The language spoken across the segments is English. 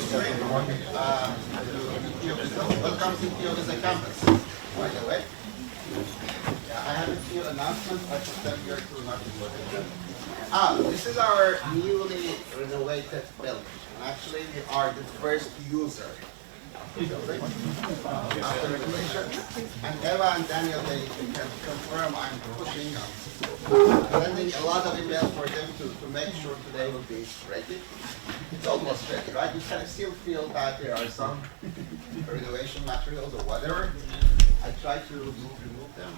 Welcome to Kyoto Campus, by the way. Yeah, I have a few announcements. I put them here to not be this is our newly renovated building. And actually, we are the first user of the building after renovation. And Eva and Daniel, they can confirm I'm pushing on sending a lot of email for them to make sure today will be ready. It's almost ready, right? You can still feel that there are some renovation materials or whatever. I try to remove them,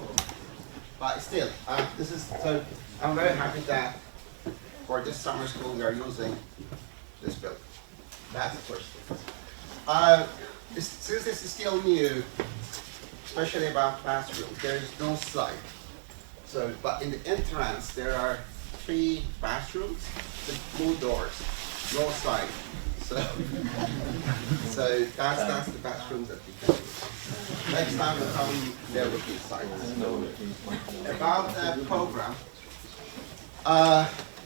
but still, this is so. I'm very happy that for this summer school we are using this building. That's the first thing. Since this is still new, especially about classroom, there is no slide. So, but in the entrance there are 3 bathrooms with blue doors, no slide. So that's the bathrooms that we can use. Next time we come, there will be slides. About the program,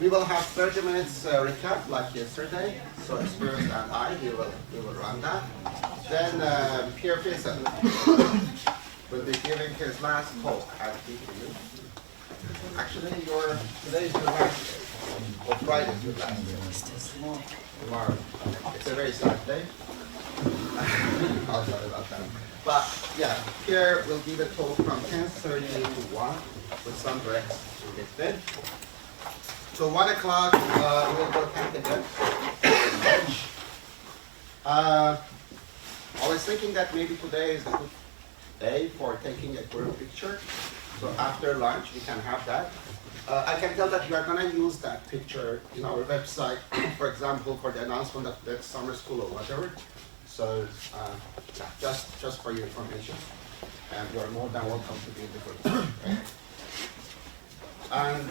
we will have 30 minutes recap like yesterday. So Pierre and I, we will run that. Then Pierre Pinson will be giving his last talk at DPU. Actually, today is your last day, or Friday is your last day. Tomorrow. It's a very sad day. I'll talk about that. But yeah, Pierre will give a talk from 10:30 to 1 with some breaks in. So 1 o'clock, we'll go camp again. I was thinking that maybe today is a good day for taking a group picture. So after lunch, we can have that. I can tell that we are going to use that picture in our website, for example, for the announcement of the summer school or whatever. So just for your information. And you are more than welcome to be in the group. And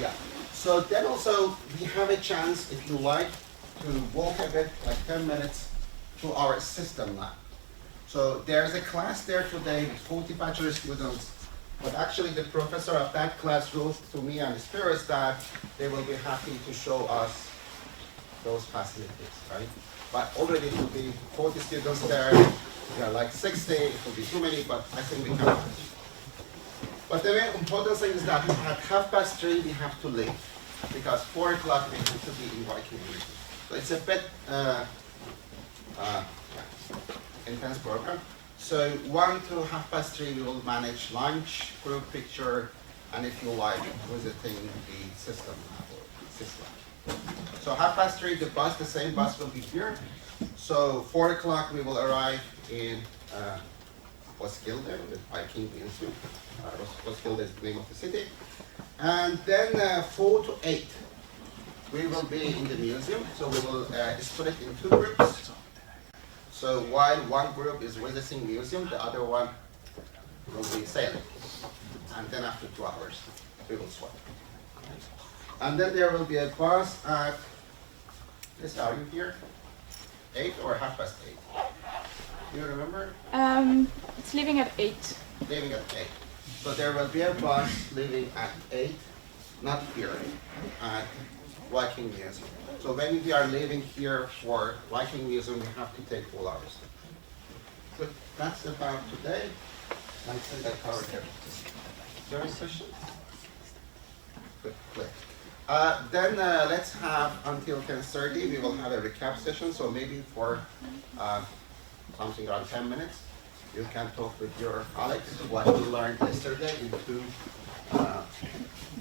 yeah. So then also we have a chance, if you like, to walk a bit, like 10 minutes, to our system lab. So there's a class there today with 40 bachelor students. But actually the professor of that class wrote to me and Pierre that they will be happy to show us those facilities, right? But already it will be 40 students there, there are like 60, it will be too many, but I think we can manage. But the very important thing is that at 3:30 we have to leave, because 4 o'clock we have to be in Viking. So it's a bit intense program. So 1 to 3:30 we will manage lunch, group picture, and if you like, visiting the system lab or system. So 3:30 the bus, the same bus will be here. So 4 o'clock we will arrive in Roskilde, the Viking Museum. Roskilde is the name of the city. And then 4 to 8 we will be in the museum. So we will split in 2 groups. So while one group is visiting the museum, the other one will be sailing. And then after 2 hours, we will swap. And then there will be a bus at, are you here? 8 or 8:30? Do you remember? It's leaving at 8. Leaving at 8. So there will be a bus leaving at 8, not here, at Viking Museum. So when we are leaving here for Viking Museum, we have to take 4 hours. So that's about today. I think I covered everything. Is there any questions? Good, clear. Then let's have until 10:30. We will have a recap session. So maybe for something around 10 minutes, you can talk with your colleagues what you learned yesterday in 2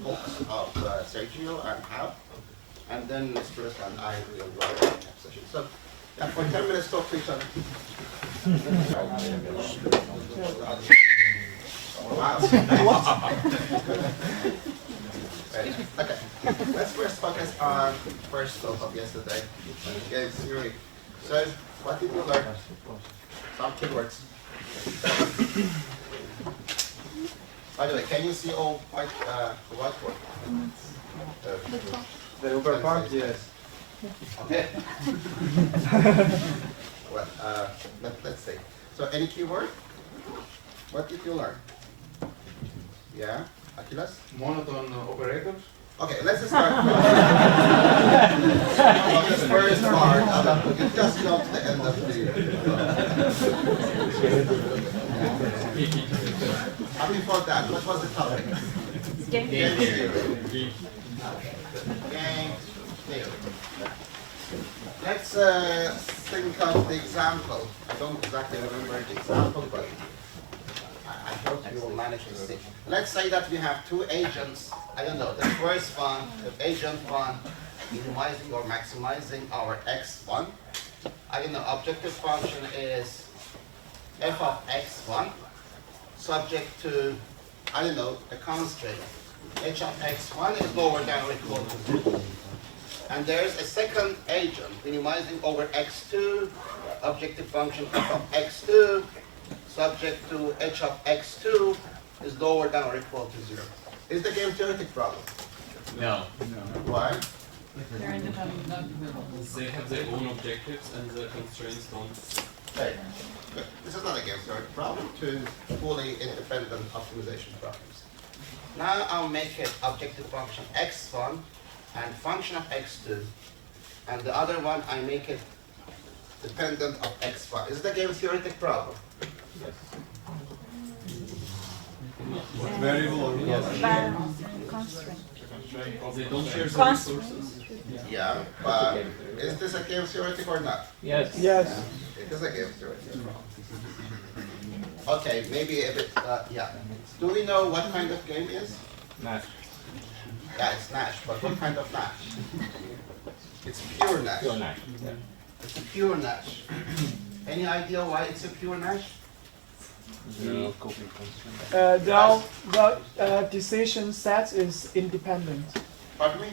books of Sergio and how. And then Mr. and I will run a recap session. So for 10 minutes, talk to each other. Wow. Okay, let's first focus on first talk of yesterday. Okay, Siri. So, what did you learn? Some keywords. By the way, can you see all whiteboard? The upper part, yes. Okay. Well, let's see. So, any keyword? What did you learn? Yeah, Achilles? Monotone operators. Okay, let's start from this first part. It just got to the end of the and before that, what was the topic? Game theory. Game theory. Let's think of the example. I don't exactly remember the example, but I hope you will manage to see. Let's say that we have two agents. I don't know, the first one, the agent one, minimizing or maximizing our x1. I don't know, objective function is f of x1, subject to, I don't know, the constraint. H of x1 is lower than or equal to 0. And there's a second agent, minimizing over x2, objective function f of x2, subject to h of x2 is lower than or equal to 0. Is the game theoretic problem? No. Why? They're independent. They have their own objectives and the constraints don't. Hey, good. This is not a game theoretic problem, two fully independent optimization problems. Now I'll make it objective function x1 and function of x2, and the other one I make it dependent of x1. Is it a game theoretic problem? What variable or Constraint. They don't share the Constraint. resources. Yeah, but is this a game theoretic or not? Yes. Yes. It is a game theoretic problem. Okay, maybe a bit, yeah. Do we know what kind of game is? Nash. Yeah, it's Nash, but what kind of Nash? It's pure Nash. Pure Nash. Yeah. It's a pure Nash. Any idea why it's a pure Nash? Zero coping constraint. The decision set is independent. Pardon me?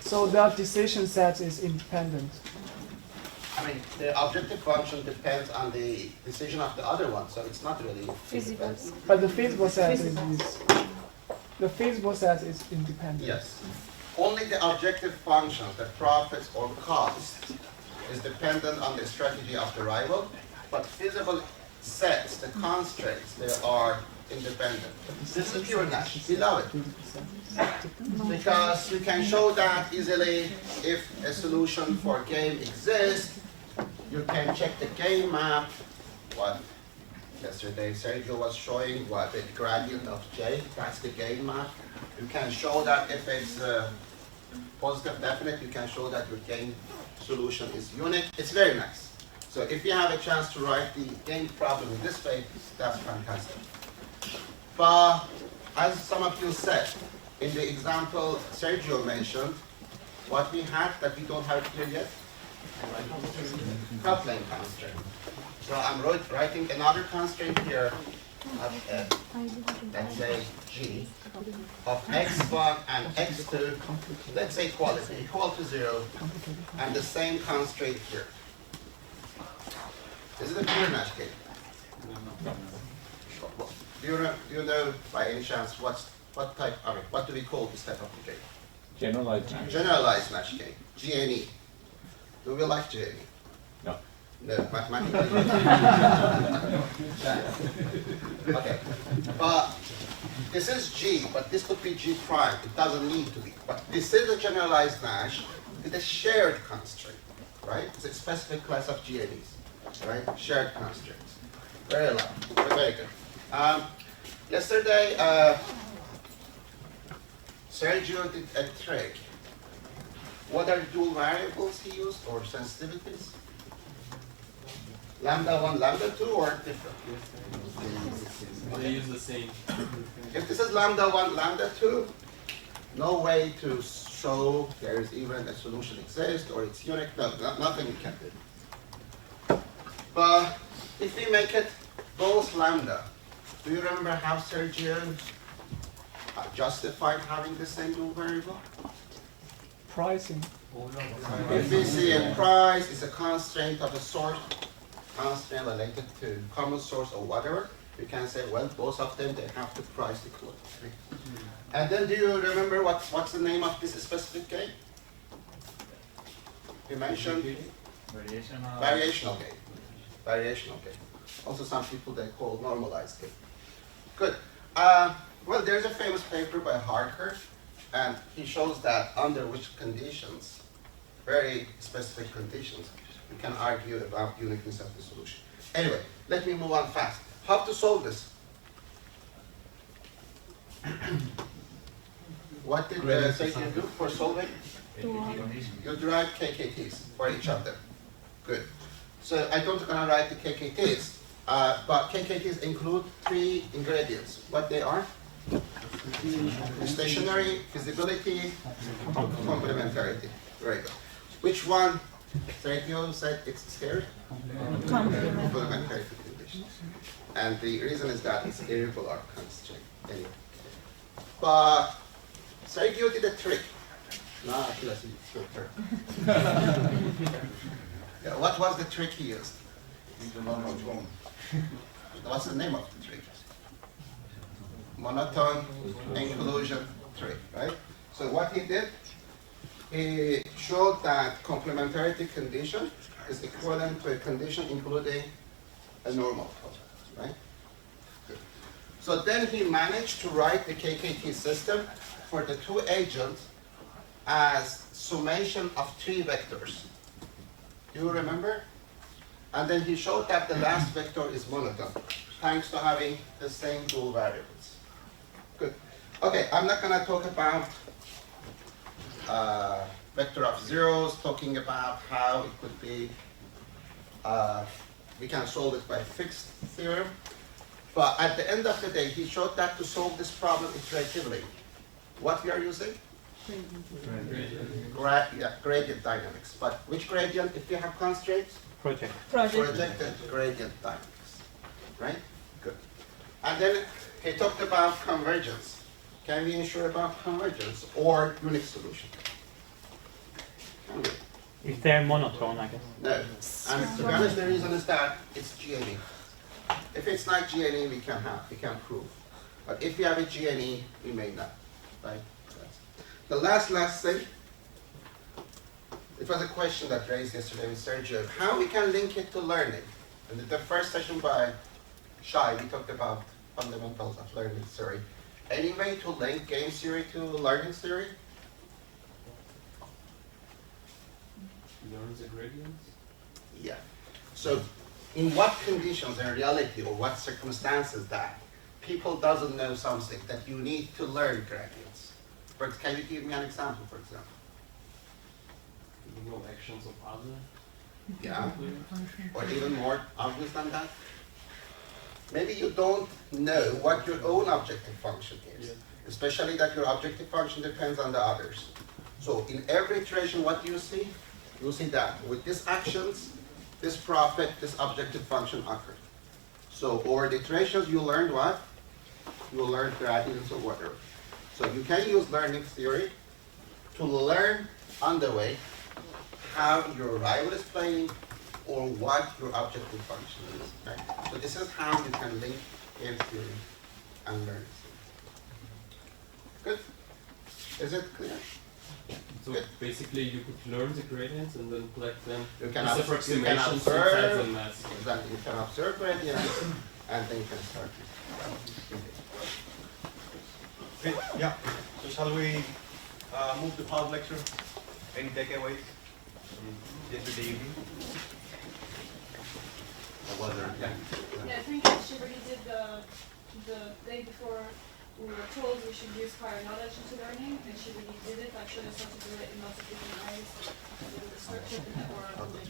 So the decision set is independent. I mean, the objective function depends on the decision of the other one, so it's not really Physical. independent. But the feasible set is Physical. the feasible set is independent. Yes. Only the objective function, the profit or cost, is dependent on the strategy of the rival, but feasible sets, the constraints, they are independent. This is pure Nash. We love it. Because we can show that easily if a solution for game exists. You can check the game map. What yesterday Sergio was showing, what the gradient of J, that's the game map. You can show that if it's positive definite, you can show that your game solution is unique. It's very nice. So if you have a chance to write the game problem in this way, that's fantastic. But as some of you said, in the example Sergio mentioned, what we had that we don't have here yet, coupling constraint. So I'm writing another constraint here of, let's say, G of x1 and x2, let's say quality equal to 0, and the same constraint here. Is it a pure Nash game? Do you know by any chance what do we call this type of game? Generalized Nash. Generalized Nash game, GNE. Do we like GNE? No. No, mathematically. Okay, but this is G, but this could be G prime. It doesn't need to be. But this is a generalized Nash with a shared constraint, right? It's a specific class of GNEs, right? Shared constraints. Very low. Very good. Yesterday, Sergio did a trick. What are dual variables he used or sensitivities? Lambda 1, lambda 2 or different? They use the same. If this is lambda 1, lambda 2, no way to show there is even a solution exists or it's unique. No, nothing you can do. But if we make it both lambda, do you remember how Sergio justified having the same dual variable? Pricing. If we see a price is a constraint of a sort, constraint related to common source or whatever, you can say, well, both of them, they have to price equal. And then do you remember what's the name of this specific game? You mentioned variational game. Variational game. Also some people they call normalized game. Good. Well, there's a famous paper by Harker And he shows that under which conditions, very specific conditions, we can argue about uniqueness of the solution. Anyway, let me move on fast. How to solve this? What did Sergio do for solving? You derive KKTs for each of them. Good. So I don't gonna write the KKTs, but KKTs include 3 ingredients. What they are? Stationary, feasibility, complementarity. Very good. Which one? Sergio said it's scared? Complementary conditions. And the reason is that it's irregular constraint. Anyway. But Sergio did a trick. No, actually, it's your turn. Yeah, what was the trick he used? What's the name of the trick? Monotone inclusion trick, right? So what he did, he showed that complementarity condition is equivalent to a condition including a normal, right? Good. So then he managed to write the KKT system for the 2 agents as summation of 3 vectors. Do you remember? And then he showed that the last vector is monotone, thanks to having the same dual variables. Good. Okay, I'm not going to talk about vector of zeros, talking about how it could be, we can solve it by fixed theorem. But at the end of the day, he showed that to solve this problem iteratively, what we are using? Gradient dynamics. But which gradient if you have constraints? Projected gradient dynamics. Right? Good. And then he talked about convergence. Can we ensure about convergence or unique solution? Can we? If they're monotone, I guess. No. And to be honest, the reason is that it's GNE. If it's not GNE, we can prove. But if we have a GNE, we may not. Right? The last thing, it was a question that raised yesterday with Sergio, how we can link it to learning. And in the first session by Shai, we talked about fundamentals of learning theory. Any way to link game theory to learning theory? Learn the gradients? Yeah. So in what conditions in reality or what circumstances that people doesn't know something that you need to learn gradients? Can you give me an example, for example? You know actions of other. Yeah. Or even more obvious than that? Maybe you don't know what your own objective function is. Yeah. Especially that your objective function depends on the others. So in every iteration, what do you see? You see that with these actions, this profit, this objective function occurred. So over the iterations, you learned what? You learned gradients or whatever. So you can use learning theory to learn on the way how your rival is playing or what your objective function is. Right? So this is how you can link game theory and learning theory. Good? Is it clear? So Good. basically you could learn the gradients and then collect them You can as approximations inside the mass. Exactly. You can observe gradients and then you can start. Okay, yeah. So shall we move to part lecture? Any takeaways from yesterday evening? Or was there? Yeah. Yeah, I think she already did the day before we were told we should use prior knowledge into learning, and she really did it. Actually, I started to do it in lots of different ways, with the structured network, with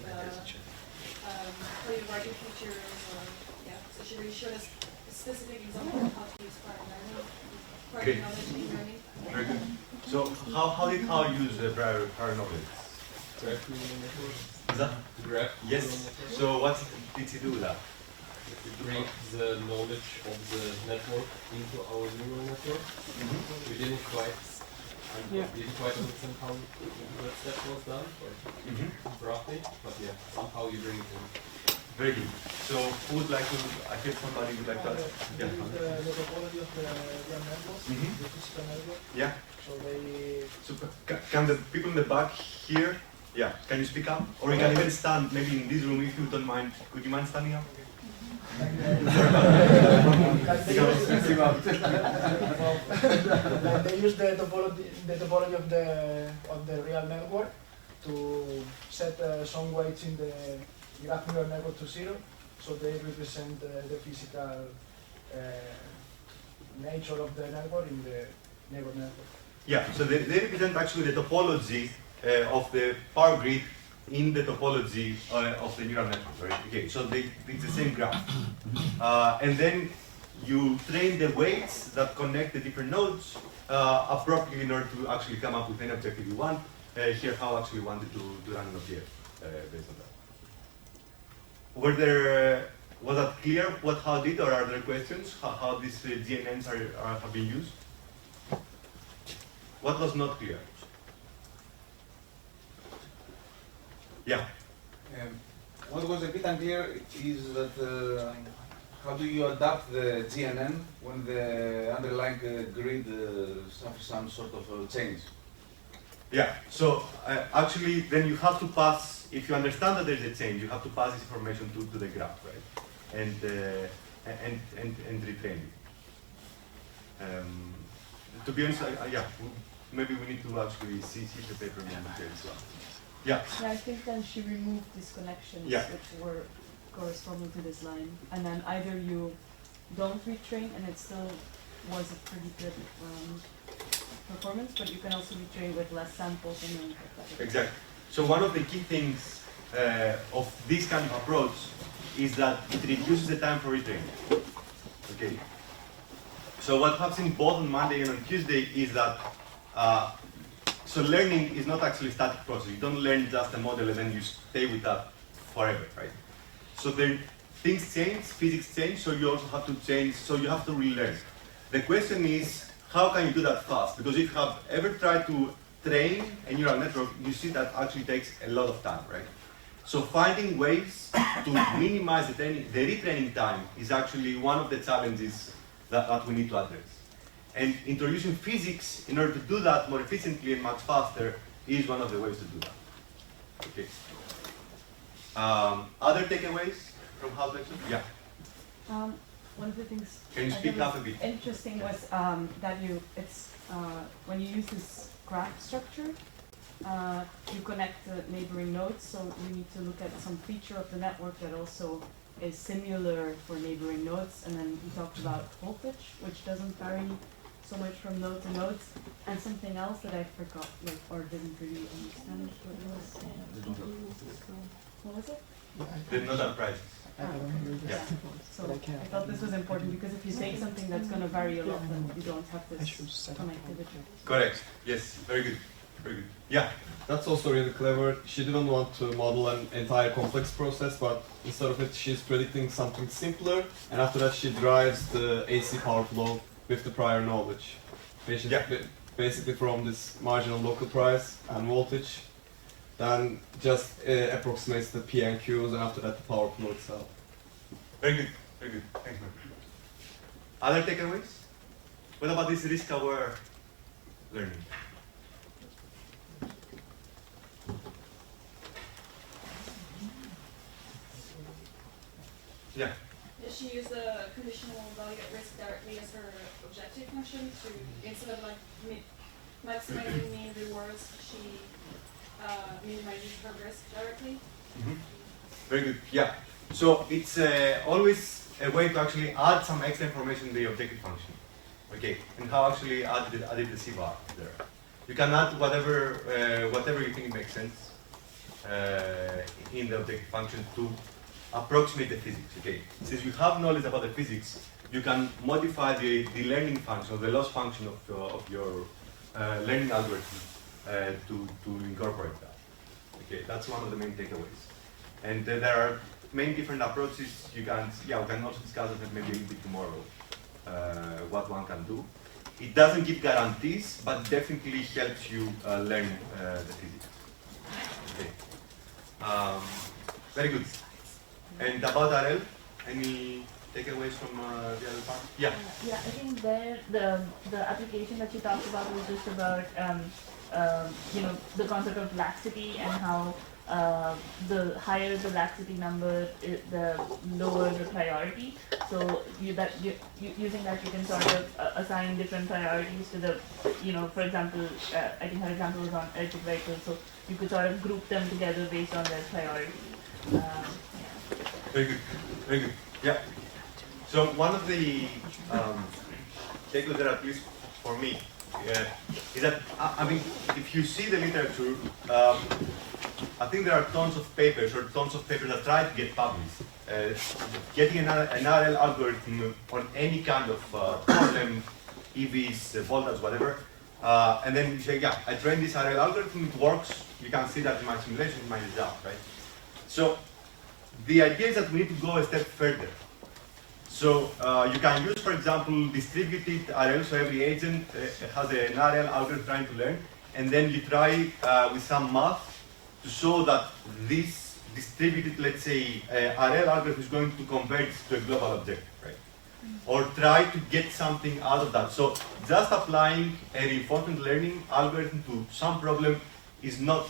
creative writing features, or yeah. So she really showed us a specific example of how to use prior learning, prior knowledge in learning. Very good. So how did Hal use prior knowledge? Graph neural network. Is that? Graph Yes. neural network. So what did he do with that? We bring the knowledge of the network into our neural network. We didn't quite understand how that step was done, or roughly, but yeah, somehow you bring it in. Very good. So who would like to? I hear somebody would like to. Yeah. The topology of the RAM networks, the physical network. Yeah. So they. So can the people in the back hear? Yeah. Can you speak up? Or you can even stand. Maybe in this room, if you don't mind. Could you mind standing up? Like They use the topology of the real network to set some weights in the graph neural network to 0, so they represent the physical nature of the network in the neighbor network. Yeah, so they represent actually the topology of the power grid in the topology of the neural network, right? Okay, so it's the same graph. And then you train the weights that connect the different nodes appropriately in order to actually come up with any objective you want. Here, how actually you wanted to run an object based on that. Was that clear how it did, or are there questions how these GNNs have been used? What was not clear? Yeah. What was a bit unclear is that how do you adapt the GNN when the underlying grid suffers some sort of change? Yeah, so actually then you have to pass, if you understand that there's a change, you have to pass this information to the graph, right? And retrain it. To be honest, yeah, maybe we need to actually see the paper in detail as well. Yeah. Yeah, I think then she removed these connections which were corresponding to this line, and then either you don't retrain and it still was a pretty good performance, but you can also retrain with less samples and then Exactly. So one of the key things of this kind of approach is that it reduces the time for retraining. Okay. So what happens in both on Monday and on Tuesday is that so learning is not actually a static process. You don't learn just a model and then you stay with that forever, right? So things change, physics change, so you also have to change, so you have to relearn. The question is, how can you do that fast? Because if you have ever tried to train a neural network, you see that actually takes a lot of time, right? So finding ways to minimize the retraining time is actually one of the challenges that we need to address. And introducing physics in order to do that more efficiently and much faster is one of the ways to do that. Okay. Other takeaways from how lecture? Yeah. One of the things Can you speak up a bit? interesting was that when you use this graph structure, you connect the neighboring nodes, so you need to look at some feature of the network that also is similar for neighboring nodes, and then we talked about voltage, which doesn't vary so much from node to node, and something else that I forgot, or didn't really understand what it was. What was it? The nodal prices. Yeah. So I thought this was important because if you take something that's going to vary a lot, then you don't have this connectivity. Correct. Yes. Very good. Very good. Yeah. That's also really clever. She didn't want to model an entire complex process, but instead of it, she's predicting something simpler, and after that, she drives the AC power flow with the prior knowledge. Basically from this marginal local price and voltage, then just approximates the P and Qs, and after that, the power flow itself. Very good. Very good. Thanks, man. Other takeaways? What about this risk-aware learning? Yeah. Did she use the conditional value at risk directly as her objective function to, instead of maximizing mean rewards, she minimizes her risk directly? Mm-hmm. Very good. Yeah. So it's always a way to actually add some extra information in the objective function. Okay. And how actually added the C bar there. You can add whatever you think makes sense in the objective function to approximate the physics. Okay. Since you have knowledge about the physics, you can modify the learning function, or the loss function of your learning algorithm to incorporate that. Okay, that's one of the main takeaways. And there are many different approaches. We can also discuss that maybe a little bit tomorrow, what one can do. It doesn't give guarantees, but definitely helps you learn the physics. Okay. Very good. And about RL, any takeaways from the other part? Yeah. Yeah, I think there the application that you talked about was just about the concept of laxity and how the higher the laxity number, the lower the priority. So using that, you can sort of assign different priorities to the, for example, I think her example was on electric vehicles, so you could sort of group them together based on their priority. Yeah. Very good, very good. Yeah. So one of the takeaways that, at least for me, is that I mean, if you see the literature, I think there are tons of papers that try to get published. Getting an RL algorithm on any kind of problem, EVs, voltage, whatever, and then you say, yeah, I trained this RL algorithm, it works. You can see that in my simulation, in my result, right? So the idea is that we need to go a step further. So you can use, for example, distributed RL, so every agent has an RL algorithm trying to learn, and then you try with some math to show that this distributed, let's say, RL algorithm is going to converge to a global objective, right? Or try to get something out of that. So just applying a reinforcement learning algorithm to some problem is not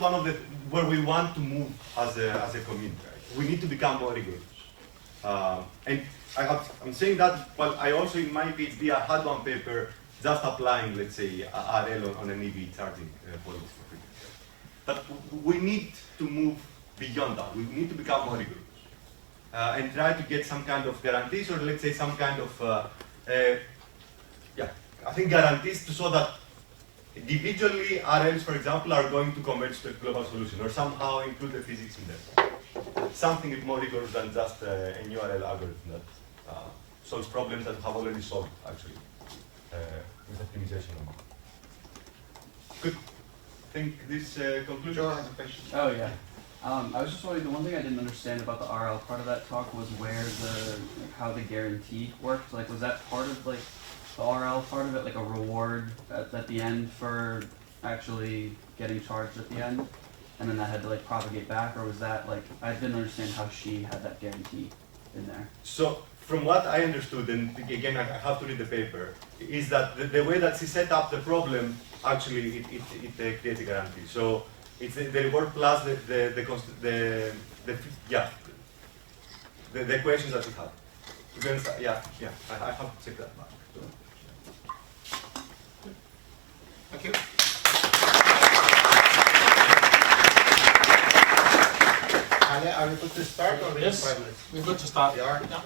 one of the where we want to move as a community. Right? We need to become more rigorous. And I'm saying that, well, I also in my PhD I had one paper just applying, let's say, RL on an EV charging policy. But we need to move beyond that. We need to become more rigorous and try to get some kind of guarantees, or let's say some kind of I think guarantees to show that individually RLs, for example, are going to converge to a global solution, or somehow include the physics in there. Something more rigorous than just a new RL algorithm that solves problems that we have already solved, actually, with optimization. Good. I think this conclusion. Joe has a question. Oh yeah. I was just wondering, the one thing I didn't understand about the RL part of that talk was where how the guarantee worked. Like, was that part of like the RL part of it, like a reward at the end for actually getting charged at the end, and then that had to like propagate back, or was that like, I didn't understand how she had that guarantee in there. So from what I understood, and again I have to read the paper, is that the way that she set up the problem, actually it creates a guarantee. So it's the reward plus the equations that we have. You can understand? Yeah, I have to check that back. Thank you. Ale, are we good to start or we Yes, 5 minutes? we're good to start. We are? Yeah.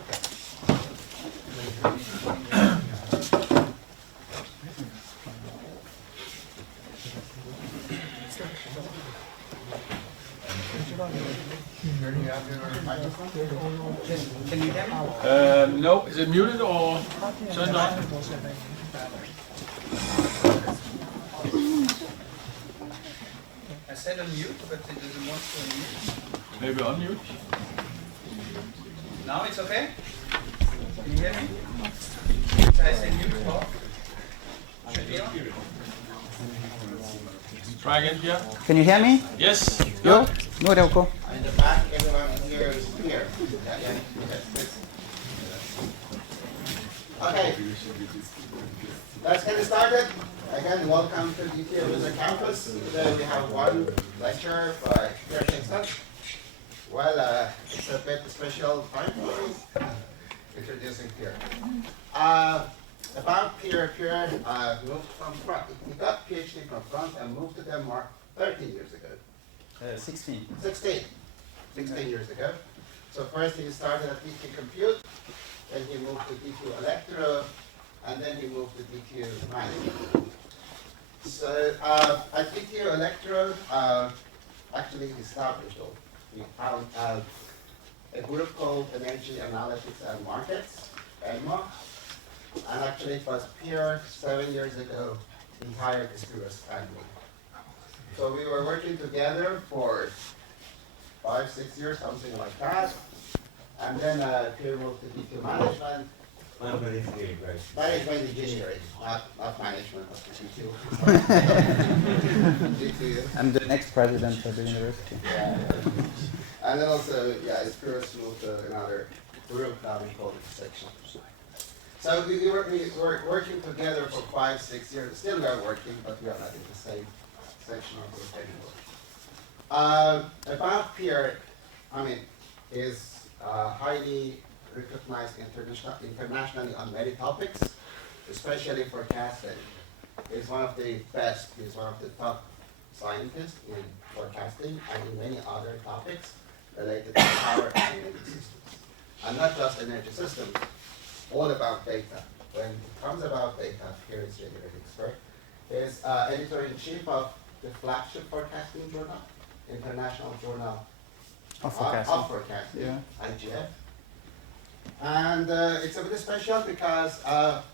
Can you hear me? No, is it muted or turned on? I said unmute, but it doesn't want to unmute. Maybe unmute. Now it's okay? Can you hear me? Should I say mute off? Should be on? Try again, Pierre. Can you hear me? Yes. Yo? No, they'll go. In the back, everyone here is Pierre. Okay. Let's get started. Again, welcome to DTO User Campus. Today we have one lecture by Pierre. Well, it's a bit special time for me introducing Pierre. About Pierre, moved from France. He got PhD from France and moved to Denmark 13 years ago. 16. 16 years ago. So first he started at DT Compute, then he moved to DT Electro, and then he moved to DT Management. So at DT Electro, actually established, we found a group called Energy Analytics and Markets, ENMA, and actually it was Pierre 7 years ago, he hired Spiros and me. So we were working together for 5-6 years, something like that. And then Pierre moved to DT Management. Management engineering, right? Management engineering, not management of DT. I'm the next president of the university. Yeah. And then also, Spiros moved to another group now we call it section. So we were working together for 5-6 years. Still we are working, but we are not in the same section of the group anymore. About Pierre, I mean, is highly recognized internationally on many topics, especially forecasting. He's one of the best, he's one of the top scientists in forecasting and in many other topics related to power and energy systems. And not just energy systems, all about data. When it comes about data, Pierre is really, really expert. He's editor-in-chief of the flagship forecasting journal, International Journal Of Forecasting. Of Forecasting, Yeah. IGF. And it's a bit special because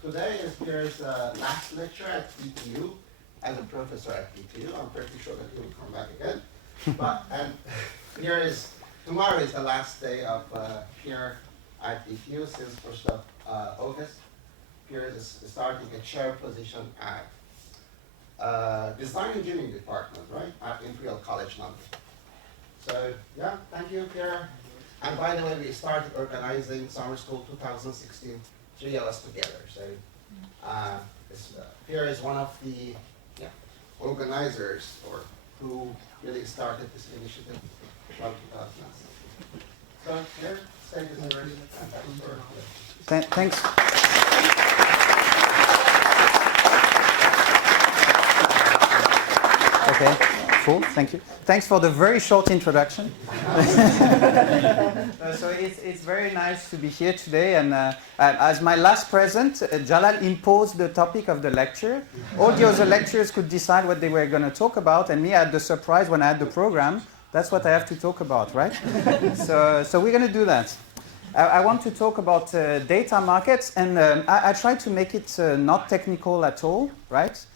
today is Pierre's last lecture at BTU as a professor at BTU. I'm pretty sure that he will come back again. And tomorrow is the last day of Pierre at BTU since 1st of August. Pierre is starting a chair position at Design Engineering Department, right? At Imperial College London. So, yeah, thank you, Pierre. And by the way, we started organizing Summer School 2016, 3 of us together. So, Pierre is one of the organizers or who really started this initiative from 2016. So, Pierre, thank you so much. Thanks. Okay, cool, thank you. Thanks for the very short introduction. So it's very nice to be here today, and as my last present, Jalal imposed the topic of the lecture. All the other lecturers could decide what they were going to talk about, and me, I had the surprise when I had the program. That's what I have to talk about, right? So we're going to do that. I want to talk about data markets, and I try to make it not technical at all, right?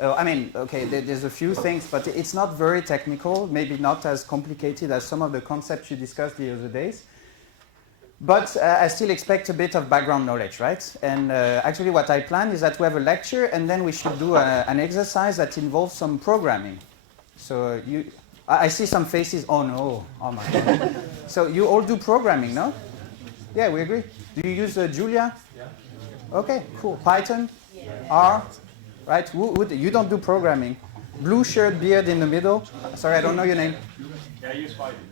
I mean, okay, there's a few things, but it's not very technical, maybe not as complicated as some of the concepts you discussed the other days. But I still expect a bit of background knowledge, right? And actually what I plan is that we have a lecture, and then we should do an exercise that involves some programming. So I see some faces, oh no, oh my God. So you all do programming, no? Yeah, we agree. Do you use Julia? Yeah. Okay, cool. Python? Yeah. R? Right? You don't do programming. Blue shirt, beard in the middle. Sorry, I don't know your name. Yeah, I use Python.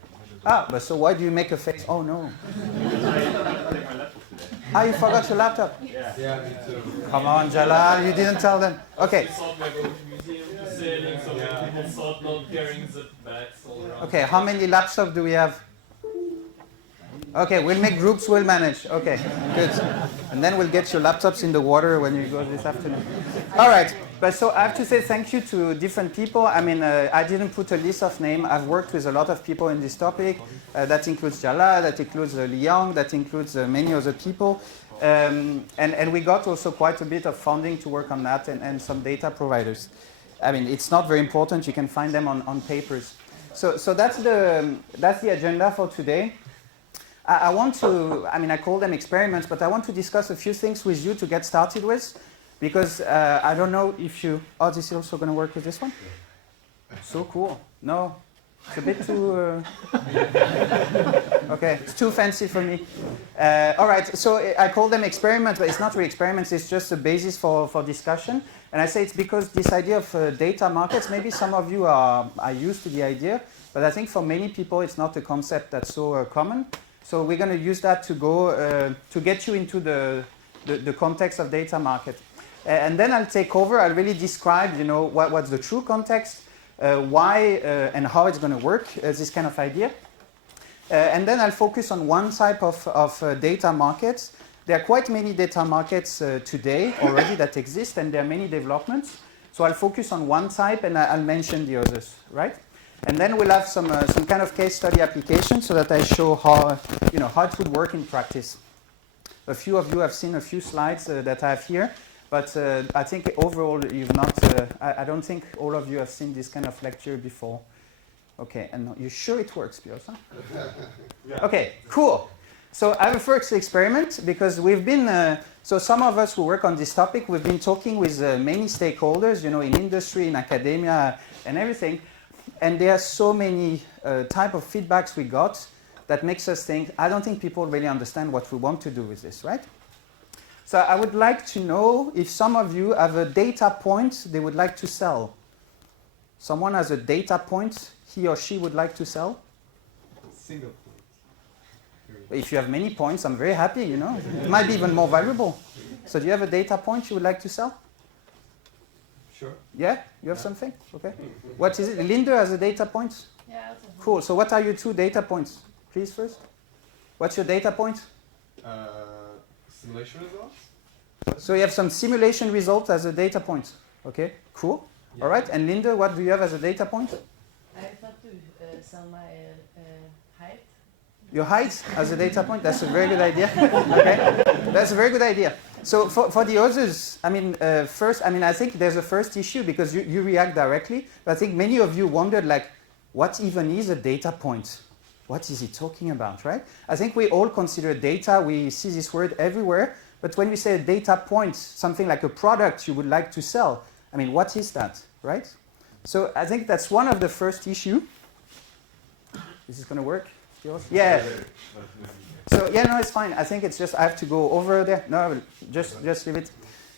But so why do you make a face? Oh no. I take my laptop today. You forgot your laptop? Yeah, me too. Come on, Jalal, you didn't tell them. Okay. We thought we were going to museum to sailing, so people thought not carrying the bags all around. Okay, how many laptops do we have? Okay, we'll make groups, we'll manage. Okay, good. And then we'll get your laptops in the water when you go this afternoon. All right, but so I have to say thank you to different people. I mean, I didn't put a list of names. I've worked with a lot of people in this topic. That includes Jalal, that includes Liang, that includes many other people. And we got also quite a bit of funding to work on that and some data providers. I mean, it's not very important. You can find them on papers. So that's the agenda for today. I want to, I mean, I call them experiments, but I want to discuss a few things with you to get started with, because I don't know if you, this is also going to work with this one? So cool. No, it's a bit too, okay, it's too fancy for me. All right, so I call them experiments, but it's not really experiments, it's just a basis for discussion. And I say it's because this idea of data markets, maybe some of you are used to the idea, but I think for many people it's not a concept that's so common. So we're going to use that to go to get you into the context of data market. And then I'll take over. I'll really describe, you know, what's the true context, why and how it's going to work, this kind of idea. And then I'll focus on one type of data markets. There are quite many data markets today already that exist, and there are many developments. So I'll focus on one type, and I'll mention the others, right? And then we'll have some kind of case study application so that I show how, you know, how it would work in practice. A few of you have seen a few slides that I have here, but I think overall you've not, I don't think all of you have seen this kind of lecture before. Okay, and you're sure it works, Pierre? Huh? Yeah. Okay, cool. So I have a first experiment because we've been, so some of us who work on this topic, we've been talking with many stakeholders, you know, in industry, in academia, and everything. And there are so many type of feedbacks we got that makes us think, I don't think people really understand what we want to do with this, right? So I would like to know if some of you have a data point they would like to sell. Someone has a data point he or she would like to sell? Single. If you have many points, I'm very happy, you know. It might be even more valuable. So do you have a data point you would like to sell? Sure. Yeah? You have something? Okay. What is it? Linda has a data point? Yeah, Cool. So what are your 2 data points? Please first. What's your data point? Simulation results? So you have some simulation results as a data point. Okay, cool. Yeah. All right. And Linda, what do you have as a data point? I thought to sell my height. Your height as a data point? That's a very good idea. Okay, that's a very good idea. So for the others, I mean, first, I mean, I think there's a first issue because you react directly. But I think many of you wondered, like, what even is a data point? What is he talking about, right? I think we all consider data. We see this word everywhere. But when we say a data point, something like a product you would like to sell, I mean, what is that, right? So I think that's one of the first issue. Is this going to work? Yours? Yeah. So yeah, no, it's fine. I think it's just I have to go over there. No, just leave it.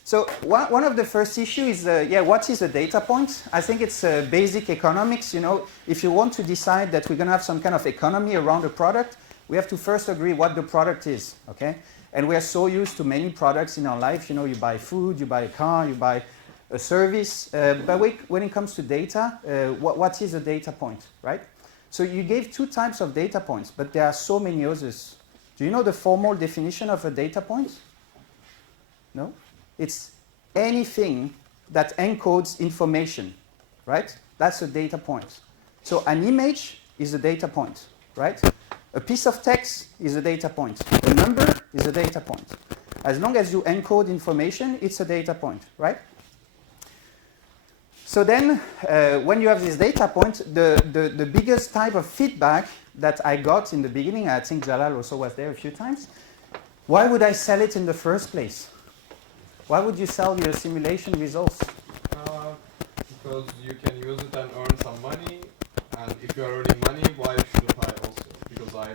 So one of the first issue is what is a data point? I think it's basic economics. You know, if you want to decide that we're going to have some kind of economy around a product, we have to first agree what the product is. Okay, and we are so used to many products in our life. You know, you buy food, you buy a car, you buy a service. But when it comes to data, what is a data point, right? So you gave 2 types of data points, but there are so many others. Do you know the formal definition of a data point? No? It's anything that encodes information, right? That's a data point. So an image is a data point, right? A piece of text is a data point. A number is a data point. As long as you encode information, it's a data point, right? So then, when you have this data point, the biggest type of feedback that I got in the beginning, I think Jalal also was there a few times, why would I sell it in the first place? Why would you sell your simulation results? Because you can use it and earn some money, and if you are earning money, why should I also? Because I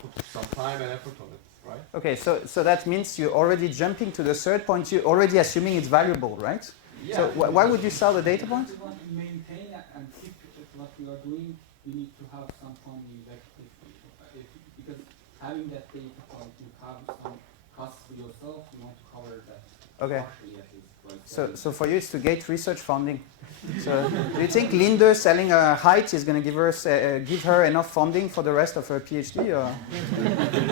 put some time and effort on it, right? Okay, so that means you're already jumping to the third point, you're already assuming it's valuable, right? Yeah. So why would you sell the data point? If you want to maintain and keep what you are doing, you need to have some funding. Like because having that data point, you have some costs for yourself. You want to cover that. Okay. Partially at least, right? So for you, it's to get research funding. So do you think Linda selling a height is going to give her enough funding for the rest of her PhD? Or?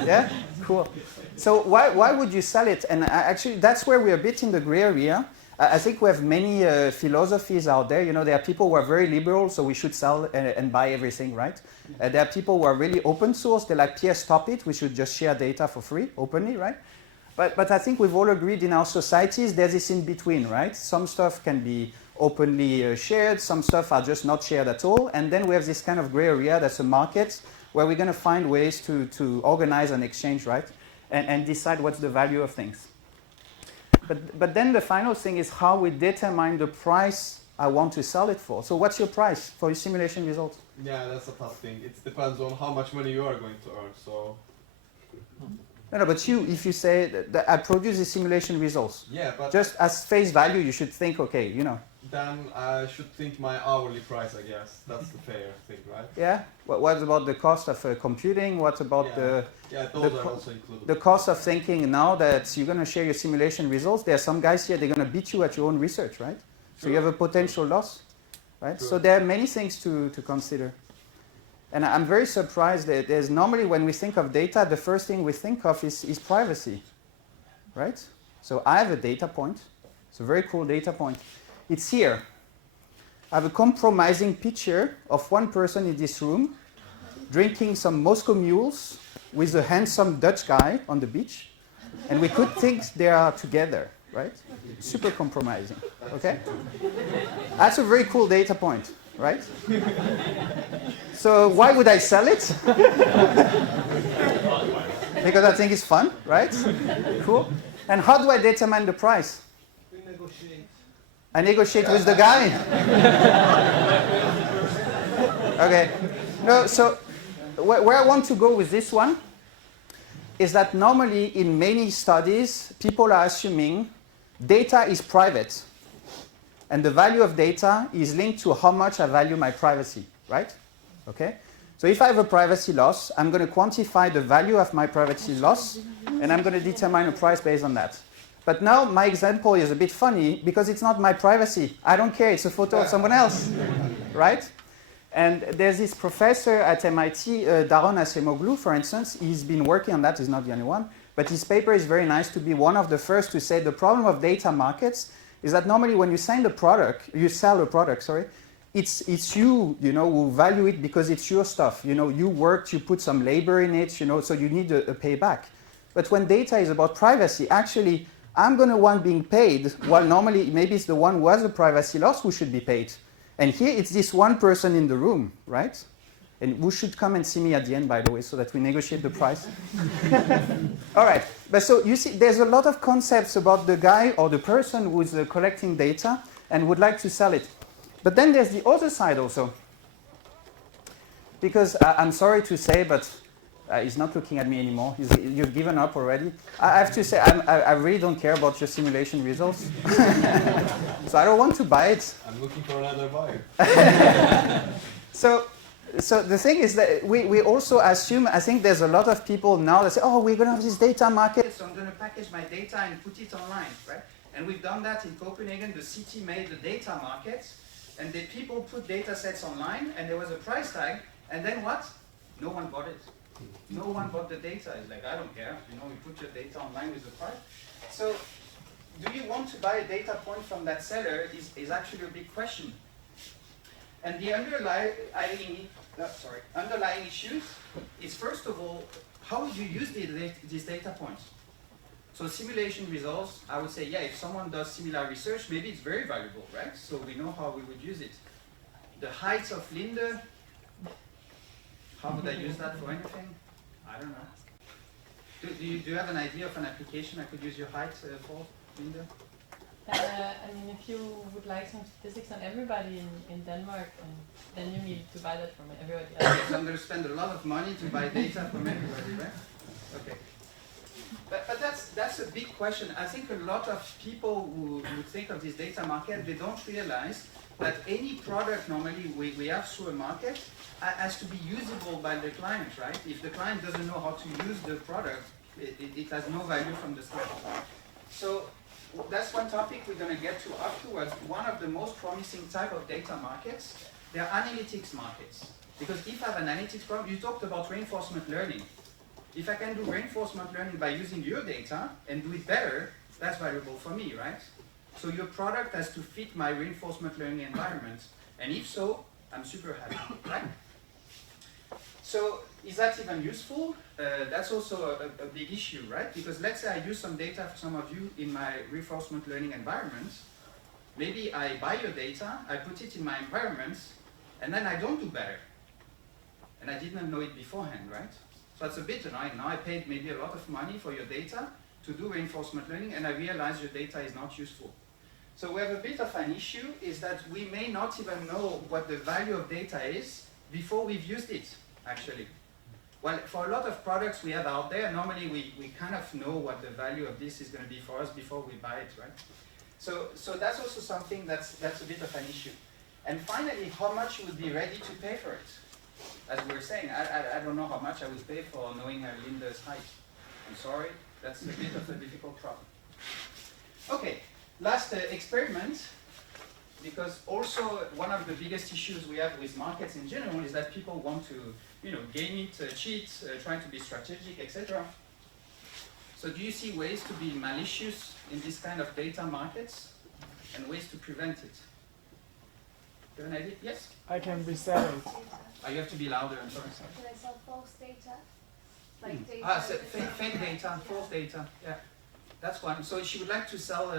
Yeah, cool. So why would you sell it? And actually, that's where we're a bit in the gray area. I think we have many philosophies out there. You know, there are people who are very liberal, so we should sell and buy everything, right? There are people who are really open source. They're like, Pierre, stop it. We should just share data for free, openly, right? But I think we've all agreed in our societies there's this in between, right? Some stuff can be openly shared. Some stuff are just not shared at all. And then we have this kind of gray area that's a market where we're going to find ways to organize an exchange, right? And decide what's the value of things. But then the final thing is how we determine the price I want to sell it for. So what's your price for your simulation results? Yeah, that's a tough thing. It depends on how much money you are going to earn. So. No, but if you say that I produce the simulation results, yeah, but just as face value, you should think, okay, you know. Then I should think my hourly price, I guess. That's the fair thing, right? Yeah. What about the cost of computing? What about those are also included. The cost of thinking now that you're going to share your simulation results? There are some guys here, they're going to beat you at your own research, right? So Sure. you have a potential loss, right? Sure. So there are many things to consider. And I'm very surprised that there's normally when we think of data, the first thing we think of is privacy, right? So I have a data point. It's a very cool data point. It's here. I have a compromising picture of one person in this room drinking some Moscow mules with a handsome Dutch guy on the beach. And we could think they are together, right? Super compromising, okay? That's a very cool data point, right? So why would I sell it? Because I think it's fun, right? Cool. And how do I determine the price? I negotiate with the guy. Okay. No, so where I want to go with this one, is that normally in many studies, people are assuming data is private. And the value of data is linked to how much I value my privacy, right? Okay? So if I have a privacy loss, I'm going to quantify the value of my privacy loss, and I'm going to determine a price based on that. But now my example is a bit funny because it's not my privacy. I don't care, it's a photo of someone else, right? And there's this professor at MIT, Daron Acemoglu, for instance. He's been working on that, he's not the only one. But his paper is very nice to be one of the first to say the problem of data markets is that normally when you sell a product, it's you, who value it because it's your stuff. You worked, you put some labor in it, so you need a payback. But when data is about privacy, actually, I'm going to want being paid, while normally maybe it's the one who has a privacy loss who should be paid. And here it's this one person in the room, right? And who should come and see me at the end, by the way, so that we negotiate the price. All right. But so you see, there's a lot of concepts about the guy or the person who is collecting data and would like to sell it. But then there's the other side also. Because I'm sorry to say, but he's not looking at me anymore. You've given up already. I have to say, I really don't care about your simulation results. So I don't want to buy it. I'm looking for another buyer. So the thing is that we also assume, I think there's a lot of people now that say, oh, we're going to have this data market, so I'm going to package my data and put it online, right? And we've done that in Copenhagen. The city made the data market, and the people put data sets online, and there was a price tag, and then what? No one bought it. No one bought the data. It's like, I don't care. You put your data online with the price. So do you want to buy a data point from that seller is actually a big question. And the underlying issues is, first of all, how would you use these data points? So simulation results, I would say, yeah, if someone does similar research, maybe it's very valuable, right? So we know how we would use it. The height of Linde, how would I use that for anything? I don't know. Do you have an idea of an application I could use your height for, Linde? I mean, if you would like some statistics on everybody in Denmark, then you need to buy that from everybody else. So I'm going to spend a lot of money to buy data from everybody, right? Okay. But that's a big question. I think a lot of people who think of this data market, they don't realize that any product normally we have through a market has to be usable by the client, right? If the client doesn't know how to use the product, it has no value from the start. So that's one topic we're going to get to afterwards. One of the most promising type of data markets, they are analytics markets. Because if I have an analytics problem, you talked about reinforcement learning. If I can do reinforcement learning by using your data and do it better, that's valuable for me, right? So your product has to fit my reinforcement learning environment. And if so, I'm super happy, right? So is that even useful? That's also a big issue, right? Because let's say I use some data for some of you in my reinforcement learning environment. Maybe I buy your data, I put it in my environment, and then I don't do better. And I didn't know it beforehand, right? So that's a bit annoying. Now I paid maybe a lot of money for your data to do reinforcement learning, and I realize your data is not useful. So we have a bit of an issue, is that we may not even know what the value of data is before we've used it, actually. Well, for a lot of products we have out there, normally we kind of know what the value of this is going to be for us before we buy it, right? So that's also something that's a bit of an issue. And finally, how much you would be ready to pay for it? As we were saying, I don't know how much I would pay for knowing Linda's height. I'm sorry, that's a bit of a difficult problem. Okay, last experiment, because also one of the biggest issues we have with markets in general is that people want to, game it, cheat, trying to be strategic, etc. So do you see ways to be malicious in this kind of data markets and ways to prevent it? Do you have an idea? Yes? I can resell it. You have to be louder, I'm sorry. Can I sell false data? Like data. So fake data, false data, yeah. That's one. So she would like to sell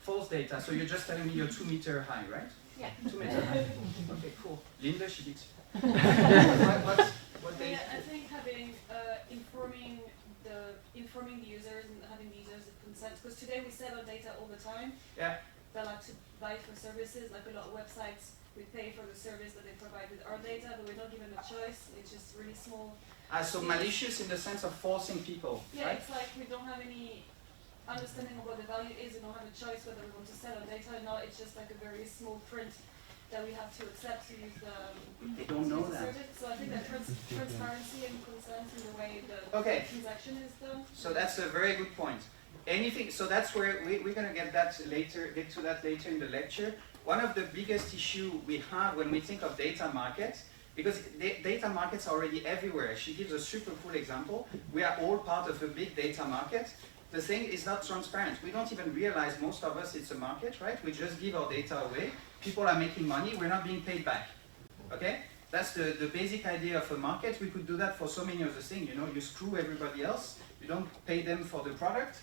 false data. So you're just telling me you're 2 meter high, right? Yeah. 2 meter high. Okay, cool. Linda, she beats you. What data? I think having informing the users and having the users consent. Because today we sell our data all the time. Yeah. They like to buy for services, like a lot of websites. We pay for the service that they provide with our data, but we're not given a choice. It's just really small So malicious in the sense of forcing people, Yeah, right? it's like we don't have any understanding of what the value is. We don't have a choice whether we want to sell our data or not. It's just like a very small print that we have to accept to use the. They don't know that. So I think that transparency and consent in the way the transaction is done. So that's a very good point. Anything. So that's where we're going to get to that later in the lecture. One of the biggest issue we have when we think of data markets, because data markets are already everywhere. She gives a super cool example. We are all part of a big data market. The thing is not transparent. We don't even realize, most of us, it's a market, right? We just give our data away. People are making money. We're not being paid back. Okay? That's the basic idea of a market. We could do that for so many other things. You know, you screw everybody else. You don't pay them for the product.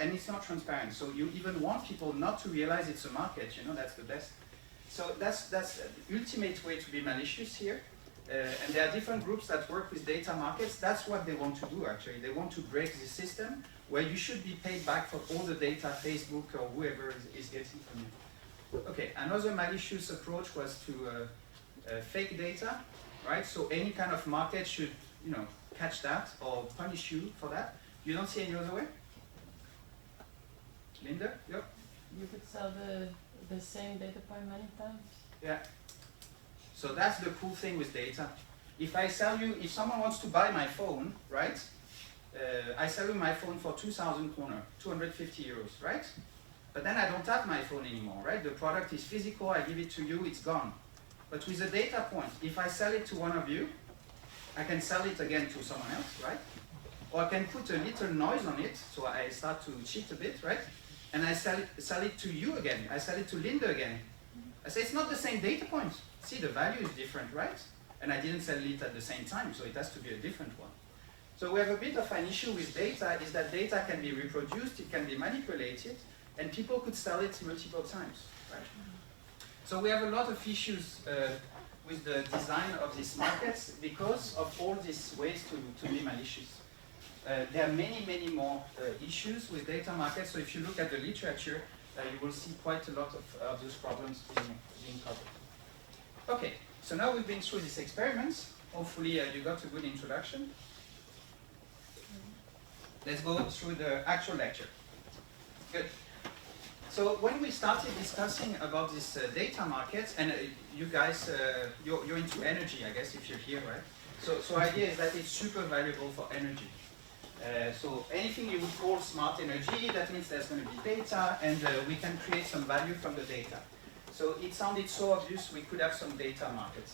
And it's not transparent. So you even want people not to realize it's a market. You know, that's the best. So that's the ultimate way to be malicious here. And there are different groups that work with data markets. That's what they want to do, actually. They want to break the system where you should be paid back for all the data Facebook or whoever is getting from you. Okay, another malicious approach was to fake data, right? So any kind of market should, you know, catch that or punish you for that. You don't see any other way? Linda? Yep. You could sell the same data point many times. Yeah. So that's the cool thing with data. If I sell you, if someone wants to buy my phone, right? I sell you my phone for 2,000 kroner, 250 euros, right? But then I don't have my phone anymore, right? The product is physical, I give it to you, it's gone. But with a data point, if I sell it to one of you, I can sell it again to someone else, right? Or I can put a little noise on it, so I start to cheat a bit, right? And I sell it to you again. I sell it to Linda again. I say it's not the same data point. See, the value is different, right? And I didn't sell it at the same time, so it has to be a different one. So we have a bit of an issue with data, is that data can be reproduced, it can be manipulated, and people could sell it multiple times, right? So we have a lot of issues with the design of these markets because of all these ways to be malicious. There are many, many more issues with data markets. So if you look at the literature, you will see quite a lot of those problems being covered. Okay, so now we've been through these experiments. Hopefully you got a good introduction. Let's go through the actual lecture. Good. So when we started discussing about this data markets, and you guys, you're into energy, I guess, if you're here, right? So idea is that it's super valuable for energy. So anything you would call smart energy, that means there's going to be data, and we can create some value from the data. So it sounded so obvious we could have some data markets.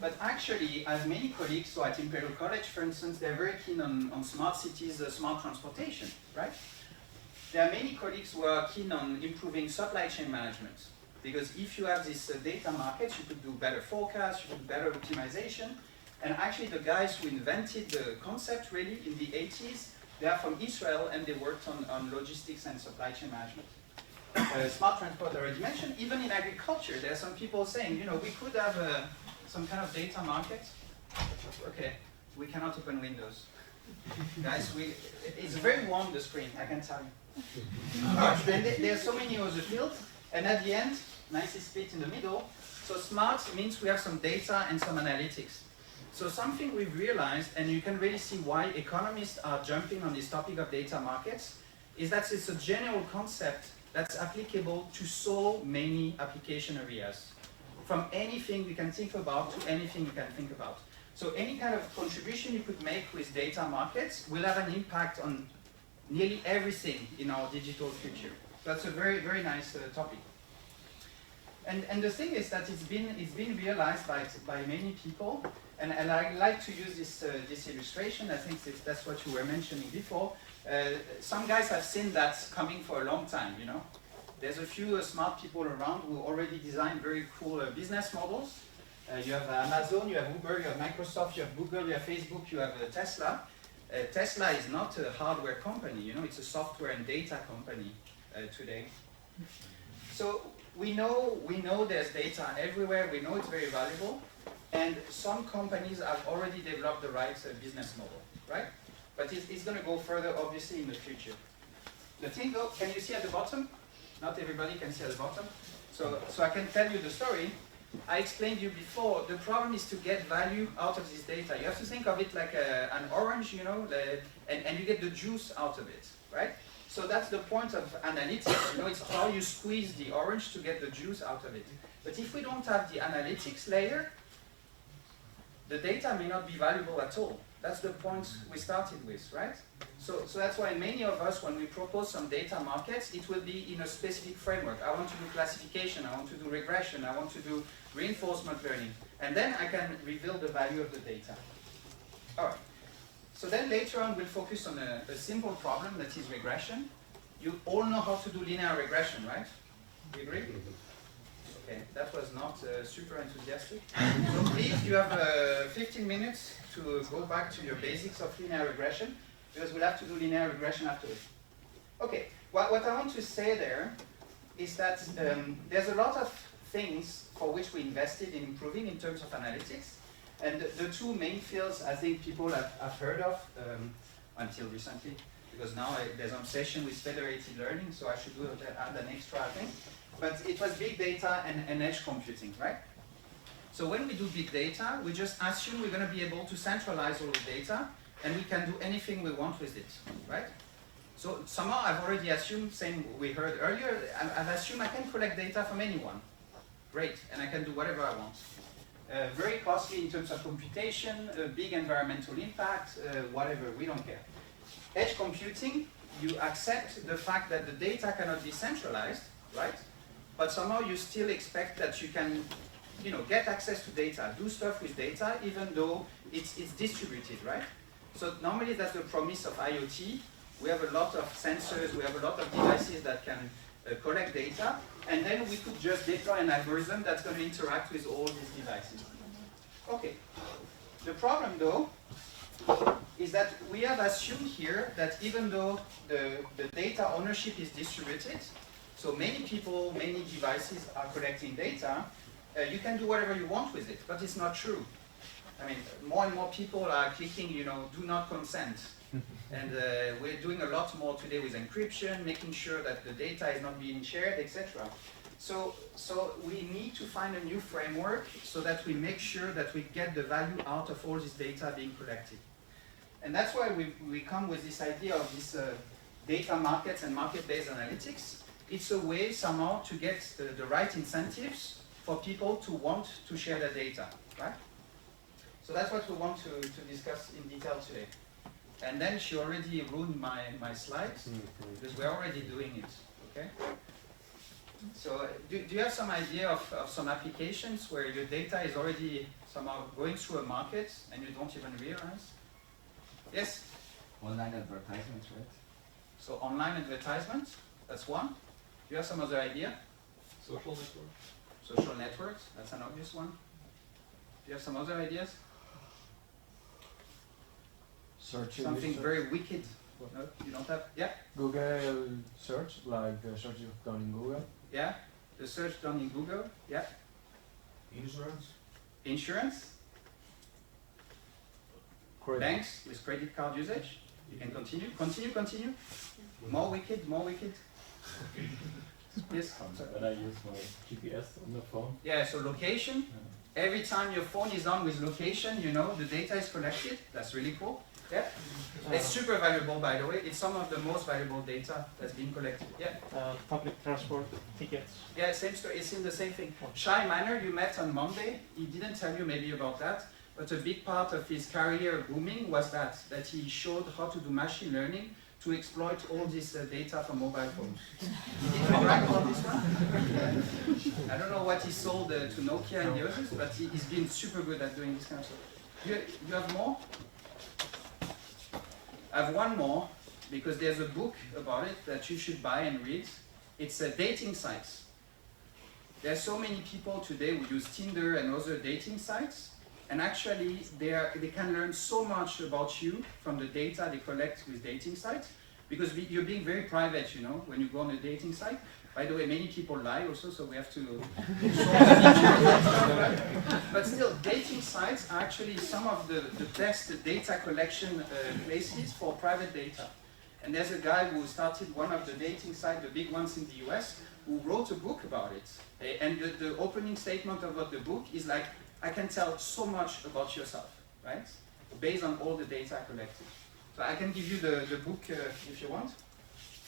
But actually, I have many colleagues, so at Imperial College, for instance, they're very keen on smart cities, smart transportation, right? There are many colleagues who are keen on improving supply chain management. Because if you have these data markets, you could do better forecasts, you could do better optimization. And actually, the guys who invented the concept really in the 80s, they are from Israel and they worked on logistics and supply chain management. Smart transport, I already mentioned. Even in agriculture, there are some people saying, you know, we could have some kind of data market. Okay, we cannot open Windows. Guys, it's very warm, the screen, I can tell you. Then there are so many other fields, and at the end, nicely split in the middle. So smart means we have some data and some analytics. So something we've realized, and you can really see why economists are jumping on this topic of data markets, is that it's a general concept that's applicable to so many application areas. From anything we can think about to anything you can think about. So any kind of contribution you could make with data markets will have an impact on nearly everything in our digital future. That's a very, very nice topic. And the thing is that it's been realized by many people, and I like to use this illustration. I think that's what you were mentioning before. Some guys have seen that coming for a long time, you know. There's a few smart people around who already designed very cool business models. You have Amazon, you have Uber, you have Microsoft, you have Google, you have Facebook, you have Tesla. Tesla is not a hardware company, you know, it's a software and data company today. So we know there's data everywhere, we know it's very valuable, and some companies have already developed the right business model, right? But it's going to go further, obviously, in the future. The thing, though, can you see at the bottom? Not everybody can see at the bottom. So I can tell you the story. I explained you before, the problem is to get value out of this data. You have to think of it like an orange, you know, and you get the juice out of it, right? So that's the point of analytics, you know, it's how you squeeze the orange to get the juice out of it. But if we don't have the analytics layer, the data may not be valuable at all. That's the point we started with, right? So that's why many of us, when we propose some data markets, it will be in a specific framework. I want to do classification, I want to do regression, I want to do reinforcement learning. And then I can reveal the value of the data. All right. So then later on, we'll focus on a simple problem that is regression. You all know how to do linear regression, right? We agree? Okay, that was not super enthusiastic. So please, you have 15 minutes to go back to your basics of linear regression, because we'll have to do linear regression afterwards. Okay, what I want to say there is that there's a lot of things for which we invested in improving in terms of analytics. And the two main fields I think people have heard of until recently, because now there's an obsession with federated learning, so I should add an extra thing. But it was big data and edge computing, right? So when we do big data, we just assume we're going to be able to centralize all the data, and we can do anything we want with it, right? So somehow I've already assumed, same we heard earlier, I've assumed I can collect data from anyone. Great, and I can do whatever I want. Very costly in terms of computation, big environmental impact, whatever, we don't care. Edge computing, you accept the fact that the data cannot be centralized, right? But somehow you still expect that you can, you know, get access to data, do stuff with data, even though it's distributed, right? So normally that's the promise of IoT. We have a lot of sensors, we have a lot of devices that can collect data, and then we could just deploy an algorithm that's going to interact with all these devices. Okay. The problem, though, is that we have assumed here that even though the data ownership is distributed, so many people, many devices are collecting data, you can do whatever you want with it, but it's not true. I mean, more and more people are clicking, you know, do not consent. And we're doing a lot more today with encryption, making sure that the data is not being shared, etc. So we need to find a new framework so that we make sure that we get the value out of all this data being collected. And that's why we come with this idea of this data markets and market-based analytics. It's a way somehow to get the right incentives for people to want to share their data, right? So that's what we want to discuss in detail today. And then she already ruined my slides, because we're already doing it, okay? So do you have some idea of some applications where your data is already somehow going through a market and you don't even realize? Yes? Online advertisements, right? So online advertisements, that's one. Do you have some other idea? Social networks. Social networks, that's an obvious one. Do you have some other ideas? Search something very wicked. No, you don't have? Yeah? Google search, like the search you've done in Google. Yeah? The search done in Google? Yeah? Insurance? Insurance? Credit. Banks with credit card usage? You can continue. Continue. More wicked, more wicked. Yes? When I use my GPS on the phone. Yeah, so location. Every time your phone is on with location, you know, the data is collected. That's really cool. Yeah? It's super valuable, by the way. It's some of the most valuable data that's being collected. Yeah? Public transport tickets. Yeah, same story. It's in the same thing. Shy Manor, you met on Monday. He didn't tell you maybe about that, but a big part of his career booming was that he showed how to do machine learning to exploit all this data from mobile phones. Did you brag about this one? I don't know what he sold to Nokia and the others, but he's been super good at doing this kind of stuff. You have more? I have one more, because there's a book about it that you should buy and read. It's dating sites. There are so many people today who use Tinder and other dating sites, and actually they can learn so much about you from the data they collect with dating sites, because you're being very private, you know, when you go on a dating site. By the way, many people lie also, so we have to but still, dating sites are actually some of the best data collection places for private data. And there's a guy who started one of the dating sites, the big ones in the US, who wrote a book about it. And the opening statement about the book is like, I can tell so much about yourself, right? Based on all the data collected. So I can give you the book if you want.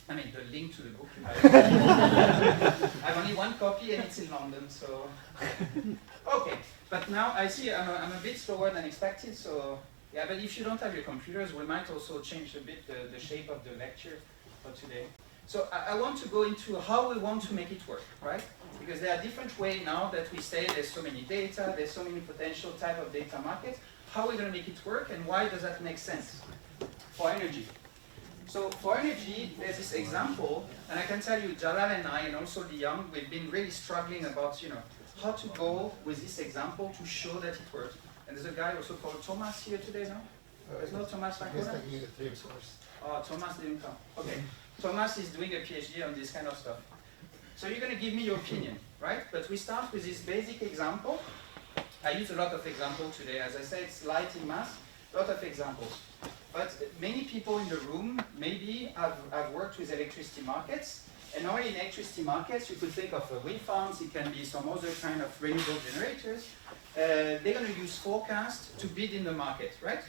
I mean, the link to the book. I have only one copy and it's in London, so. Okay, but now I see I'm a bit slower than expected, so yeah, but if you don't have your computers, we might also change a bit the shape of the lecture for today. So I want to go into how we want to make it work, right? Because there are different ways now that we say there's so many data, there's so many potential type of data markets. How are we going to make it work, and why does that make sense for energy? So for energy, there's this example, and I can tell you, Jalal and I, and also Leon, we've been really struggling about, how to go with this example to show that it works. And there's a guy also called Thomas here today, no? There's no Thomas Fakura? Oh, Thomas didn't come. Okay. Thomas is doing a PhD on this kind of stuff. So you're going to give me your opinion, right? But we start with this basic example. I use a lot of examples today. As I said, it's light in mass, a lot of examples. But many people in the room maybe have worked with electricity markets. And now in electricity markets, you could think of wind farms, it can be some other kind of renewable generators. They're going to use forecast to bid in the market, right?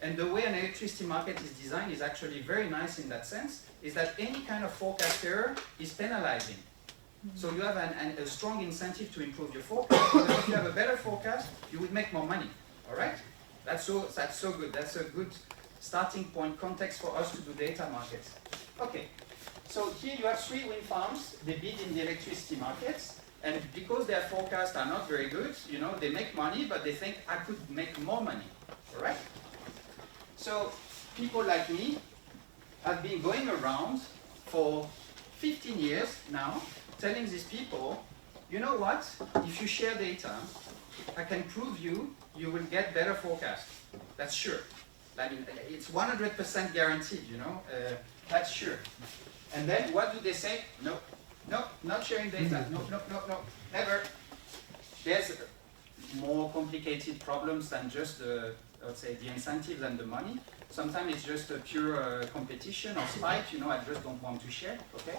And the way an electricity market is designed is actually very nice in that sense, is that any kind of forecast error is penalizing. So you have a strong incentive to improve your forecast, because if you have a better forecast, you would make more money, all right? That's so good. That's a good starting point, context for us to do data markets. Okay, so here you have 3 wind farms. They bid in the electricity markets, and because their forecasts are not very good, they make money, but they think I could make more money, all right? So people like me have been going around for 15 years now, telling these people, you know what? If you share data, I can prove you will get better forecast. That's sure. I mean, it's 100% guaranteed, that's sure. And then what do they say? No, not sharing data. No, never. There's more complicated problems than just I would say the incentives and the money. Sometimes it's just a pure competition or spite, I just don't want to share, okay?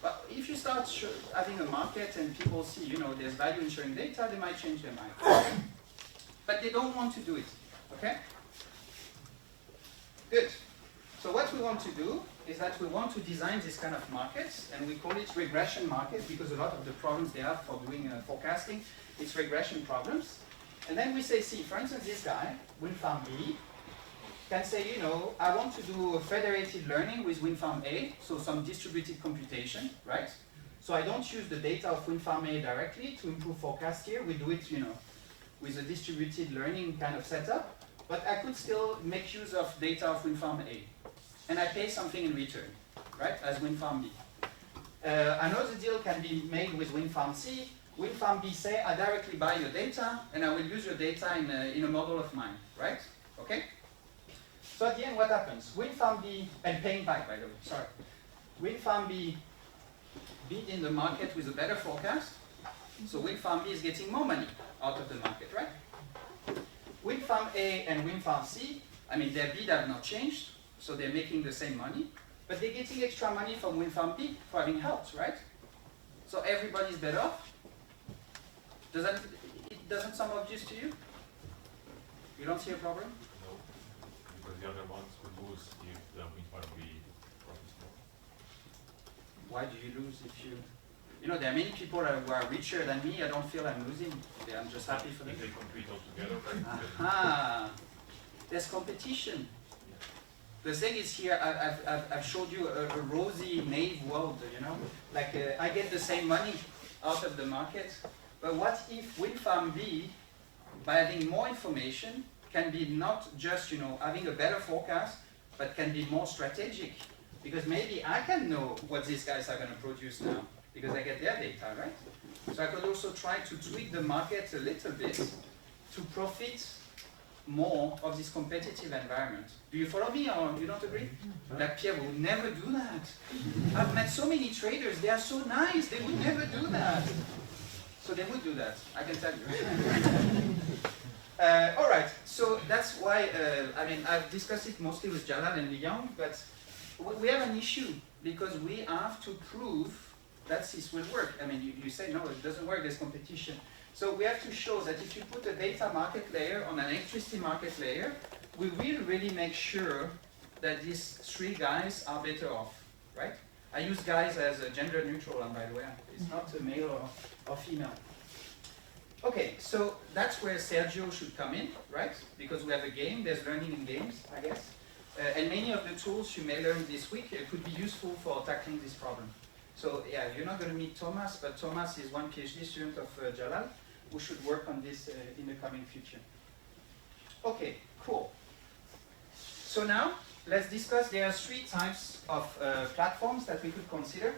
But if you start having a market and people see, there's value in sharing data, they might change their mind. But they don't want to do it, okay? Good. So what we want to do is that we want to design this kind of markets, and we call it regression markets because a lot of the problems they have for doing forecasting, it's regression problems. And then we say, see, for instance, this guy, wind farm B, can say, I want to do a federated learning with wind farm A, so some distributed computation, right? So I don't use the data of wind farm A directly to improve forecast here. We do it, with a distributed learning kind of setup, but I could still make use of data of wind farm A. And I pay something in return, right, as wind farm B. Another deal can be made with wind farm C. Wind farm B say, I directly buy your data, and I will use your data in a model of mine, right? Okay? So at the end, what happens? Wind farm B, and paying back, by the way, sorry. Wind farm B bid in the market with a better forecast, so wind farm B is getting more money out of the market, right? Wind farm A and wind farm C, their bid have not changed, so they're making the same money, but they're getting extra money from wind farm B for having helped, right? So everybody's better off. It doesn't sound obvious to you? You don't see a problem? No, because the other ones would lose if the wind farm B profits more. Why do you lose if you... there are many people who are richer than me. I don't feel I'm losing. I'm just happy for them. If they compete all together, right? Aha! There's competition. The thing is here, I've showed you a rosy, naive world, Like, I get the same money out of the market. But what if wind farm B, by having more information, can be not just, having a better forecast, but can be more strategic? Because maybe I can know what these guys are going to produce now, because I get their data, right? So I could also try to tweak the market a little bit to profit more of this competitive environment. Do you follow me, or you don't agree? Like Pierre would never do that. I've met so many traders, they are so nice, they would never do that. So they would do that, I can tell you. All right, so that's why, I've discussed it mostly with Jalal and Liang, but we have an issue because we have to prove that this will work. I mean, you say, no, it doesn't work, there's competition. So we have to show that if you put a data market layer on an electricity market layer, we will really make sure that these three guys are better off, right? I use guys as a gender neutral, and by the way, it's not a male or female. Okay, so that's where Sergio should come in, right? Because we have a game, there's learning in games, I guess. And many of the tools you may learn this week could be useful for tackling this problem. So yeah, you're not going to meet Thomas, but Thomas is one PhD student of Jalal, who should work on this in the coming future. Okay, cool. So now, let's discuss, there are three types of platforms that we could consider.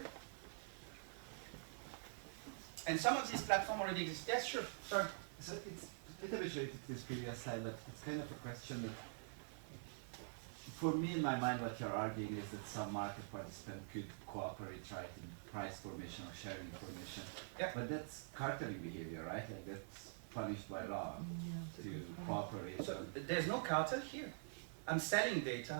And some of these platforms already exist. Yes, sure, sorry. So it's a little bit related to this previous slide, but it's kind of a question that, for me in my mind, what you're arguing is that some market participant could cooperate, right, in price formation or sharing information. Yeah. But that's carteling behavior, right? Like that's punished by law to cooperate. So there's no cartel here. I'm selling data.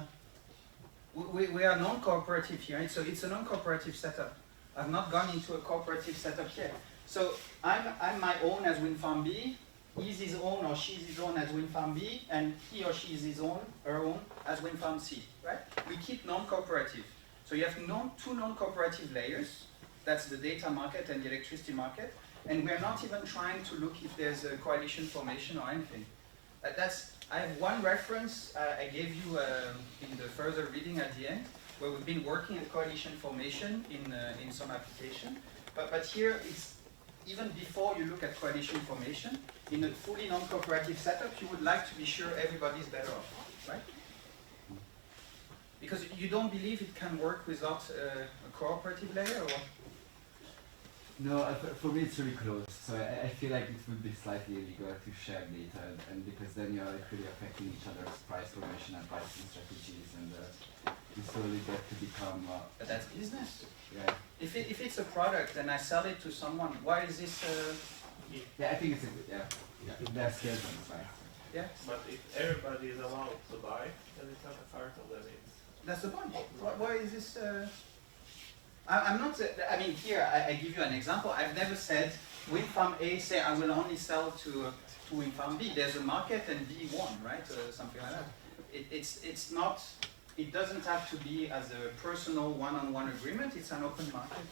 We are non-cooperative here, right? So it's a non-cooperative setup. I've not gone into a cooperative setup yet. So I'm my own as wind farm B, he's his own or she's his own as wind farm B, and he or she is his own, her own as wind farm C, right? We keep non-cooperative. So you have two non-cooperative layers. That's the data market and the electricity market. And we're not even trying to look if there's a coalition formation or anything. I have one reference I gave you in the further reading at the end, where we've been working at coalition formation in some application. But here, it's even before you look at coalition formation, in a fully non-cooperative setup, you would like to be sure everybody's better off, right? Because you don't believe it can work without a cooperative layer, or? No, for me it's really close. So I feel like it would be slightly illegal to share data, and because then you're really affecting each other's price formation and pricing strategies, and you slowly get to become. But that's business. Yeah. If it's a product and I sell it to someone, why is this? Yeah, I think it's a good. Yeah. That's good. Right. Yeah. But if everybody is allowed to buy, then it's not a cartel. Then it's. That's the point. Why is this? I'm not. I mean, here I give you an example. I've never said wind farm A say I will only sell to wind farm B. There's a market and B won, right? Something like that. It's not. It doesn't have to be as a personal one-on-one agreement. It's an open market.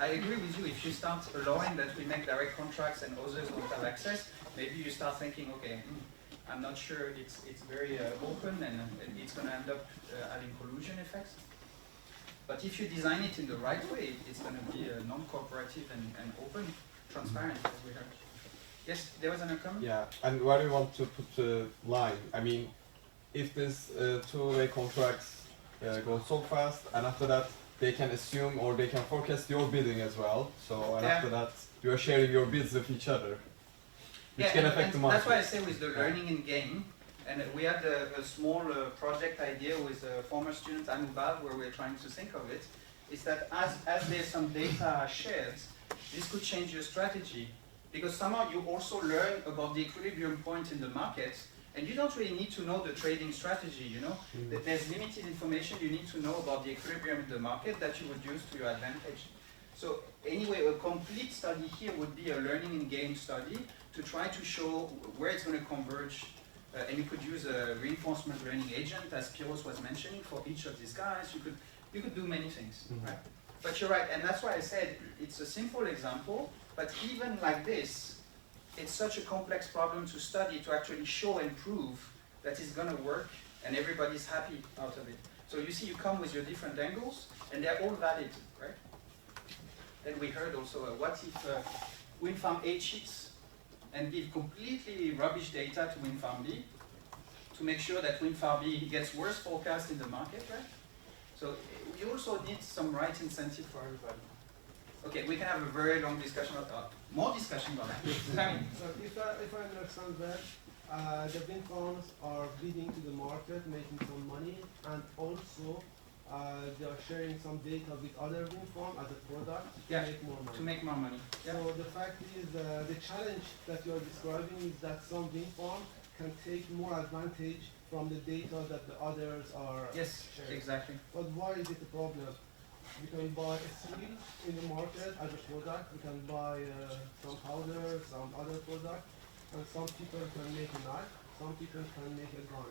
I agree with you. If you start allowing that we make direct contracts and others don't have access, maybe you start thinking, okay, I'm not sure it's very open and it's going to end up having collusion effects. But if you design it in the right way, it's going to be non-cooperative and open, transparent, as we heard. Yes, there was an comment? Yeah, and where do you want to put the line? I mean, if this two-way contracts go so fast, and after that they can assume or they can forecast your bidding as well, so and after that you are sharing your bids with each other, which can affect the market. That's why I say with the learning in game, and we had a small project idea with a former student, Anubhav, where we're trying to think of it, is that as there's some data shared, this could change your strategy. Because somehow you also learn about the equilibrium point in the market, and you don't really need to know the trading strategy, you know? There's limited information you need to know about the equilibrium in the market that you would use to your advantage. So anyway, a complete study here would be a learning in game study to try to show where it's going to converge. And you could use a reinforcement learning agent, as Pierre was mentioning, for each of these guys. You could do many things, right? But you're right, and that's why I said it's a simple example, but even like this, it's such a complex problem to study to actually show and prove that it's going to work and everybody's happy out of it. So you see, you come with your different angles, and they're all valid, right? Then we heard also, what if wind farm A cheats and give completely rubbish data to wind farm B to make sure that wind farm B gets worse forecast in the market, right? So you also need some right incentive for everybody. Okay, we can have a very long discussion about more discussion about that. So if I understand that, the wind farms are bidding to the market, making some money, and also they are sharing some data with other wind farms as a product to make more money. To make more money. So the fact is, the challenge that you are describing is that some wind farms can take more advantage from the data that the others are sharing. Exactly. But why is it a problem? We can buy a seal in the market as a product. We can buy some powder, some other product, and some people can make a knife. Some people can make a gun.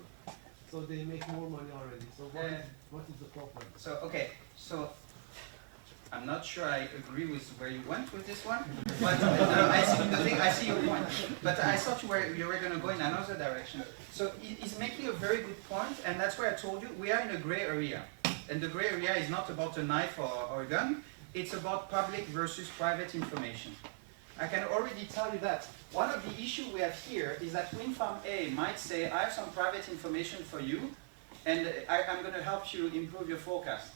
So they make more money already. So what is the problem? So okay, so I'm not sure I agree with where you went with this one, but I see your point. But I thought you were going to go in another direction. So he's making a very good point, and that's why I told you we are in a gray area. And the gray area is not about a knife or a gun, it's about public versus private information. I can already tell you that. One of the issues we have here is that WindFarm A might say, I have some private information for you, and I'm going to help you improve your forecast.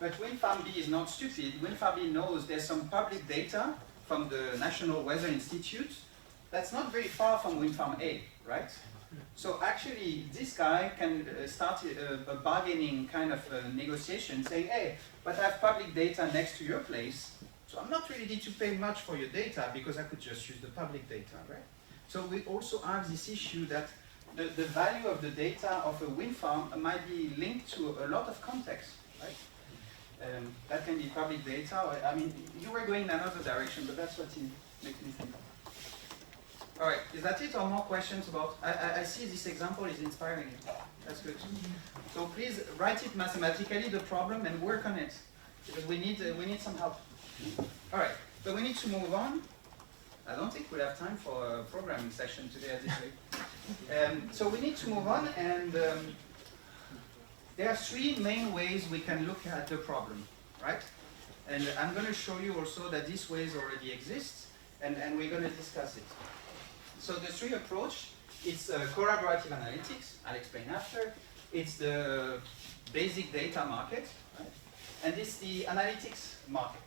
But WindFarm B is not stupid. WindFarm B knows there's some public data from the National Weather Institute that's not very far from WindFarm A, right? So actually, this guy can start a bargaining kind of negotiation, saying, hey, but I have public data next to your place, so I'm not really need to pay much for your data because I could just use the public data, right? So we also have this issue that the value of the data of a wind farm might be linked to a lot of context, right? That can be public data, or, I mean, you were going in another direction, but that's what it makes me think of. All right, is that it or more questions about, I see this example is inspiring you. That's good. So please write it mathematically, the problem, and work on it, because we need some help. All right, but we need to move on. I don't think we'll have time for a programming session today at this rate. So we need to move on, and there are three main ways we can look at the problem, right? And I'm going to show you also that these ways already exist, and we're going to discuss it. So the three approach, it's collaborative analytics, I'll explain after. It's the basic data market, right? And it's the analytics market.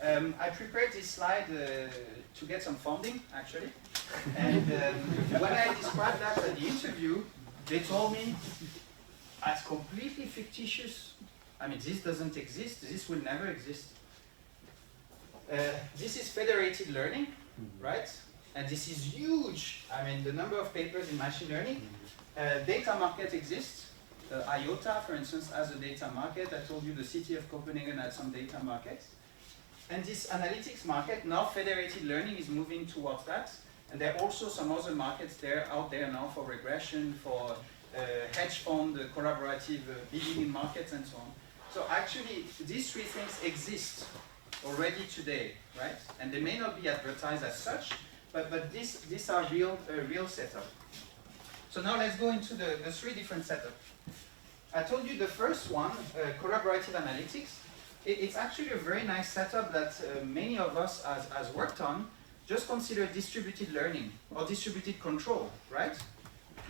I prepared this slide to get some funding, actually. And when I described that at the interview, they told me, that's completely fictitious. I mean, this doesn't exist. This will never exist. This is federated learning, right? And this is huge. I mean, the number of papers in machine learning. Data market exists. IOTA, for instance, has a data market. I told you the city of Copenhagen had some data markets. And this analytics market, now federated learning is moving towards that. And there are also some other markets out there now for regression, for hedge fund, collaborative bidding in markets, and so on. So actually, these three things exist already today, right? And they may not be advertised as such, but these are real setup. So now let's go into the three different setups. I told you the first one, collaborative analytics. It's actually a very nice setup that many of us has worked on. Just consider distributed learning or distributed control, right?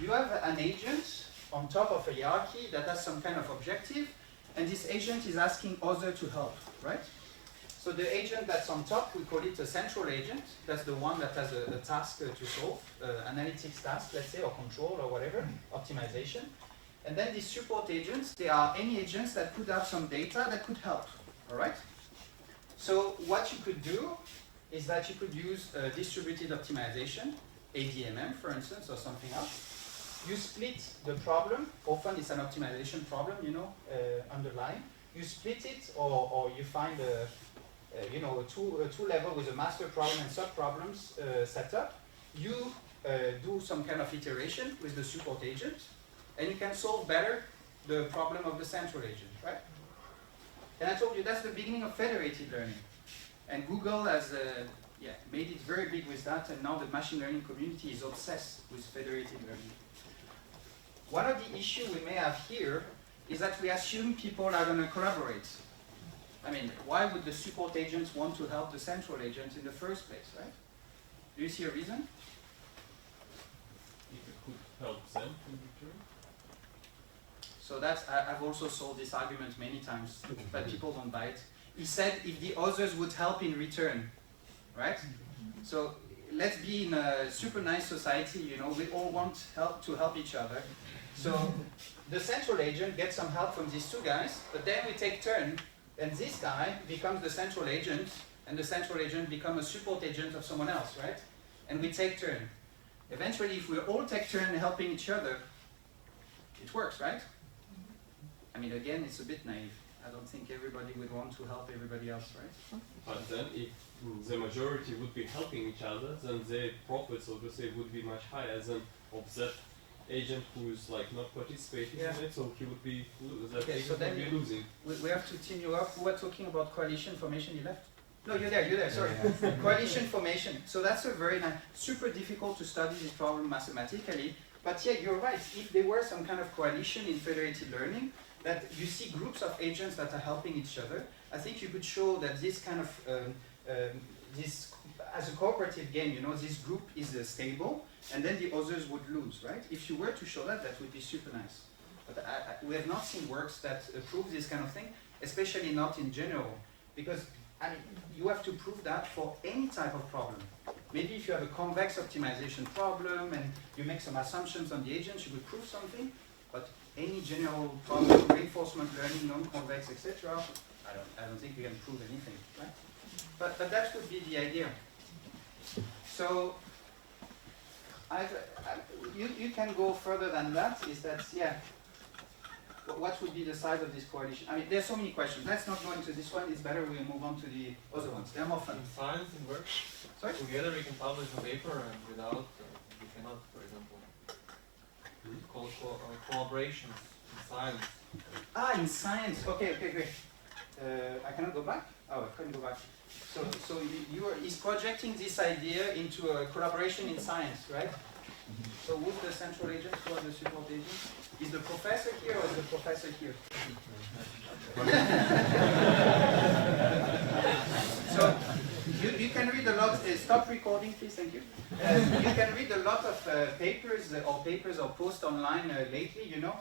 You have an agent on top of a hierarchy that has some kind of objective, and this agent is asking others to help, right? So the agent that's on top, we call it a central agent. That's the one that has a task to solve, analytics task, let's say, or control, or whatever, optimization. And then these support agents, they are any agents that could have some data that could help, all right? So what you could do is that you could use distributed optimization, ADMM, for instance, or something else. You split the problem. Often it's an optimization problem, you know, underlying. You split it, or you find you know, a two level with a master problem and sub-problems setup. You do some kind of iteration with the support agent, and you can solve better the problem of the central agent, right? And I told you that's the beginning of federated learning. And Google has made it very big with that, and now the machine learning community is obsessed with federated learning. One of the issues we may have here is that we assume people are going to collaborate. I mean, why would the support agents want to help the central agent in the first place, right? Do you see a reason? If it could help them in return. So that's, I've also sold this argument many times, but people don't buy it. He said if the others would help in return, right? So let's be in a super nice society, you know, we all want to help each other. So the central agent gets some help from these two guys, but then we take turn, and this guy becomes the central agent, and the central agent becomes a support agent of someone else, right? And we take turn. Eventually, if we all take turn helping each other, it works, right? I mean, again, it's a bit naive. I don't think everybody would want to help everybody else, right? But then if the majority would be helping each other, then their profits, so to say, would be much higher than of that agent who's like not participating in it, so he would be that Okay, agent so then would be losing. we have to team you up. We were talking about coalition formation, you left? No, you're there, sorry. Coalition formation. So that's a very nice, super difficult to study this problem mathematically, but yeah, you're right. If there were some kind of coalition in federated learning, that you see groups of agents that are helping each other, I think you could show that this kind of, this, as a cooperative game, you know, this group is stable, and then the others would lose, right? If you were to show that, that would be super nice. But we have not seen works that prove this kind of thing, especially not in general, because I mean, you have to prove that for any type of problem. Maybe if you have a convex optimization problem and you make some assumptions on the agents, you could prove something, but any general problem, reinforcement learning, non-convex, etc., I don't think we can prove anything, right? But that would be the idea. So, you can go further than that, is that, yeah, what would be the size of this coalition? I mean, there's so many questions. Let's not go into this one. It's better we move on to the other ones. They're more fun. In science it works. Sorry? Together we can publish a paper, and without we cannot, for example. It's called collaborations in science. Ah, in science. Okay, great. I cannot go back? Oh, I couldn't go back. So he's projecting this idea into a collaboration in science, right? So who's the central agent? Who are the support agents? Is the professor here or is the professor here? So you can read a lot. Stop recording, please. Thank you. You can read a lot of papers or posts online lately. You know,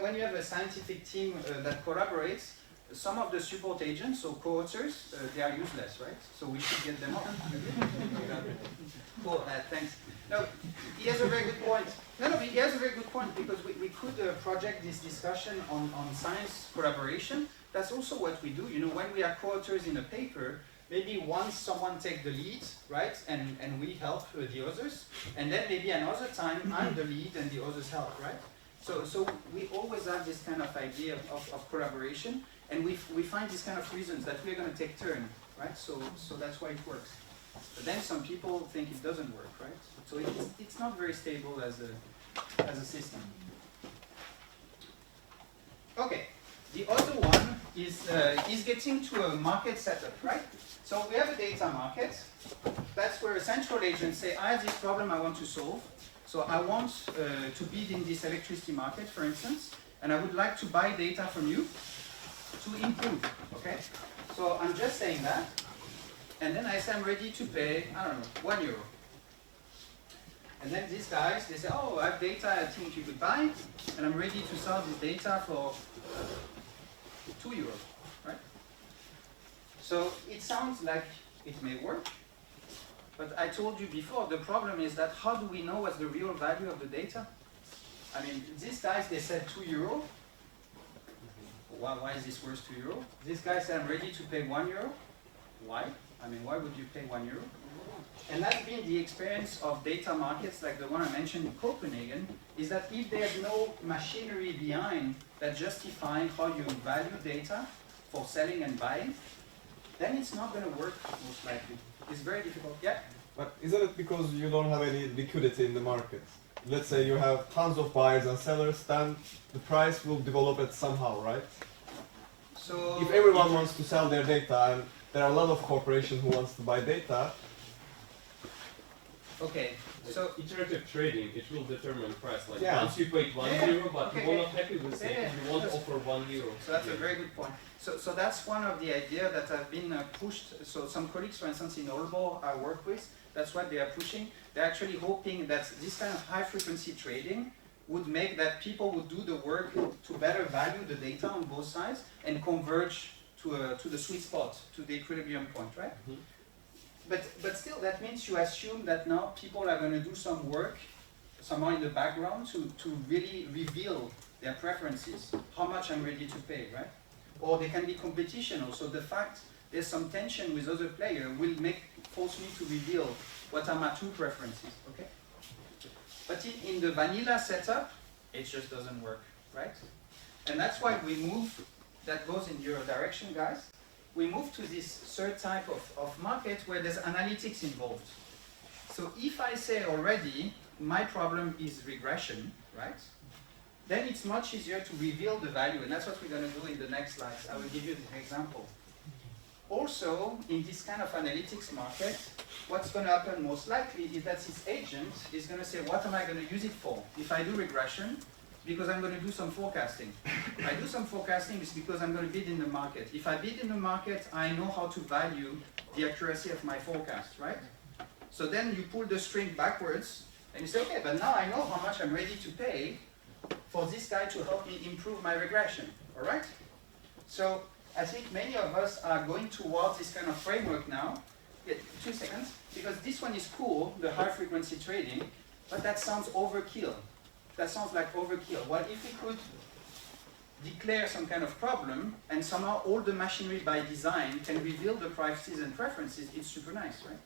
when you have a scientific team that collaborates, some of the support agents, so co-authors, they are useless, right? So we should get them off. Cool. Thanks. No, he has a very good point. No, he has a very good point, because we could project this discussion on science collaboration. That's also what we do. You know, when we are co-authors in a paper, maybe once someone takes the lead, right, and we help the others, and then maybe another time I'm the lead and the others help, right? So we always have this kind of idea of collaboration, and we find these kind of reasons that we're going to take turn, right? So that's why it works. But then some people think it doesn't work, right? So it's not very stable as a system. Okay, the other one is getting to a market setup, right? So we have a data market. That's where a central agent say, I have this problem I want to solve. So I want to bid in this electricity market, for instance, and I would like to buy data from you to improve, okay? So I'm just saying that, and then I say I'm ready to pay, I don't know, €1. And then these guys, they say, oh, I have data I think you could buy, and I'm ready to sell this data for €2, right? So it sounds like it may work, but I told you before, the problem is that how do we know what's the real value of the data? I mean, these guys, they said €2. Why is this worth €2? This guy said, I'm ready to pay €1. Why? I mean, why would you pay €1? And that's been the experience of data markets like the one I mentioned in Copenhagen, is that if there's no machinery behind that justify how you value data for selling and buying, then it's not going to work, most likely. It's very difficult. Yeah? But isn't it because you don't have any liquidity in the market? Let's say you have tons of buyers and sellers, then the price will develop it somehow, right? So if everyone wants to sell their data and there are a lot of corporations who wants to buy data. Okay, so iterative trading, it will determine price. Like once you paid €1, but you are not happy with it, you won't offer €1. So that's a very good point. So that's one of the ideas that have been pushed. So some colleagues, for instance, in Aalborg I work with, that's what they are pushing. They're actually hoping that this kind of high frequency trading would make that people would do the work to better value the data on both sides and converge to the sweet spot, to the equilibrium point, right? Mm-hmm. But still, that means you assume that now people are going to do some work somewhere in the background to really reveal their preferences, how much I'm ready to pay, right? Or there can be competition also. The fact there's some tension with other players will force me to reveal what are my true preferences, okay? But in the vanilla setup, it just doesn't work, right? And that's why we move that goes in your direction, guys. We move to this third type of market where there's analytics involved. So if I say already, my problem is regression, right? Then it's much easier to reveal the value, and that's what we're going to do in the next slides. I will give you an example. Also, in this kind of analytics market, what's going to happen most likely is that this agent is going to say, what am I going to use it for? If I do regression, because I'm going to do some forecasting. If I do some forecasting, it's because I'm going to bid in the market. If I bid in the market, I know how to value the accuracy of my forecast, right? So then you pull the string backwards, and you say, okay, but now I know how much I'm ready to pay for this guy to help me improve my regression, all right? So I think many of us are going towards this kind of framework now. Yeah, 2 seconds, because this one is cool, the high frequency trading, but that sounds overkill. That sounds like overkill. What if we could declare some kind of problem and somehow all the machinery by design can reveal the prices and preferences? It's super nice, right?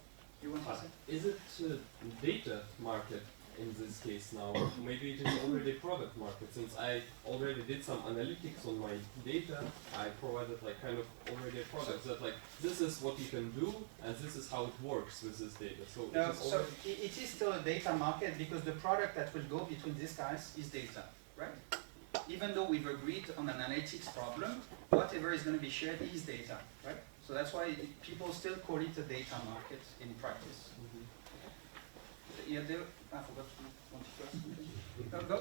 You want to say? Is it a data market in this case now? Maybe it is already a product market, since I already did some analytics on my data. I provided like kind of already a product that like this is what you can do and this is how it works with this data. So, no, so it is still a data market because the product that will go between these guys is data, right? Even though we've agreed on an analytics problem, whatever is going to be shared is data, right? So that's why people still call it a data market in practice. Yeah, I forgot to want to first. Go.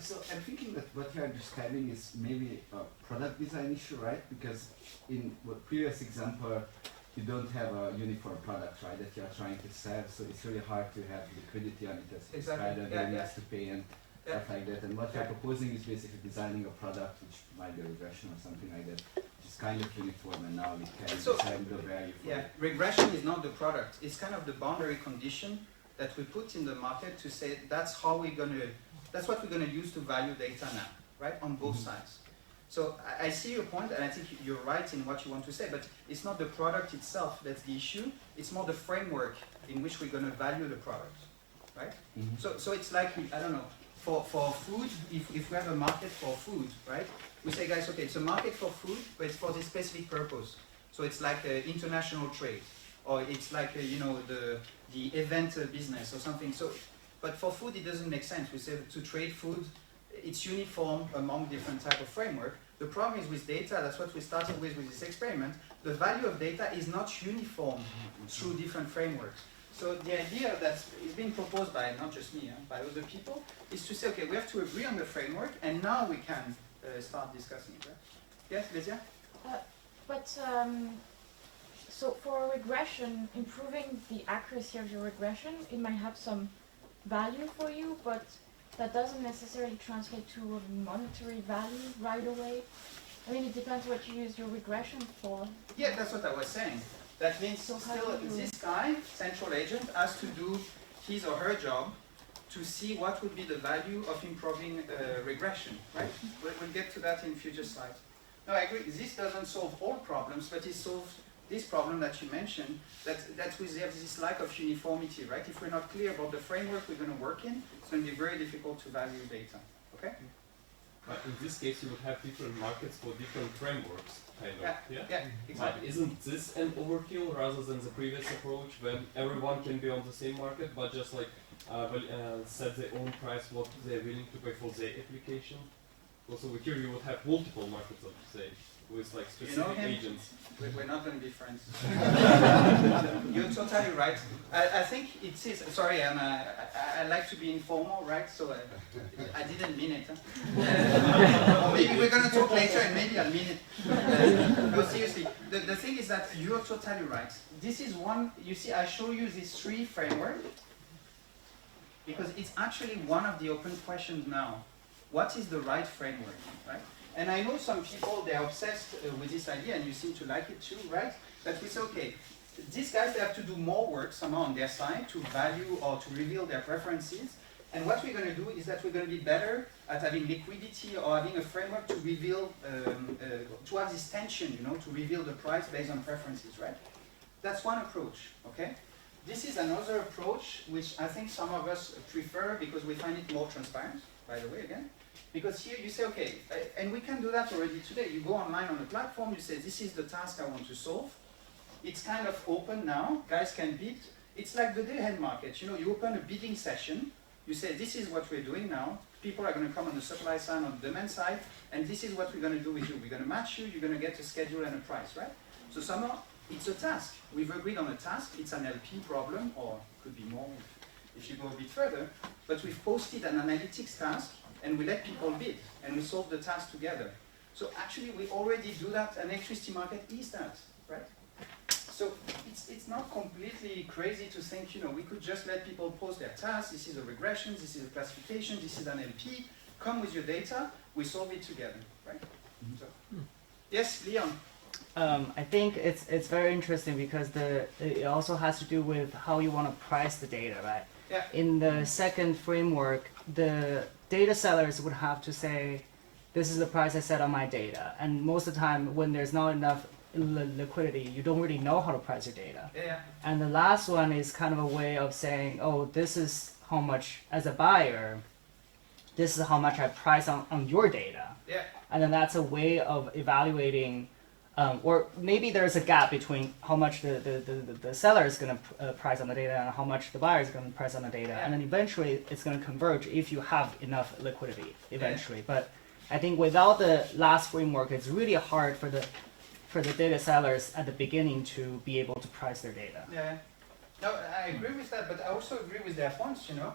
So I'm thinking that what you're describing is maybe a product design issue, right? Because in the previous example, you don't have a uniform product, right, that you're trying to sell, so it's really hard to have liquidity on it as Exactly. willingness to pay and stuff like that. And what you're proposing is basically designing a product which might be a regression or something like that, which is kind of uniform, and now we can design the value for it. Regression is not the product. It's kind of the boundary condition that we put in the market to say that's how we're going to, that's what we're going to use to value data now, right, on both sides. So I see your point, and I think you're right in what you want to say, but it's not the product itself that's the issue. It's more the framework in which we're going to value the product, right? So it's like, I don't know, for food, if we have a market for food, right, we say, guys, okay, it's a market for food, but it's for this specific purpose. So it's like international trade, or it's like, you know, the event business or something. So, but for food, it doesn't make sense. We say to trade food, it's uniform among different type of framework. The problem is with data, that's what we started with this experiment, the value of data is not uniform through different frameworks. So the idea that's being proposed by, not just me, by other people, is to say, okay, we have to agree on the framework, and now we can start discussing it, right? Yes, Lesia? So for regression, improving the accuracy of your regression, it might have some value for you, but that doesn't necessarily translate to a monetary value right away. I mean, it depends what you use your regression for. Yeah, that's what I was saying. That means still this guy, central agent, has to do his or her job to see what would be the value of improving regression, right? We'll get to that in future slides. No, I agree. This doesn't solve all problems, but it solves this problem that you mentioned, that we have this lack of uniformity, right? If we're not clear about the framework we're going to work in, it's going to be very difficult to value data, okay? But in this case, you would have different markets for different frameworks, kind of, yeah? Yeah, exactly. But isn't this an overkill rather than the previous approach, when everyone can be on the same market, but just like set their own price, what they're willing to pay for their application? Also, here you would have multiple markets, so to say, with like specific agents. We're not going to be friends. You're totally right. I think it is, sorry, I like to be informal, right? So I didn't mean it. Huh? Maybe we're going to talk later and maybe I'll mean it. No, seriously, the thing is that you're totally right. This is one, you see, I show you these three frameworks because it's actually one of the open questions now. What is the right framework, right? And I know some people, they're obsessed with this idea, and you seem to like it too, right? That we say, okay, these guys, they have to do more work somehow on their side to value or to reveal their preferences. And what we're going to do is that we're going to be better at having liquidity or having a framework to reveal, to have this tension, you know, to reveal the price based on preferences, right? That's one approach, okay? This is another approach which I think some of us prefer because we find it more transparent, by the way, again. Because here you say, okay, and we can do that already today. You go online on a platform, you say, this is the task I want to solve. It's kind of open now, guys can bid. It's like the day-ahead market. You know, you open a bidding session, you say, this is what we're doing now. People are going to come on the supply side, on the demand side, and this is what we're going to do with you. We're going to match you, you're going to get a schedule and a price, right? So somehow, it's a task. We've agreed on a task. It's an LP problem, or could be more if you go a bit further. But we've posted an analytics task, and we let people bid, and we solve the task together. So actually, we already do that. An electricity market is that, right? So it's not completely crazy to think, you know, we could just let people post their tasks. This is a regression, this is a classification, this is an LP. Come with your data, we solve it together, right? So, yes, Leon. I think it's very interesting because it also has to do with how you want to price the data, right? Yeah. In the second framework, the data sellers would have to say, this is the price I set on my data. And most of the time, when there's not enough liquidity, you don't really know how to price your data. Yeah. And the last one is kind of a way of saying, oh, this is how much, as a buyer, this is how much I price on your data. Yeah. And then that's a way of evaluating, or maybe there's a gap between how much the seller is going to price on the data and how much the buyer is going to price on the data. Yeah. And then eventually it's going to converge if you have enough liquidity eventually. Yeah. But I think without the last framework, it's really hard for the data sellers at the beginning to be able to price their data. Yeah. No, I agree with that, but I also agree with their points, you know.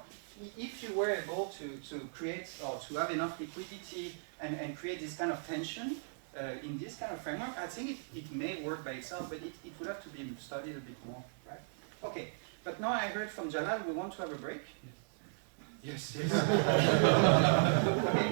If you were able to create or to have enough liquidity and create this kind of tension in this kind of framework, I think it may work by itself, but it would have to be studied a bit more, right? Okay, but now I heard from Jalal, we want to have a break. Yes, yes. Okay,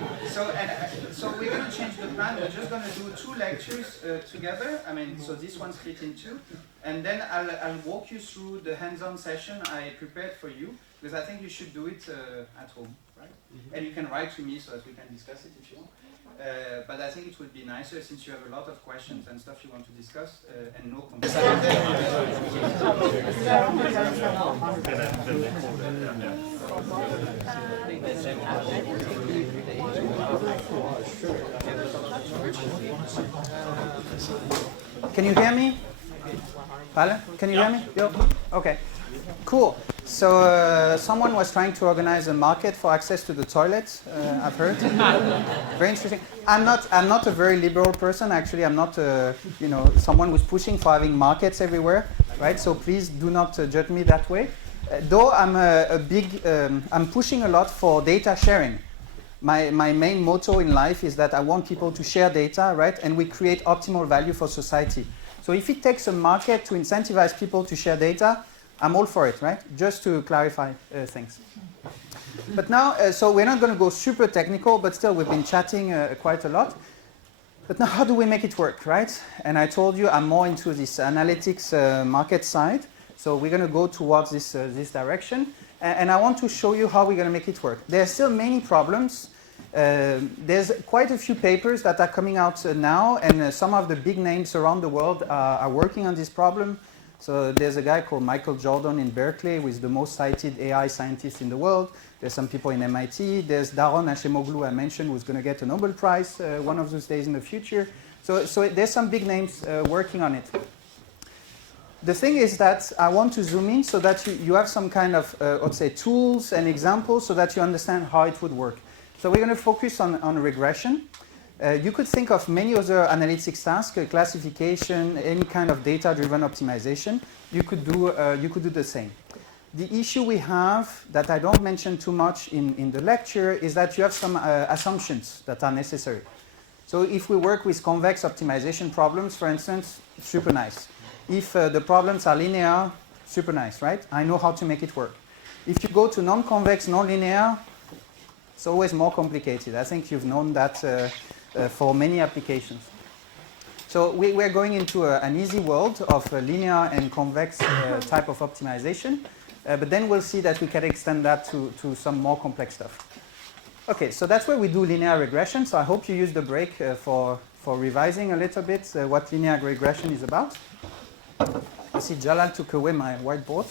so we're going to change the plan. We're just going to do 2 lectures together. I mean, so this one split in 2. And then I'll walk you through the hands-on session I prepared for you, because I think you should do it at home, right? And you can write to me so that we can discuss it if you want. But I think it would be nicer since you have a lot of questions and stuff you want to discuss and no Can you hear me? Vale? Can you hear me? Yo? Okay. Cool. So someone was trying to organize a market for access to the toilet. I've heard. Very interesting. I'm not a very liberal person. Actually, I'm not someone who's pushing for having markets everywhere, right? So please do not judge me that way. Though I'm pushing a lot for data sharing. My main motto in life is that I want people to share data, right? And we create optimal value for society. So if it takes a market to incentivize people to share data, I'm all for it, right? Just to clarify things. But now, so we're not going to go super technical, but still we've been chatting quite a lot. But now how do we make it work, right? And I told you I'm more into this analytics market side. So we're going to go towards this direction. And I want to show you how we're going to make it work. There are still many problems. There's quite a few papers that are coming out now, and some of the big names around the world are working on this problem. So there's a guy called Michael Jordan in Berkeley, who is the most cited AI scientist in the world. There's some people in MIT. There's Daron Hashemoglu I mentioned, who's going to get a Nobel Prize one of those days in the future. So there's some big names working on it. The thing is that I want to zoom in so that you have some kind of, let's say, tools and examples so that you understand how it would work. So we're going to focus on regression. You could think of many other analytics tasks, classification, any kind of data-driven optimization. You could do the same. The issue we have that I don't mention too much in the lecture is that you have some assumptions that are necessary. So if we work with convex optimization problems, for instance, super nice. If the problems are linear, super nice, right? I know how to make it work. If you go to non-convex, non-linear, it's always more complicated. I think you've known that for many applications. So we're going into an easy world of linear and convex type of optimization. But then we'll see that we can extend that to some more complex stuff. Okay, so that's where we do linear regression. So I hope you use the break for revising a little bit what linear regression is about. I see Jalal took away my whiteboard.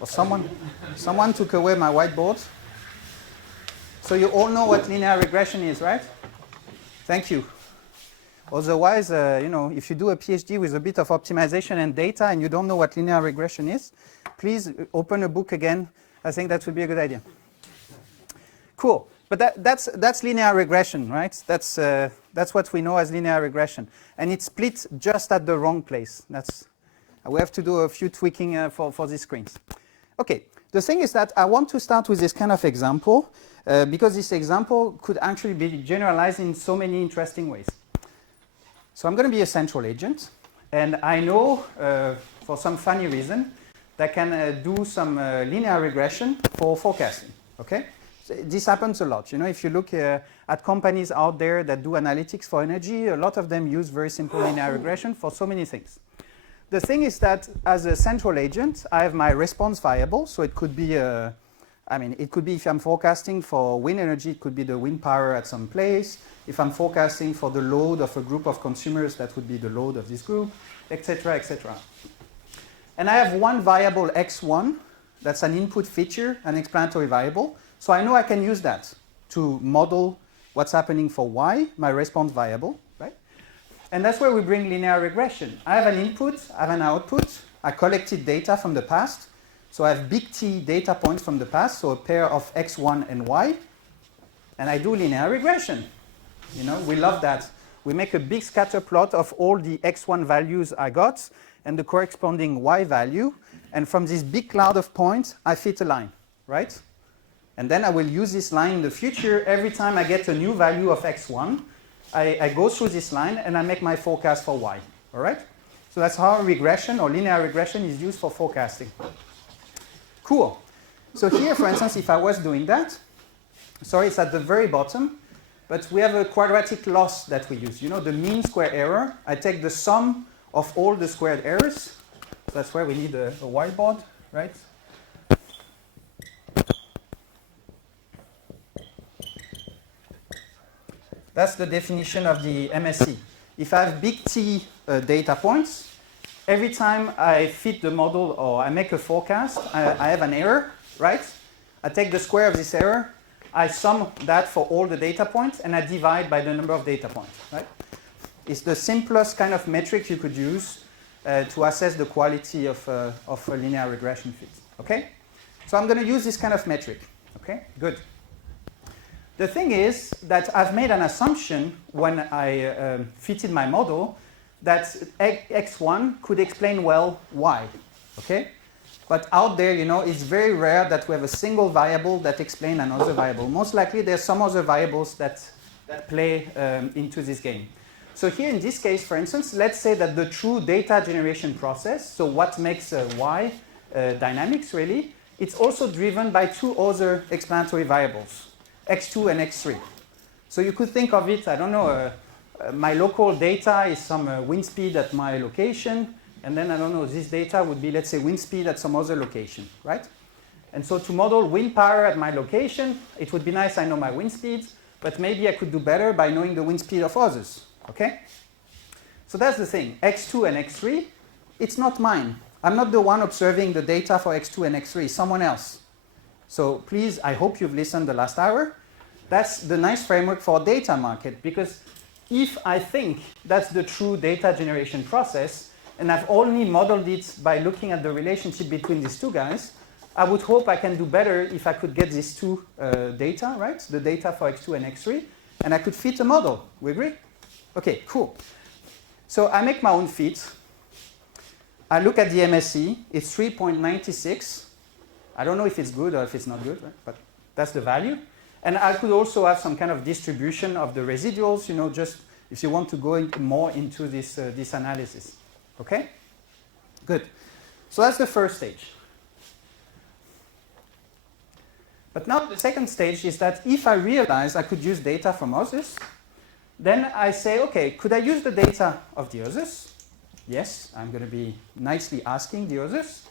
Or someone took away my whiteboard. So you all know what linear regression is, right? Thank you. Otherwise, if you do a PhD with a bit of optimization and data and you don't know what linear regression is, please open a book again. I think that would be a good idea. Cool. But that's linear regression, right? That's what we know as linear regression. And it's split just at the wrong place. We have to do a few tweaking for these screens. Okay. The thing is that I want to start with this kind of example because this example could actually be generalized in so many interesting ways. So I'm going to be a central agent, and I know for some funny reason that I can do some linear regression for forecasting. Okay, so this happens a lot. If you look at companies out there that do analytics for energy, a lot of them use very simple linear regression for so many things. The thing is that as a central agent, I have my response variable. So it could be it could be if I'm forecasting for wind energy, it could be the wind power at some place. If I'm forecasting for the load of a group of consumers, that would be the load of this group, etc., etc. And I have one variable x1, that's an input feature, an explanatory variable. So I know I can use that to model what's happening for y, my response variable, right? And that's where we bring linear regression. I have an input, I have an output, I collected data from the past. So I have big T data points from the past, so a pair of x1 and y, and I do linear regression. We love that. We make a big scatter plot of all the x1 values I got and the corresponding y value, and from this big cloud of points, I fit a line, right? And then I will use this line in the future. Every time I get a new value of x1, I go through this line and I make my forecast for y, all right? So that's how regression or linear regression is used for forecasting. Cool. So here, for instance, if I was doing that, sorry, it's at the very bottom, but we have a quadratic loss that we use. The mean square error. I take the sum of all the squared errors. So that's where we need a whiteboard, right? That's the definition of the MSE. If I have big T data points, every time I fit the model or I make a forecast, I have an error, right? I take the square of this error, I sum that for all the data points, and I divide by the number of data points, right? It's the simplest kind of metric you could use to assess the quality of a linear regression fit, okay? So I'm going to use this kind of metric, okay? Good. The thing is that I've made an assumption when I fitted my model that x1 could explain well y, okay? But out there, it's very rare that we have a single variable that explains another variable. Most likely, there's some other variables that play into this game. So here in this case, for instance, let's say that the true data generation process, so what makes y dynamics really, it's also driven by two other explanatory variables, x2 and x3. So you could think of it, I don't know, my local data is some wind speed at my location, and then, I don't know, this data would be, let's say, wind speed at some other location, right? And so to model wind power at my location, it would be nice I know my wind speeds, but maybe I could do better by knowing the wind speed of others, okay? So that's the thing, x2 and x3, it's not mine. I'm not the one observing the data for x2 and x3, someone else. So please, I hope you've listened the last hour. That's the nice framework for a data market, because if I think that's the true data generation process, and I've only modeled it by looking at the relationship between these two guys, I would hope I can do better if I could get these two data, right? The data for x2 and x3, and I could fit a model. We agree? Okay, cool. So I make my own fit. I look at the MSE. It's 3.96. I don't know if it's good or if it's not good, right? But that's the value. And I could also have some kind of distribution of the residuals, just if you want to go more into this analysis. Okay? Good. So that's the first stage. But now the second stage is that if I realize I could use data from others, then I say, okay, could I use the data of the others? Yes, I'm going to be nicely asking the others.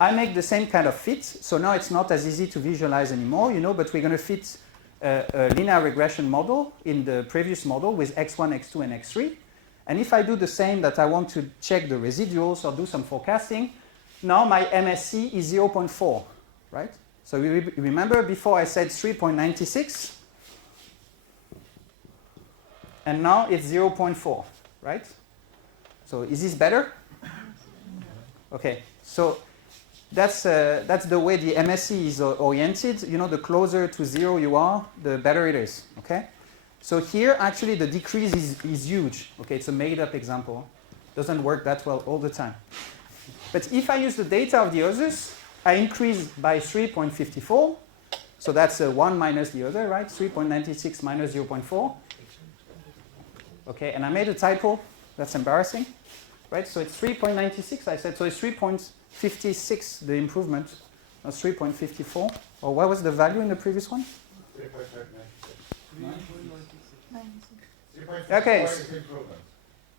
I make the same kind of fit. So now it's not as easy to visualize anymore, but we're going to fit a linear regression model in the previous model with x1, x2, and x3. And if I do the same, that I want to check the residuals or do some forecasting, now my MSE is 0.4, right? So remember before I said 3.96, and now it's 0.4, right? So is this better? Okay, so that's the way the MSE is oriented. You know, the closer to 0 you are, the better it is, okay? So here, actually, the decrease is huge. Okay, it's a made-up example. Doesn't work that well all the time. But if I use the data of the others, I increase by 3.54. So that's 1 minus the other, right? 3.96 minus 0.4. Okay, and I made a typo. That's embarrassing, right? So it's 3.96, I said. So it's 3.56, the improvement, not 3.54. Or what was the value in the previous one? 3.96. Okay.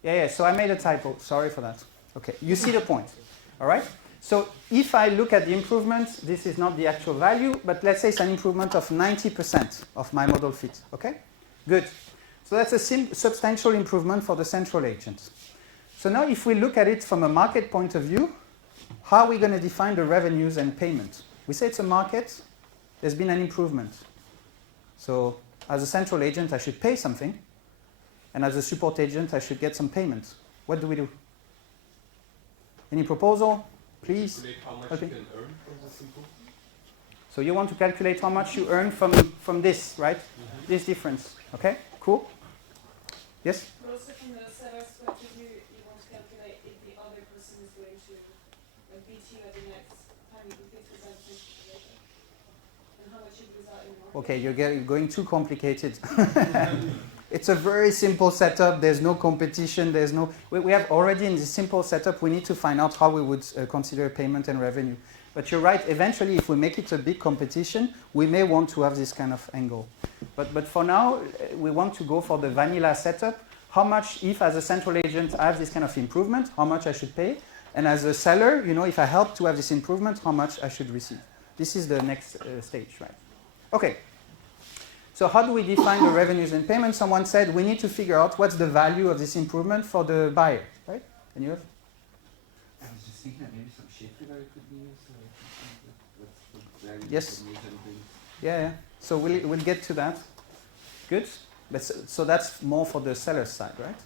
Yeah, so I made a typo. Sorry for that. Okay, you see the point. All right? So if I look at the improvement, this is not the actual value, but let's say it's an improvement of 90% of my model fit. Okay? Good. So that's a substantial improvement for the central agent. So now if we look at it from a market point of view, how are we going to define the revenues and payment? We say it's a market. There's been an improvement. So as a central agent, I should pay something. And as a support agent, I should get some payment. What do we do? Any proposal? Please. Calculate how much okay. you can earn from this improvement. So you want to calculate how much you earn from this, right? Mm-hmm. This difference. Okay, cool. Yes? But also from the seller's point of view, you want to calculate if the other person is going to beat you at the next time you complete the presentation. And how much you lose out in the market. Okay, you're going too complicated. It's a very simple setup. There's no competition. There's no. We have already in this simple setup. We need to find out how we would consider payment and revenue. But you're right. Eventually, if we make it a big competition, we may want to have this kind of angle. But for now, we want to go for the vanilla setup. How much, if as a central agent I have this kind of improvement, how much I should pay, and as a seller, you know, if I help to have this improvement, how much I should receive. This is the next stage, right? Okay. So how do we define the revenues and payments? Someone said we need to figure out what's the value of this improvement for the buyer, right? And you have? I was just thinking that maybe some shape figure could be used. Yes. Yeah. So we'll get to that. Good. But so that's more for the seller's side, right?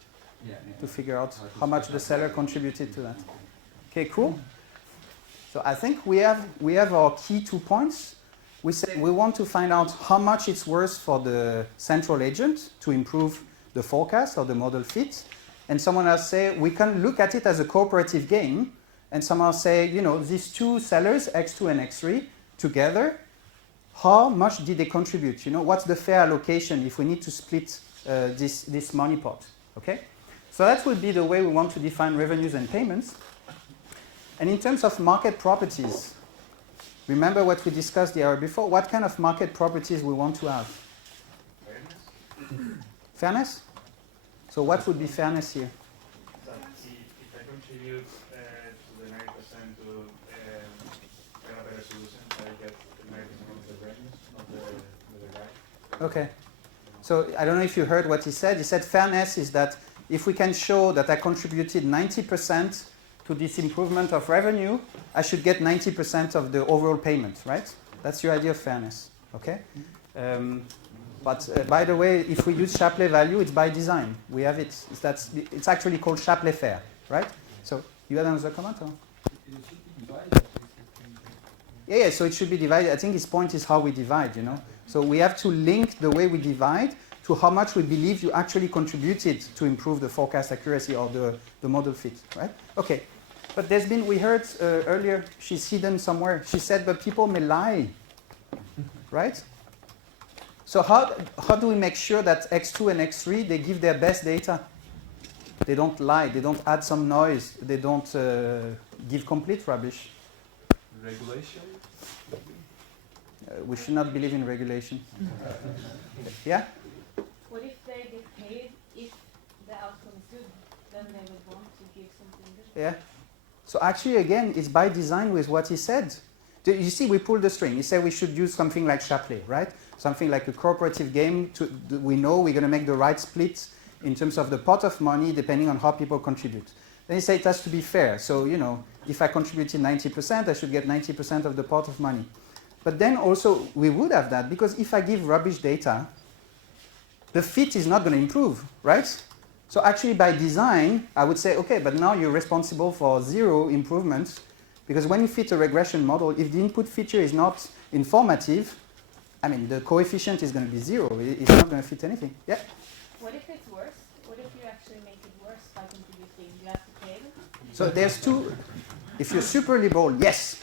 Yeah. To figure out how much the seller contributed to that. Okay, cool. So I think we have our key 2 points. We say we want to find out how much it's worth for the central agent to improve the forecast or the model fit. And someone else say we can look at it as a cooperative game. And someone say, you know, these two sellers, X2 and X3, together, how much did they contribute? You know, what's the fair allocation if we need to split this money pot? Okay? So that would be the way we want to define revenues and payments. And in terms of market properties, remember what we discussed the hour before? What kind of market properties we want to have? Fairness. Fairness? So what would be fairness here? That if I contribute to the 9% to get a better solution, I get 9% of the revenues, not the guy. Okay. So I don't know if you heard what he said. He said fairness is that if we can show that I contributed 90% to this improvement of revenue, I should get 90% of the overall payment, right? That's your idea of fairness, okay? But by the way, if we use Shapley value, it's by design. We have it. It's actually called Shapley fair, right? So you had another comment? Or? Yeah, so it should be divided. I think his point is how we divide, you know? So we have to link the way we divide to how much we believe you actually contributed to improve the forecast accuracy or the model fit, right? Okay. But there's been, we heard earlier, she's hidden somewhere. She said, but people may lie, right? So how do we make sure that X2 and X3, they give their best data? They don't lie, they don't add some noise, they don't give complete rubbish. Regulation? We should not believe in regulation. Yeah? What if they get paid if the outcome is good? Then they would want to give something good. Yeah. So actually, again, it's by design with what he said. You see, we pulled the string. He said we should use something like Shapley, right? Something like a cooperative game. We know we're going to make the right split in terms of the pot of money depending on how people contribute. Then he said it has to be fair. So, you know, if I contributed 90%, I should get 90% of the pot of money. But then also we would have that, because if I give rubbish data, the fit is not going to improve, right? So actually by design, I would say, okay, but now you're responsible for 0 improvements, because when you fit a regression model, if the input feature is not informative, I mean, the coefficient is going to be 0. It's not going to fit anything. Yeah? What if it's worse? What if you actually make it worse by contributing? You have to pay them? So there's two, if you're super liberal, yes.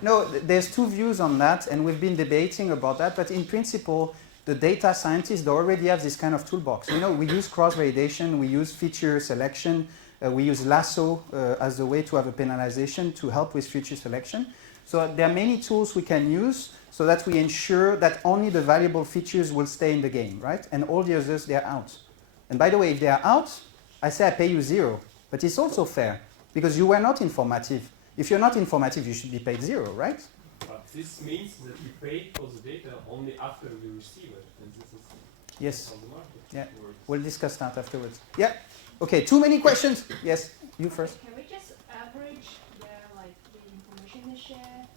No, there's two views on that, and we've been debating about that, but in principle, the data scientists already have this kind of toolbox. You know, we use cross-validation, we use feature selection, we use lasso as a way to have a penalization to help with feature selection. So there are many tools we can use so that we ensure that only the valuable features will stay in the game, right? And all the others, they're out. And by the way, if they are out, I say I pay you 0. But it's also fair, because you were not informative. If you're not informative, you should be paid 0, right? But this means that you pay for the data only after you receive it. And this is Yes. how the market Yeah. works. We'll discuss that afterwards. Yeah. Okay, too many questions? Yes, you first. Can we just average the information is shared?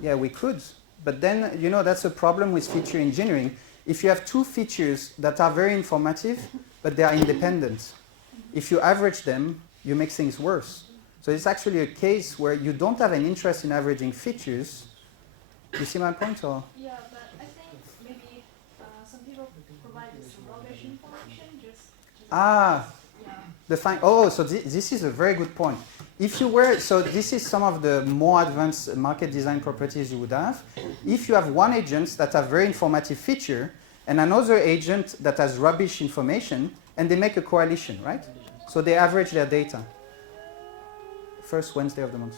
Yeah, we could. But then, you know, that's a problem with feature engineering. If you have 2 features that are very informative, but they are independent, if you average them, you make things worse. So it's actually a case where you don't have an interest in averaging features. You see my point? Or? Yeah, but I think maybe some people provide this rubbish information So this is a very good point. If you were, so this is some of the more advanced market design properties you would have. If you have one agent that has very informative feature and another agent that has rubbish information, and they make a coalition, right? So they average their data. First Wednesday of the month.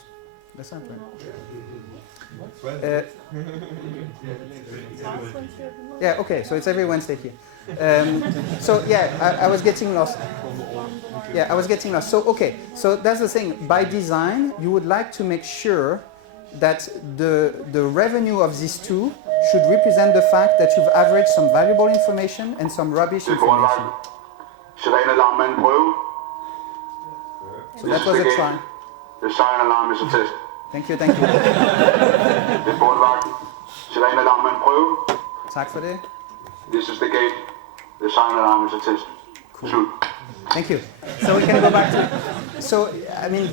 That's not right. Yeah, okay, so it's every Wednesday here. So yeah, I was getting lost. Yeah, I was getting lost. So okay, so that's the thing. By design, you would like to make sure that the revenue of these two should represent the fact that you've averaged some valuable information and some rubbish information. So that was a try. The siren alarm is a test. Thank you, thank you. Det er portvagten. Sirenalarmen prøve. Tak for det. This is the gate. The siren alarm is a test. Cool. Thank you. So we can go back to. So I mean,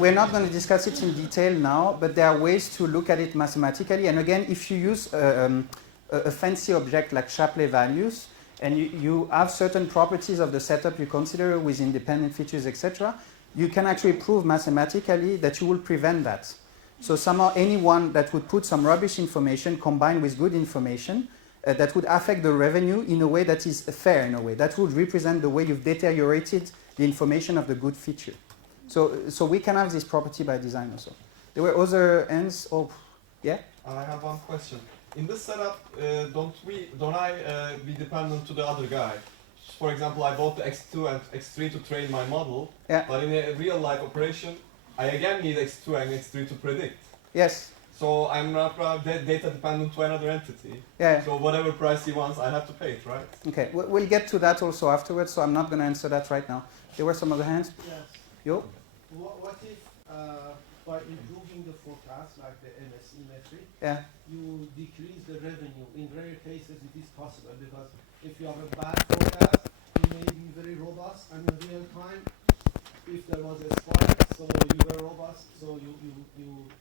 we're not going to discuss it in detail now, but there are ways to look at it mathematically. And again, if you use a fancy object like Shapley values, and you have certain properties of the setup you consider with independent features, etc., you can actually prove mathematically that you will prevent that. So somehow anyone that would put some rubbish information combined with good information that would affect the revenue in a way that is fair, in a way that would represent the way you've deteriorated the information of the good feature. So we can have this property by design also. There were other ends. Oh, yeah. I have one question. In this setup, don't I be dependent to the other guy? For example, I bought the X2 and X3 to train my model, but in a real life operation, I again need X2 and X3 to predict. Yes. So I'm not data dependent to another entity. Yeah. So whatever price he wants, I have to pay it, right? Okay, we'll get to that also afterwards, so I'm not going to answer that right now. There were some other hands? Yes. Yo? What if by improving the forecast, like the MSE metric, you decrease the revenue? In rare cases it is possible, because if you have a bad forecast, it may be very robust, and in real time, if there was a spike, so you were robust, so you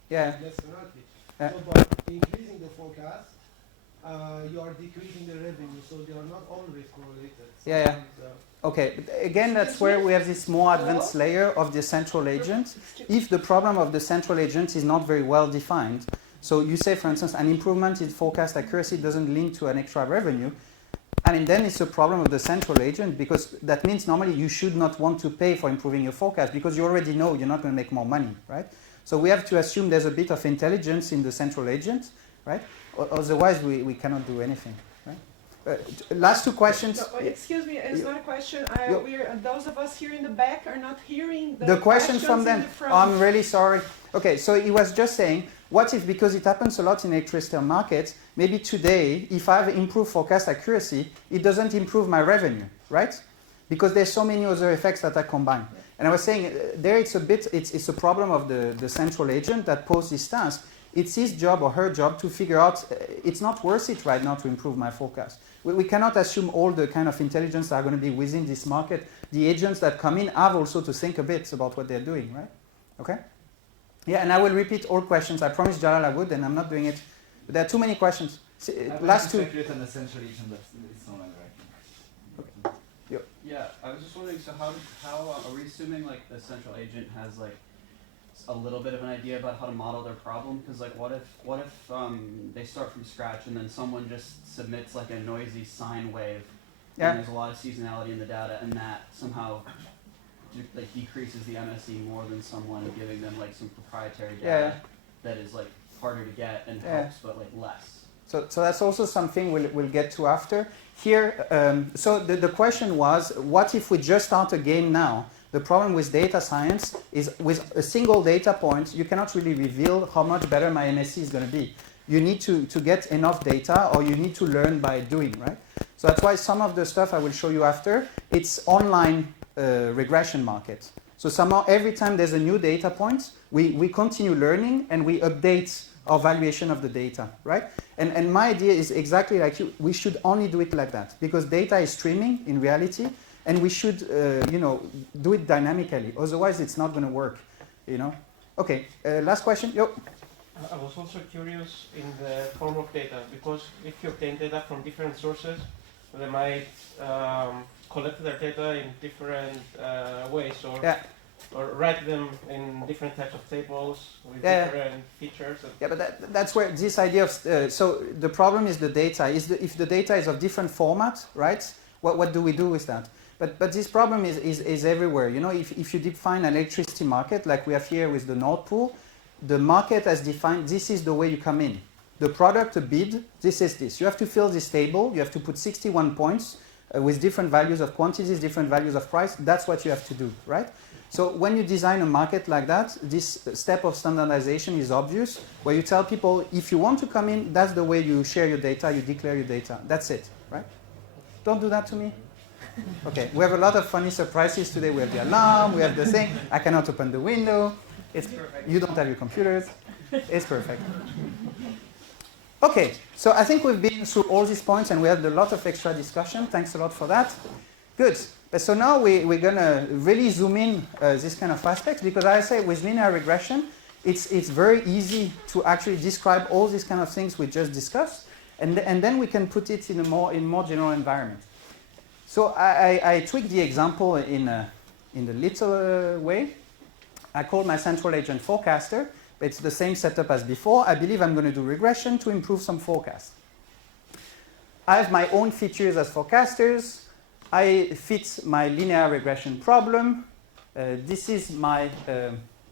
less penalty. So by increasing the forecast, you are decreasing the revenue, so they are not always correlated. Okay, but again, that's where we have this more advanced layer of the central agent. If the problem of the central agent is not very well defined, so you say, for instance, an improvement in forecast accuracy doesn't link to an extra revenue, I mean, then it's a problem of the central agent, because that means normally you should not want to pay for improving your forecast because you already know you're not going to make more money, right? So we have to assume there's a bit of intelligence in the central agent, right? Otherwise, we cannot do anything, right? Last two questions. No, excuse me, it's not a question. Those of us here in the back are not hearing the questions from them. In the front. I'm really sorry. Okay, so he was just saying, what if, because it happens a lot in electricity markets, maybe today, if I have improved forecast accuracy, it doesn't improve my revenue, right? Because there's so many other effects that are combined. And I was saying, there it's a problem of the central agent that poses this task. It's his job or her job to figure out it's not worth it right now to improve my forecast. We cannot assume all the kind of intelligence that are going to be within this market. The agents that come in have also to think a bit about what they're doing, right? Okay? Yeah, and I will repeat all questions. I promised Jalal I would, and I'm not doing it. But there are too many questions. Last two. Create an essential agent that's no longer acting. Okay. Yeah, I was just wondering. So how are we assuming like the central agent has like a little bit of an idea about how to model their problem? Because like, what if they start from scratch and then someone just submits like a noisy sine wave, and there's a lot of seasonality in the data, and that somehow like decreases the MSE more than someone giving them like some proprietary data that is like harder to get and helps, but like less. So that's also something we'll get to after. Here, so the question was, what if we just start a game now? The problem with data science is with a single data point, you cannot really reveal how much better my MSE is going to be. You need to get enough data, or you need to learn by doing, right? So that's why some of the stuff I will show you after, it's online regression markets. So somehow every time there's a new data point, we continue learning and we update our valuation of the data, right? And my idea is exactly like you, we should only do it like that, because data is streaming in reality, and we should, do it dynamically. Otherwise, it's not going to work, Okay, last question. Yo. I was also curious in the form of data, because if you obtain data from different sources, they might collect their data in different ways, or write them in different types of tables with different features. Yeah, but that's where this idea of so the problem is the data. If the data is of different format, right? What do we do with that? But this problem is everywhere. If you define an electricity market like we have here with the Nord Pool, the market has defined this is the way you come in. The product, a bid, this is this. You have to fill this table. You have to put 61 points with different values of quantities, different values of price. That's what you have to do, right? So when you design a market like that, this step of standardization is obvious, where you tell people, if you want to come in, that's the way you share your data, you declare your data. That's it, right? Don't do that to me. Okay, we have a lot of funny surprises today. We have the alarm, we have the thing. I cannot open the window. It's perfect. You don't have your computers. It's perfect. Okay, so I think we've been through all these points and we had a lot of extra discussion. Thanks a lot for that. Good. So now we're going to really zoom in this kind of aspects, because I say with linear regression, it's very easy to actually describe all these kind of things we just discussed, and then we can put it in a more general environment. So I tweaked the example in a little way. I call my central agent forecaster. It's the same setup as before. I believe I'm going to do regression to improve some forecast. I have my own features as forecasters. I fit my linear regression problem. This is my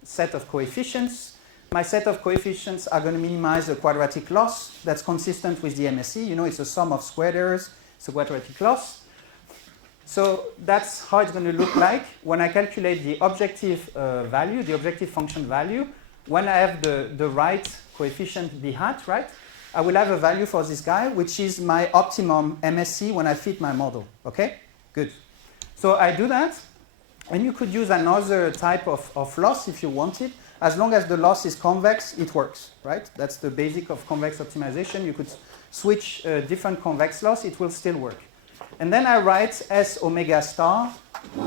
set of coefficients. My set of coefficients are going to minimize the quadratic loss. That's consistent with the MSE. It's a sum of squared errors. It's a quadratic loss. So that's how it's going to look like when I calculate the objective value, the objective function value. When I have the right coefficient b hat, right, I will have a value for this guy, which is my optimum MSE when I fit my model. Okay? Good. So I do that, and you could use another type of loss if you want it. As long as the loss is convex, it works, right? That's the basic of convex optimization. You could switch different convex loss, it will still work. And then I write S omega star,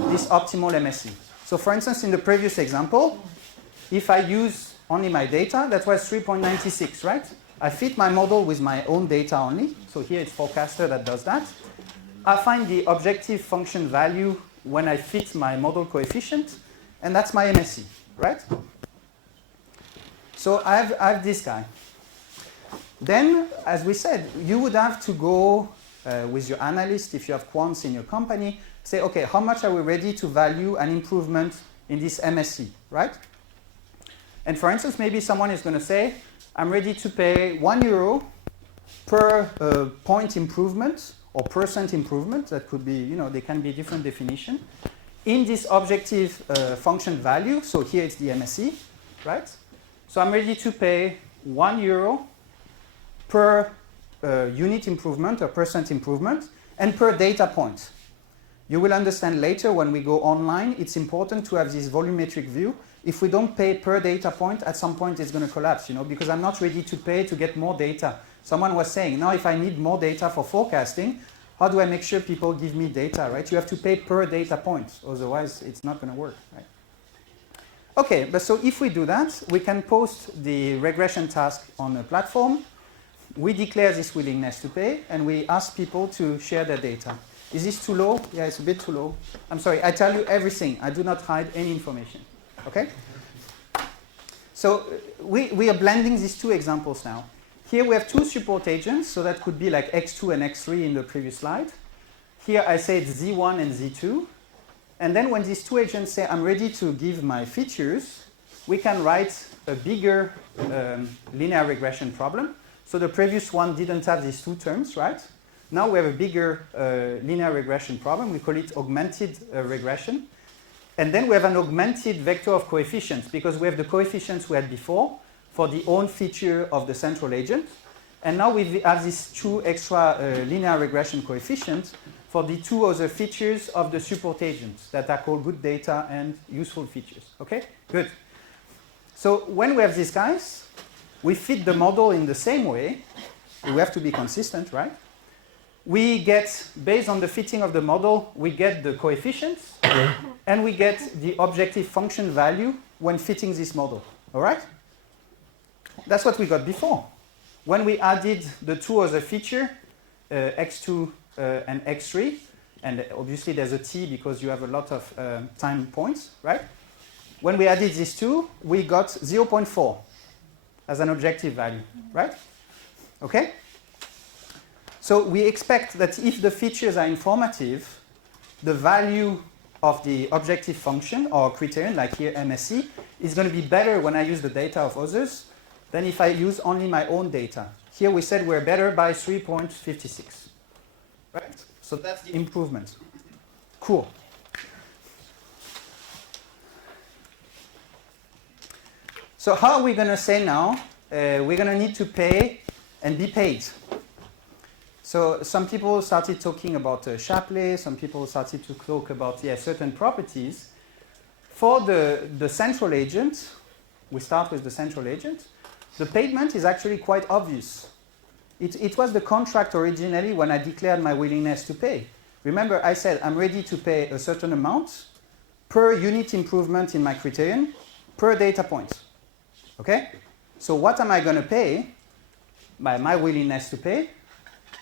this optimal MSE. So for instance, in the previous example, if I use only my data, that was 3.96, right? I fit my model with my own data only. So here it's forecaster that does that. I find the objective function value when I fit my model coefficient, and that's my MSE, right? So I have this guy. Then, as we said, you would have to go with your analyst, if you have quants in your company, say, okay, how much are we ready to value an improvement in this MSE, right? And for instance, maybe someone is going to say, I'm ready to pay €1 per point improvement or percent improvement. That could be, they can be different definition. In this objective function value, so here it's the MSE, right? So I'm ready to pay €1 per unit improvement or percent improvement and per data point. You will understand later when we go online, it's important to have this volumetric view if we don't pay per data point, at some point it's going to collapse, because I'm not ready to pay to get more data. Someone was saying, now if I need more data for forecasting, how do I make sure people give me data, right? You have to pay per data point, otherwise it's not going to work, right? Okay, but so if we do that, we can post the regression task on a platform. We declare this willingness to pay, and we ask people to share their data. Is this too low? Yeah, it's a bit too low. I'm sorry, I tell you everything. I do not hide any information. Okay? So we are blending these two examples now. Here we have two support agents, so that could be like X2 and X3 in the previous slide. Here I say it's Z1 and Z2. And then when these two agents say, I'm ready to give my features, we can write a bigger linear regression problem. So the previous one didn't have these two terms, right? Now we have a bigger linear regression problem. We call it augmented regression. And then we have an augmented vector of coefficients, because we have the coefficients we had before for the own feature of the central agent. And now we have these two extra linear regression coefficients for the two other features of the support agents that are called good data and useful features. Okay, good. So when we have these guys, we fit the model in the same way. We have to be consistent, right? We get, based on the fitting of the model, we get the coefficients, and we get the objective function value when fitting this model. All right? That's what we got before. When we added the two other features, x2 and x3, and obviously there's a t because you have a lot of time points, right? When we added these two, we got 0.4 as an objective value, right? Okay? So we expect that if the features are informative, the value of the objective function or criterion, like here MSE, is going to be better when I use the data of others than if I use only my own data. Here we said we're better by 3.56. Right? So that's the improvement. Cool. So how are we going to say now? We're going to need to pay and be paid. So some people started talking about Shapley. Some people started to talk about certain properties. For the central agent, we start with the central agent. The payment is actually quite obvious. It was the contract originally when I declared my willingness to pay. Remember, I said I'm ready to pay a certain amount per unit improvement in my criterion per data point. Okay? So what am I going to pay by my willingness to pay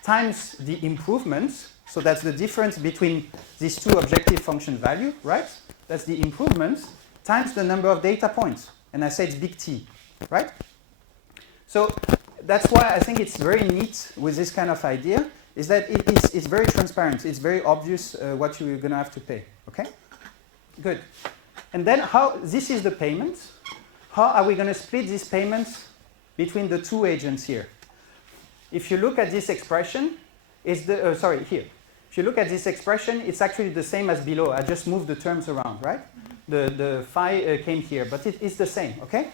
times the improvements? So that's the difference between these two objective function value, right? That's the improvements times the number of data points. And I say it's big T, right? So that's why I think it's very neat with this kind of idea, is that it's very transparent. It's very obvious what you're going to have to pay. Okay? Good. And then this is the payment. How are we going to split this payment between the two agents here? If you look at this expression, it's the, here. If you look at this expression, it's actually the same as below. I just moved the terms around, right? The phi came here, but it's the same, okay?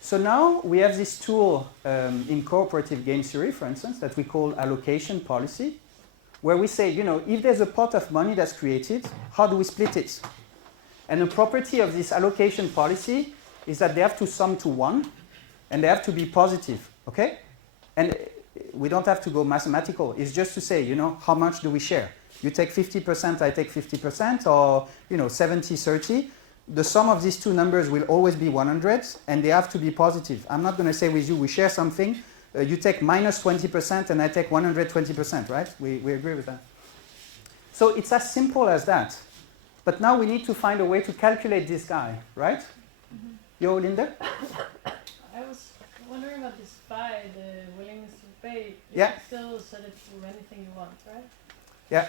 So now we have this tool in cooperative game theory, for instance, that we call allocation policy, where we say, if there's a pot of money that's created, how do we split it? And the property of this allocation policy is that they have to sum to 1, and they have to be positive, okay? And we don't have to go mathematical. It's just to say, how much do we share? You take 50%, I take 50%, or, 70-30. The sum of these two numbers will always be 100, and they have to be positive. I'm not going to say with you, we share something, you take minus 20%, and I take 120%, right? We agree with that. So it's as simple as that. But now we need to find a way to calculate this guy, right? Mm-hmm. Yo, Linda? I was wondering about this phi, the willingness to pay. You can still set it to anything you want, right? Yeah.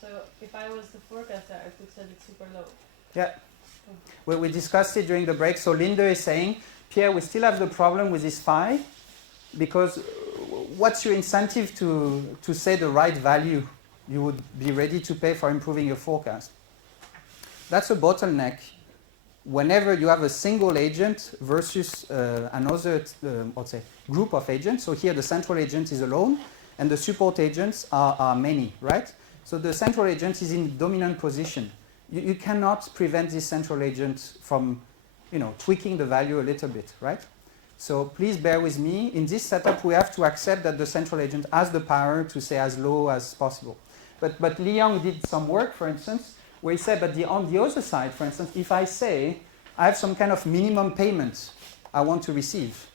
So if I was the forecaster, I could set it super low. Yeah. Well, we discussed it during the break. So Linda is saying, Pierre, we still have the problem with this phi, because what's your incentive to say the right value you would be ready to pay for improving your forecast? That's a bottleneck whenever you have a single agent versus another, let's say, group of agents. So here the central agent is alone, and the support agents are many, right? So the central agent is in dominant position. You cannot prevent this central agent from tweaking the value a little bit, right? So please bear with me. In this setup, we have to accept that the central agent has the power to say as low as possible. But Li Yang did some work, for instance, where he said, but on the other side, for instance, if I say I have some kind of minimum payment I want to receive,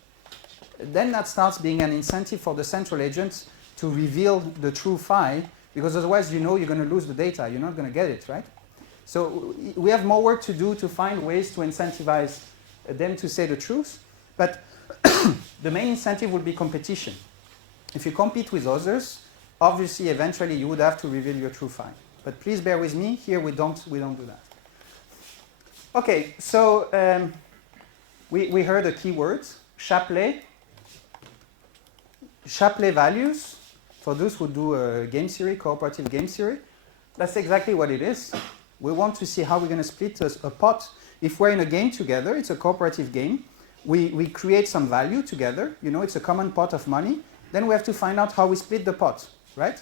then that starts being an incentive for the central agent to reveal the true phi, because otherwise you're going to lose the data. You're not going to get it, right? So we have more work to do to find ways to incentivize them to say the truth. But the main incentive would be competition. If you compete with others, obviously eventually you would have to reveal your true phi. But please bear with me. Here we don't do that. Okay, so we heard the key words. Shapley. Shapley values, for those who do a game theory, cooperative game theory, that's exactly what it is. We want to see how we're going to split a pot. If we're in a game together, it's a cooperative game. We create some value together. It's a common pot of money. Then we have to find out how we split the pot, right?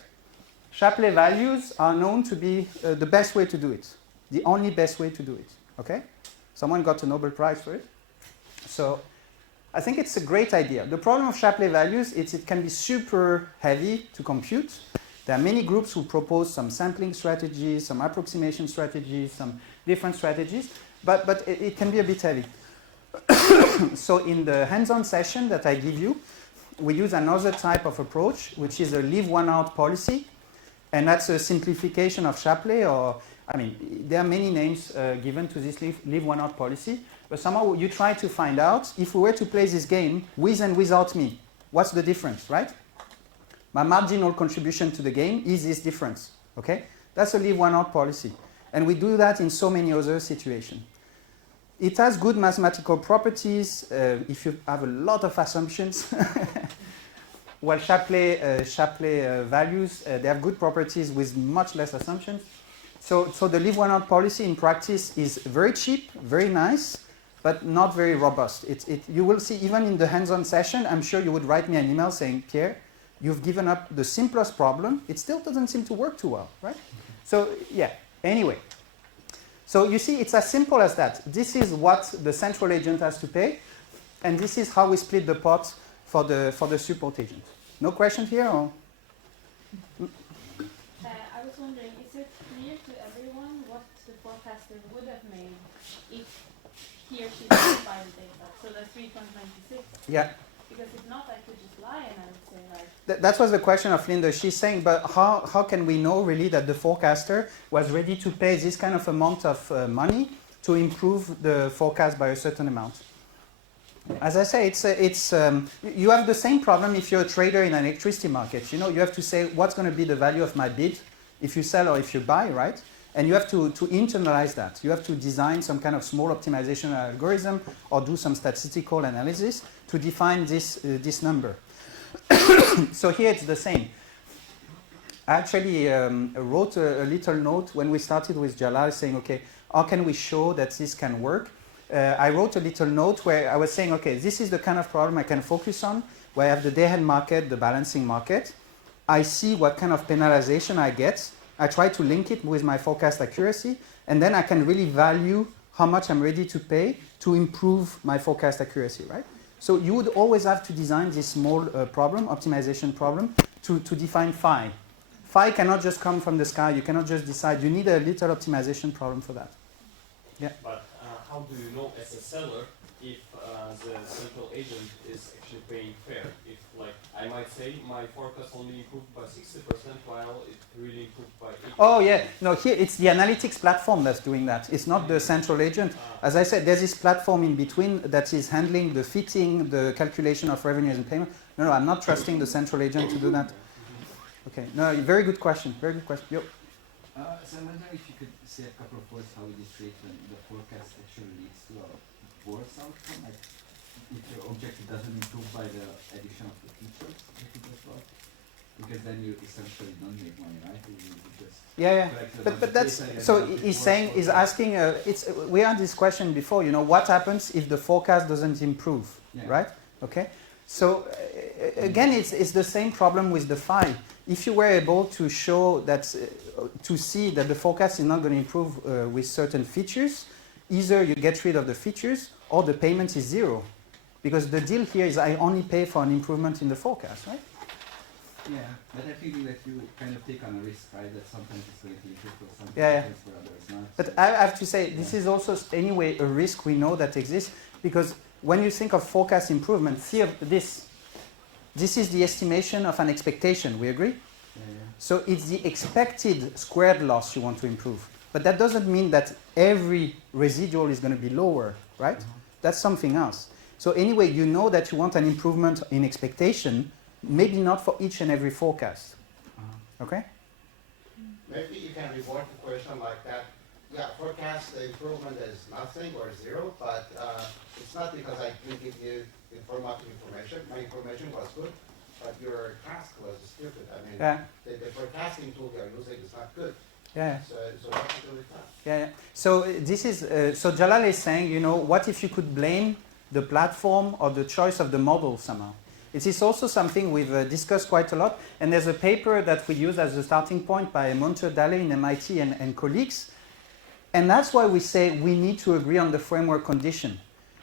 Shapley values are known to be the best way to do it. The only best way to do it, okay? Someone got a Nobel Prize for it. So I think it's a great idea. The problem of Shapley values is it can be super heavy to compute. There are many groups who propose some sampling strategies, some approximation strategies, some different strategies, but it can be a bit heavy. So in the hands-on session that I give you, we use another type of approach, which is a leave one out policy. And that's a simplification of Shapley, there are many names given to this leave one out policy. But somehow you try to find out, if we were to play this game with and without me, what's the difference, right? My marginal contribution to the game is this difference, okay? That's a leave one out policy. And we do that in so many other situations. It has good mathematical properties if you have a lot of assumptions. Well, Shapley values, they have good properties with much less assumptions. So the leave one out policy in practice is very cheap, very nice, but not very robust. You will see even in the hands-on session, I'm sure you would write me an email saying, Pierre, you've given up the simplest problem. It still doesn't seem to work too well, right? So yeah, anyway. So you see, it's as simple as that. This is what the central agent has to pay, and this is how we split the pot for the support agent. No question here? Or? I was wondering, is it clear to everyone what the forecaster would have made if he or she didn't buy the data? So that's 3.96. Yeah. Because if not, I could just lie and I would say like... That was the question of Linda. She's saying, but how can we know really that the forecaster was ready to pay this kind of amount of money to improve the forecast by a certain amount? As I say, you have the same problem if you're a trader in an electricity market. You have to say what's going to be the value of my bid if you sell or if you buy, right? And you have to internalize that. You have to design some kind of small optimization algorithm or do some statistical analysis to define this number. So here it's the same. I actually wrote a little note when we started with Jalal saying, okay, how can we show that this can work? I wrote a little note where I was saying, okay, this is the kind of problem I can focus on, where I have the day-ahead market, the balancing market. I see what kind of penalization I get. I try to link it with my forecast accuracy, and then I can really value how much I'm ready to pay to improve my forecast accuracy, right? So you would always have to design this small problem, optimization problem, to define phi. Phi cannot just come from the sky. You cannot just decide. You need a little optimization problem for that. Yeah. But how do you know as a seller if the central agent is actually paying fair? If, like, I might say my forecast only improved by 60% while it really improved by 80%. Oh yeah, no, here it's the analytics platform that's doing that. It's not the central agent. As I said, there's this platform in between that is handling the fitting, the calculation of revenues and payment. No, I'm not trusting the central agent to do that. Okay, no, very good question, very good question. Yo. So I'm wondering if you could say a couple of words how we illustrate when the forecast actually leads to a worse outcome, like if your objective doesn't improve by the addition of the features that you just brought, because then you essentially don't make money, right? You just but that's so he's asking. We had this question before. What happens if the forecast doesn't improve, right? Okay. So again, it's the same problem with the phi. If you were able to show that, to see that the forecast is not going to improve with certain features, either you get rid of the features or the payment is zero. Because the deal here is I only pay for an improvement in the forecast, right? Yeah, but I think that you kind of take on a risk, right? That sometimes it's going to improve for some Yeah, yeah. things for others not. But So- I have to say, this is also anyway a risk we know that exists, because when you think of forecast improvement, this is the estimation of an expectation, we agree? Yeah, yeah. So it's the expected squared loss you want to improve. But that doesn't mean that every residual is going to be lower, right? That's something else. So anyway, you know that you want an improvement in expectation, maybe not for each and every forecast. Okay? Maybe you can reword the question like that. Yeah, forecast the improvement is nothing or zero, but it's not because I didn't give you informative information. My information was good, but your task was stupid. I mean, Yeah. the forecasting tool you're using is not good. Yeah. So what to do with that? Yeah, yeah. So this is so Jalal is saying, you know, what if you could blame the platform or the choice of the model somehow? It is also something we've discussed quite a lot, and there's a paper that we use as a starting point by Monter Dahle in MIT and colleagues, and that's why we say we need to agree on the framework condition,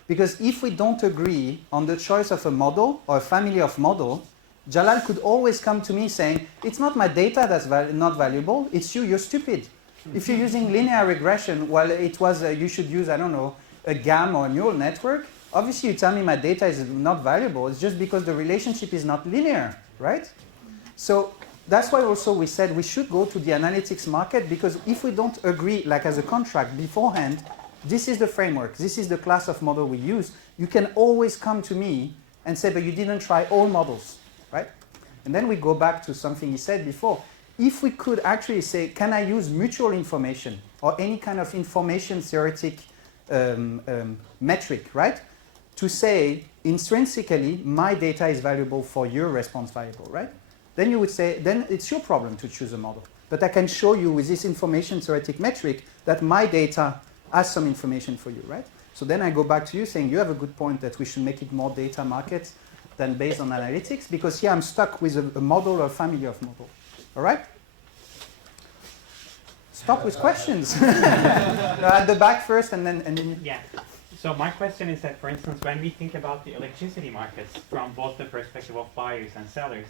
because if we don't agree on the choice of a model or a family of model, Jalal could always come to me saying, it's not my data that's not valuable, it's you, you're stupid. If you're using linear regression, well, it was, you should use, I don't know, a GAM or a neural network, obviously you tell me my data is not valuable, it's just because the relationship is not linear, right? So that's why also we said we should go to the analytics market, because if we don't agree, like as a contract beforehand, this is the framework, this is the class of model we use, you can always come to me and say, but you didn't try all models, right? And then we go back to something he said before. If we could actually say, can I use mutual information or any kind of information theoretic metric, right? To say, intrinsically, my data is valuable for your response variable, right? Then you would say, then it's your problem to choose a model. But I can show you with this information theoretic metric that my data has some information for you, right? So then I go back to you saying, you have a good point that we should make it more data market than based on analytics, because here I'm stuck with a model or a family of models. All right? Stop with questions. At the back first, and then yeah. So my question is that, for instance, when we think about the electricity markets from both the perspective of buyers and sellers,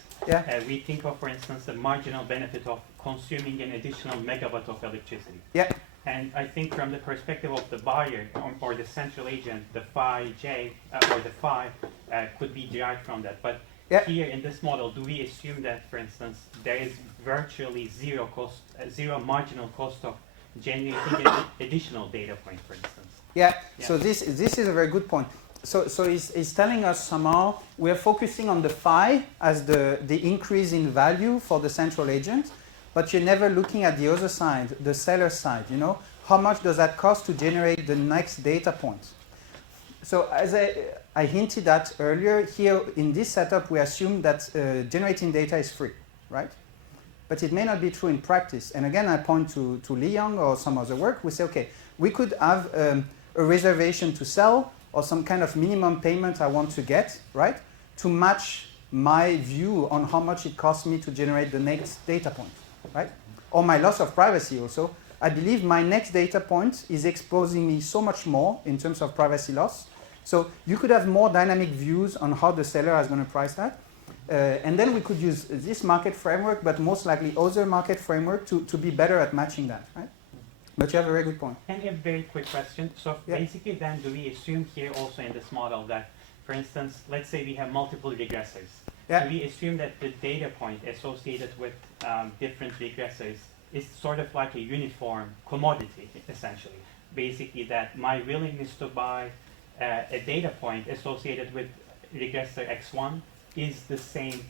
we think of, for instance, the marginal benefit of consuming an additional megawatt of electricity. Yeah. And I think from the perspective of the buyer or the central agent, the phi j or the phi could be derived from that. But here in this model, do we assume that, for instance, there is virtually zero cost, zero marginal cost of generating an additional data point, for instance? Yeah. So this is a very good point. So he's telling us somehow we are focusing on the phi as the increase in value for the central agent, but you're never looking at the other side, the seller side, you know? How much does that cost to generate the next data point? So as I hinted at earlier, here in this setup, we assume that generating data is free, right? But it may not be true in practice. And again, I point to Li Yang or some other work. We say, okay, we could have a reservation to sell or some kind of minimum payment I want to get, right? To match my view on how much it costs me to generate the next data point, right? Or my loss of privacy also. I believe my next data point is exposing me so much more in terms of privacy loss. So you could have more dynamic views on how the seller is going to price that. And then we could use this market framework, but most likely other market framework to be better at matching that, right? But you have a very good point. And a very quick question. So basically then do we assume here also in this model that, for instance, let's say we have multiple regressors. Do we assume that the data point associated with different regressors is sort of like a uniform commodity, essentially? Basically that my willingness to buy a data point associated with regressor X1 is the same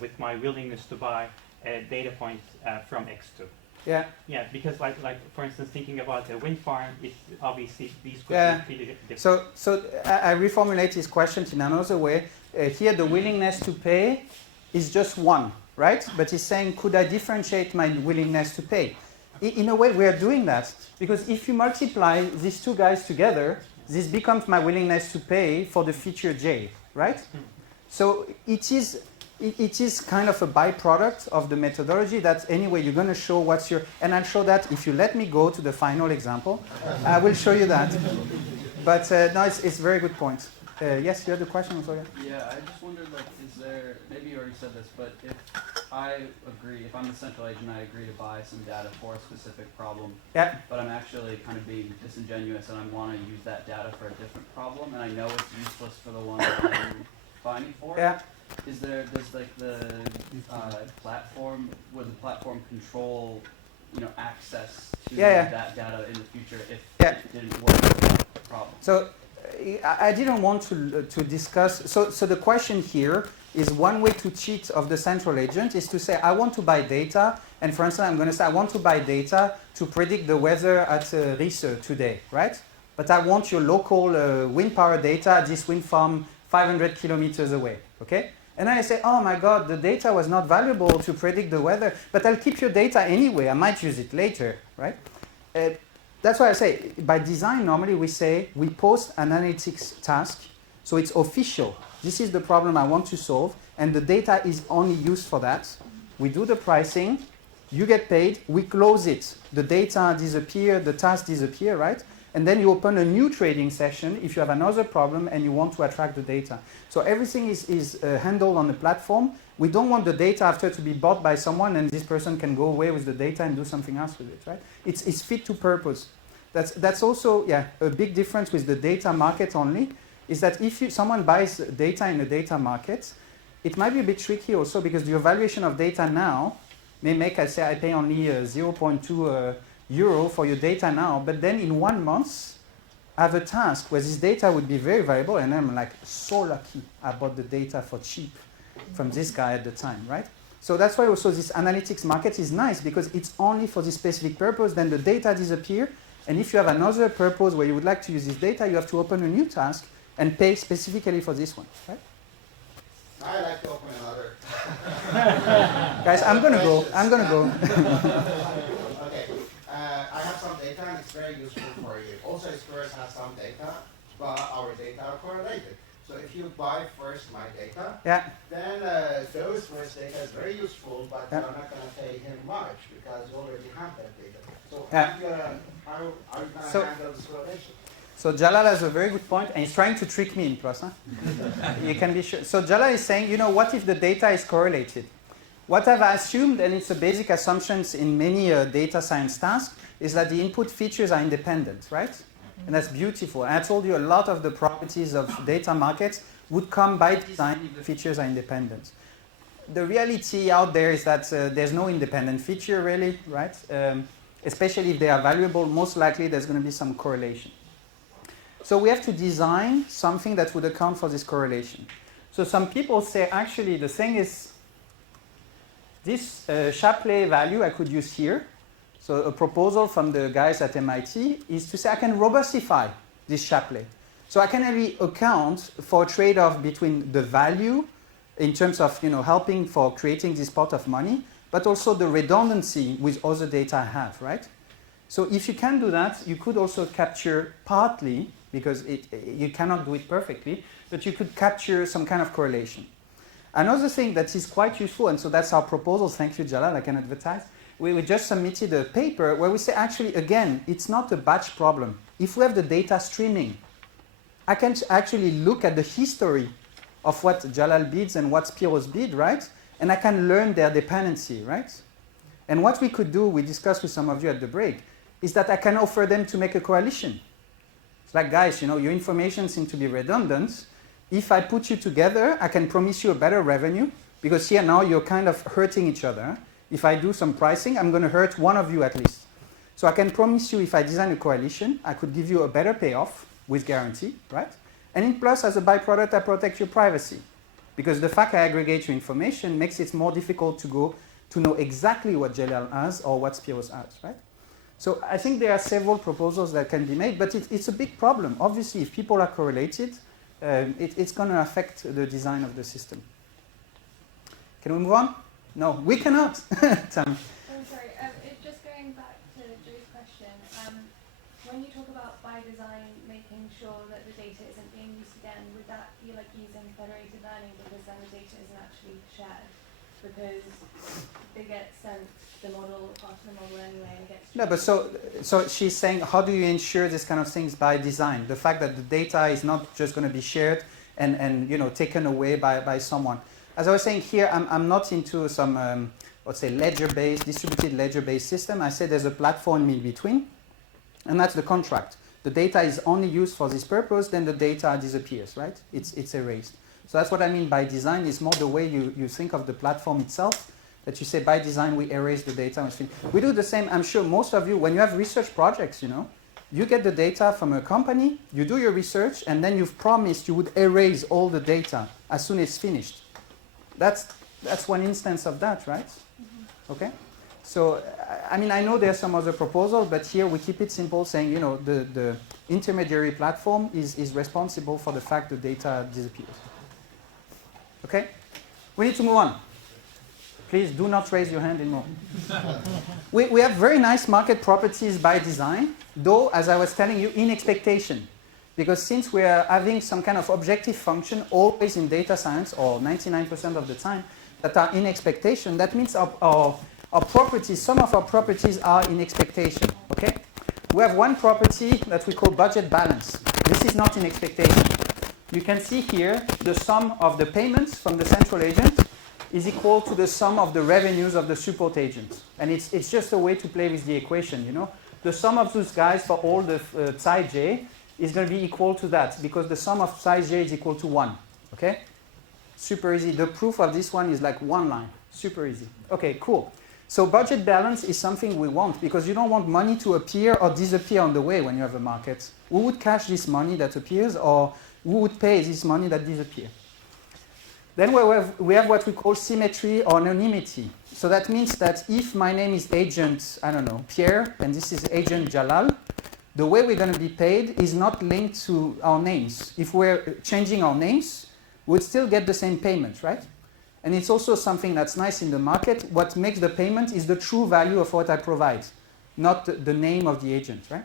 with my willingness to buy a data point from X2. Yeah. Yeah, because like for instance, thinking about a wind farm, it's obviously these could be pretty different. So I reformulate this question in another way. Here, the willingness to pay is just one, right? But he's saying, could I differentiate my willingness to pay? In a way, we are doing that because if you multiply these two guys together, this becomes my willingness to pay for the feature J, right? So it is it is kind of a byproduct of the methodology that anyway you're going to show what's your, and I'll show that if you let me go to the final example, I will show you that. But no, it's a very good point. Yes, you had a question? Sorry. Yeah, I just wondered, like, is there, maybe you already said this, but if I agree, if I'm the central agent, I agree to buy some data for a specific problem, yeah, but I'm actually kind of being disingenuous and I want to use that data for a different problem, and I know it's useless for the one that I'm buying for. Yeah. Is there, does like the platform, would the platform control, you know, access to that data in the future if it didn't work with that problem? So I didn't want to discuss, so the question here is one way to cheat of the central agent is to say I want to buy data, and for instance I'm going to say I want to buy data to predict the weather at Riese today, right? But I want your local wind power data at this wind farm 500 kilometers away, okay? And I say, oh my God, the data was not valuable to predict the weather, but I'll keep your data anyway, I might use it later, right? That's why I say, by design, normally we say we post an analytics task, so it's official. This is the problem I want to solve, and the data is only used for that. We do the pricing, you get paid, we close it. The data disappear, the task disappear, right? And then you open a new trading session if you have another problem and you want to attract the data. So everything is handled on the platform. We don't want the data after to be bought by someone and this person can go away with the data and do something else with it, right? It's fit to purpose. That's also, yeah, a big difference with the data market only, is that if someone buys data in a data market, it might be a bit tricky also because the evaluation of data now may make, I say, I pay only 0.2 euro for your data now, but then in 1 month, I have a task where this data would be very valuable, and I'm like so lucky I bought the data for cheap from this guy at the time, right? So that's why also this analytics market is nice because it's only for this specific purpose, then the data disappear, and if you have another purpose where you would like to use this data, you have to open a new task and pay specifically for this one, right? I like to open another. Guys, I'm gonna go. Okay. I have some data and it's very useful for you. Also, Express has some data, but our data are correlated. So if you buy first my data, then those first data is very useful, but you're not going to pay him much because you already have that data. So how are you going to handle this correlation? So Jalal has a very good point, and he's trying to trick me in plus. Huh? You can be sure. So Jalal is saying, you know, what if the data is correlated? What I've assumed, and it's a basic assumption in many data science tasks, is that the input features are independent, right? And that's beautiful. And I told you a lot of the properties of data markets would come by design if the features are independent. The reality out there is that there's no independent feature really, right? Especially if they are valuable, most likely there's going to be some correlation. So we have to design something that would account for this correlation. So some people say, actually, the thing is, this Shapley value I could use here. So a proposal from the guys at MIT is to say I can robustify this Shapley. So I can really account for a trade-off between the value in terms of helping for creating this pot of money, but also the redundancy with other data I have, right? So if you can do that, you could also capture partly, because you cannot do it perfectly, but you could capture some kind of correlation. Another thing that is quite useful, and so that's our proposal, thank you Jalal, I can advertise. We just submitted a paper where we say actually, again, it's not a batch problem. If we have the data streaming, I can actually look at the history of what Jalal bids and what Spiros bid, right? And I can learn their dependency, right? And what we could do, we discussed with some of you at the break, is that I can offer them to make a coalition. It's like, guys, your information seems to be redundant. If I put you together, I can promise you a better revenue, because here now you're kind of hurting each other. If I do some pricing, I'm going to hurt one of you at least. So I can promise you if I design a coalition, I could give you a better payoff with guarantee, right? And in plus, as a byproduct, I protect your privacy. Because the fact I aggregate your information makes it more difficult to know exactly what Jalal has or what Spiros has, right? So I think there are several proposals that can be made, but it's a big problem. Obviously, if people are correlated, it's going to affect the design of the system. Can we move on? No, we cannot. I'm sorry, just going back to Joe's question. when you talk about by design making sure that the data isn't being used again, would that be like using federated learning because then the data isn't actually shared? Because they get sent the model, part of the model anyway, and it gets... No, but so she's saying, how do you ensure this kind of things by design? The fact that the data is not just going to be shared and you know, taken away by someone. As I was saying here, I'm not into some, let's say, ledger-based, distributed ledger-based system. I said there's a platform in between, and that's the contract. The data is only used for this purpose, then the data disappears, right? It's erased. So that's what I mean by design. It's more the way you think of the platform itself, that you say by design we erase the data. We do the same. I'm sure most of you, when you have research projects, you know, you get the data from a company, you do your research, and then you've promised you would erase all the data as soon as it's finished. That's one instance of that, right? Mm-hmm. Okay? So, I mean, I know there's some other proposal, but here we keep it simple, saying, you know, the intermediary platform is responsible for the fact the data disappears. Okay? We need to move on. Please do not raise your hand anymore. We have very nice market properties by design, though, as I was telling you, in expectation. Because since we are having some kind of objective function always in data science, or 99% of the time, that are in expectation, that means our properties, some of our properties are in expectation, okay? We have one property that we call budget balance. This is not in expectation. You can see here the sum of the payments from the central agent is equal to the sum of the revenues of the support agent. And it's just a way to play with the equation, you know? The sum of those guys for all the psi j is going to be equal to that, because the sum of psi j is equal to 1, okay? Super easy. The proof of this one is like one line. Super easy. Okay, cool. So budget balance is something we want, because you don't want money to appear or disappear on the way when you have a market. Who would cash this money that appears, or who would pay this money that disappears? Then we have what we call symmetry or anonymity. So that means that if my name is agent, I don't know, Pierre, and this is agent Jalal, the way we're going to be paid is not linked to our names. If we're changing our names, we'd still get the same payment, right? And it's also something that's nice in the market. What makes the payment is the true value of what I provide, not the name of the agent, right?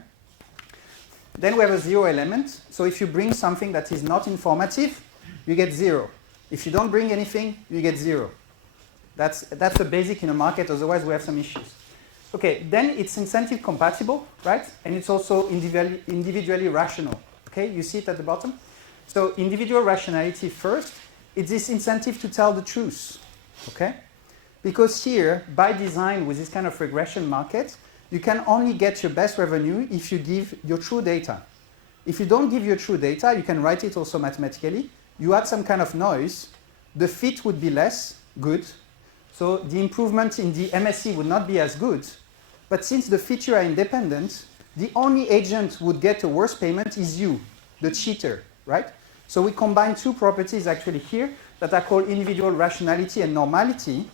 Then we have a zero element. So if you bring something that is not informative, you get 0. If you don't bring anything, you get 0. That's the basic in a market, otherwise we have some issues. Okay, then it's incentive compatible, right? And it's also individually rational. Okay, you see it at the bottom? So individual rationality first. It's this incentive to tell the truth, okay? Because here, by design, with this kind of regression market, you can only get your best revenue if you give your true data. If you don't give your true data, you can write it also mathematically. You add some kind of noise, the fit would be less good. So the improvement in the MSE would not be as good. But since the features are independent, the only agent who would get a worse payment is you, the cheater, right? So we combine two properties actually here that are called individual rationality and normality.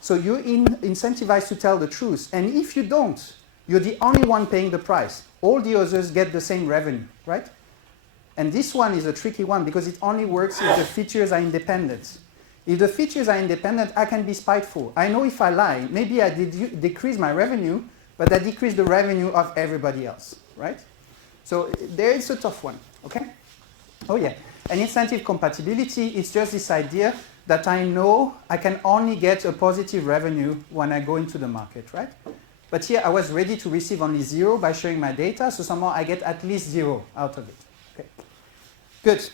So you're incentivized to tell the truth. And if you don't, you're the only one paying the price. All the others get the same revenue, right? And this one is a tricky one because it only works if the features are independent. If the features are independent, I can be spiteful. I know if I lie, maybe I decrease my revenue, but I decrease the revenue of everybody else, right? So there is a tough one, okay? Oh yeah. And incentive compatibility is just this idea that I know I can only get a positive revenue when I go into the market, right? But here I was ready to receive only 0 by showing my data, so somehow I get at least 0 out of it. Okay, good.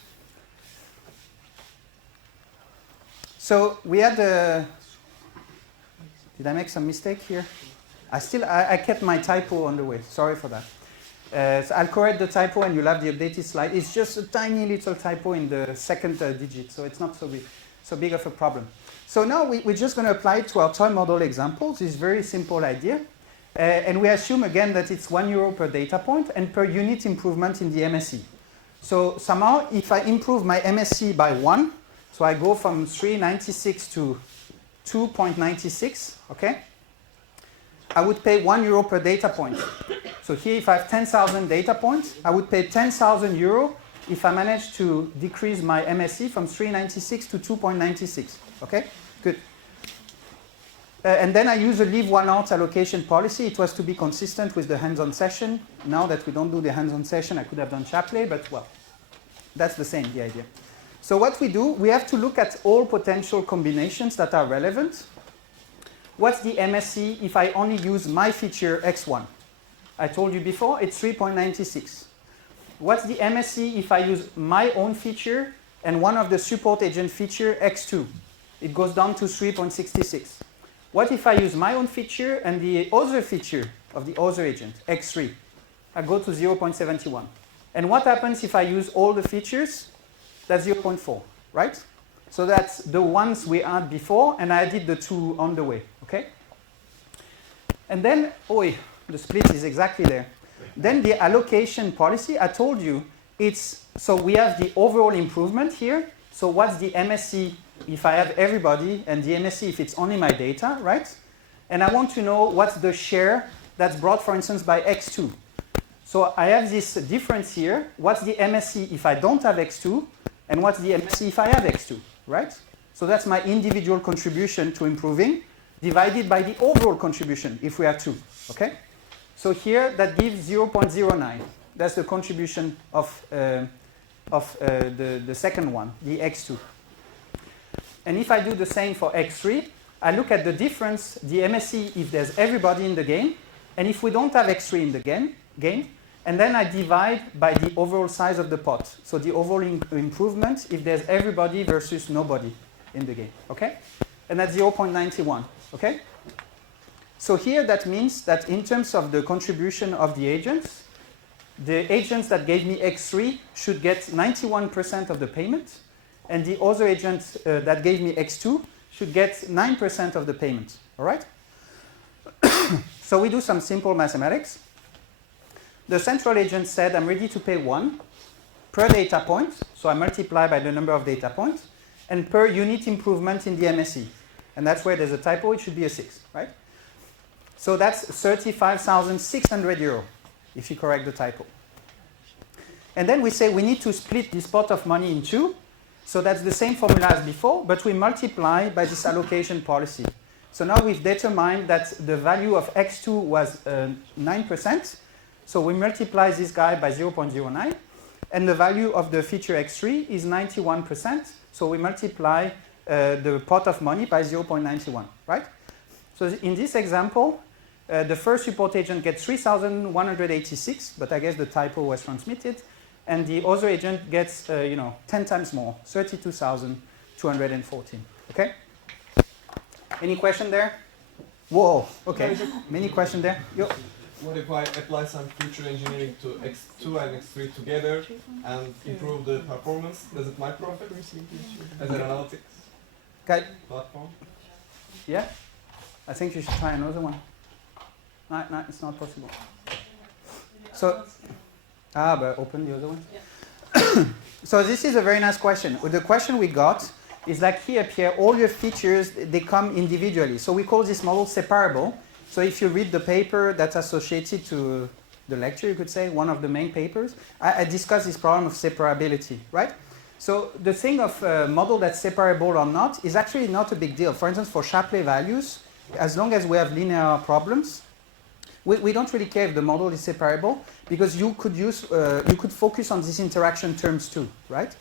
So we had did I make some mistake here? I kept my typo on the way. Sorry for that. So I'll correct the typo and you'll have the updated slide. It's just a tiny little typo in the second digit, so it's not so big of a problem. So now we're just going to apply it to our toy model examples. It's a very simple idea. And we assume again that it's €1 per data point and per unit improvement in the MSE. So somehow if I improve my MSE by 1, so I go from 3.96 to 2.96, okay? I would pay €1 per data point. So here, if I have 10,000 data points, I would pay €10,000 if I manage to decrease my MSE from 3.96 to 2.96. Okay? Good. And then I use a leave one out allocation policy. It was to be consistent with the hands-on session. Now that we don't do the hands-on session, I could have done Chapley, but well, that's the same, the idea. So what we do, we have to look at all potential combinations that are relevant. What's the MSE if I only use my feature x1? I told you before, it's 3.96. What's the MSE if I use my own feature and one of the support agent feature x2? It goes down to 3.66. What if I use my own feature and the other feature of the other agent, x3? I go to 0.71. And what happens if I use all the features? That's 0.4, right? So that's the ones we had before, and I did the two on the way, okay? And then, the split is exactly there. Then the allocation policy, I told you, so we have the overall improvement here. So what's the MSE if I have everybody, and the MSE if it's only my data, right? And I want to know what's the share that's brought, for instance, by x2. So I have this difference here. What's the MSE if I don't have x2? And what's the MSE if I have x2, right? So that's my individual contribution to improving divided by the overall contribution if we have 2, okay? So here that gives 0.09. That's the contribution of the second one, the x2. And if I do the same for x3, I look at the difference, the MSE if there's everybody in the game, and if we don't have x3 in the game, and then I divide by the overall size of the pot. So the overall improvement if there's everybody versus nobody in the game, okay? And that's 0.91, okay? So here that means that in terms of the contribution of the agents that gave me x3 should get 91% of the payment, and the other agent that gave me x2 should get 9% of the payment, all right? So we do some simple mathematics. The central agent said, I'm ready to pay 1 per data point, so I multiply by the number of data points, and per unit improvement in the MSE. And that's where there's a typo, it should be a 6, right? So that's 35,600 euro, if you correct the typo. And then we say we need to split this pot of money in 2. So that's the same formula as before, but we multiply by this allocation policy. So now we've determined that the value of x2 was 9%. So we multiply this guy by 0.09. And the value of the feature x3 is 91%. So we multiply the pot of money by 0.91, right? So in this example, the first support agent gets 3,186, but I guess the typo was transmitted. And the other agent gets, 10 times more, 32,214. Okay? Any question there? Whoa, okay. Many questions there? Yo. What if I apply some feature engineering to x2 and x3 together and improve the performance? Does it my profit as an analytics platform? Yeah? I think you should try another one. No, it's not possible. So, but open the other one. Yeah. So this is a very nice question. The question we got is like here, Pierre, all your features, they come individually. So we call this model separable. So if you read the paper that's associated to the lecture, you could say, one of the main papers, I discuss this problem of separability, right? So the thing of a model that's separable or not is actually not a big deal. For instance, for Chapley values, as long as we have linear problems, we don't really care if the model is separable, because you could focus on these interaction terms too, right?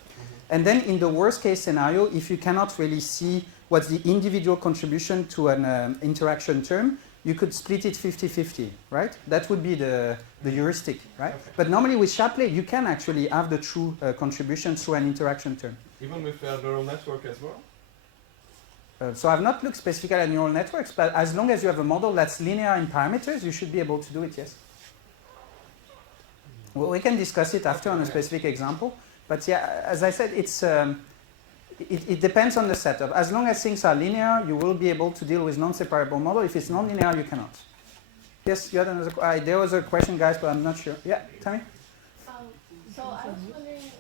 And then in the worst case scenario, if you cannot really see what's the individual contribution to an interaction term, you could split it 50-50, right? That would be the heuristic, right? Okay. But normally with Chapley, you can actually have the true contribution through an interaction term. Even with a neural network as well? So I've not looked specifically at neural networks, but as long as you have a model that's linear in parameters, you should be able to do it, yes. Well, we can discuss it after on a specific example. But yeah, as I said, it depends on the setup. As long as things are linear, you will be able to deal with non-separable model. If it's non-linear, you cannot. Yes, you had another there was a question, guys, but I'm not sure. Yeah, tell me. So I was wondering,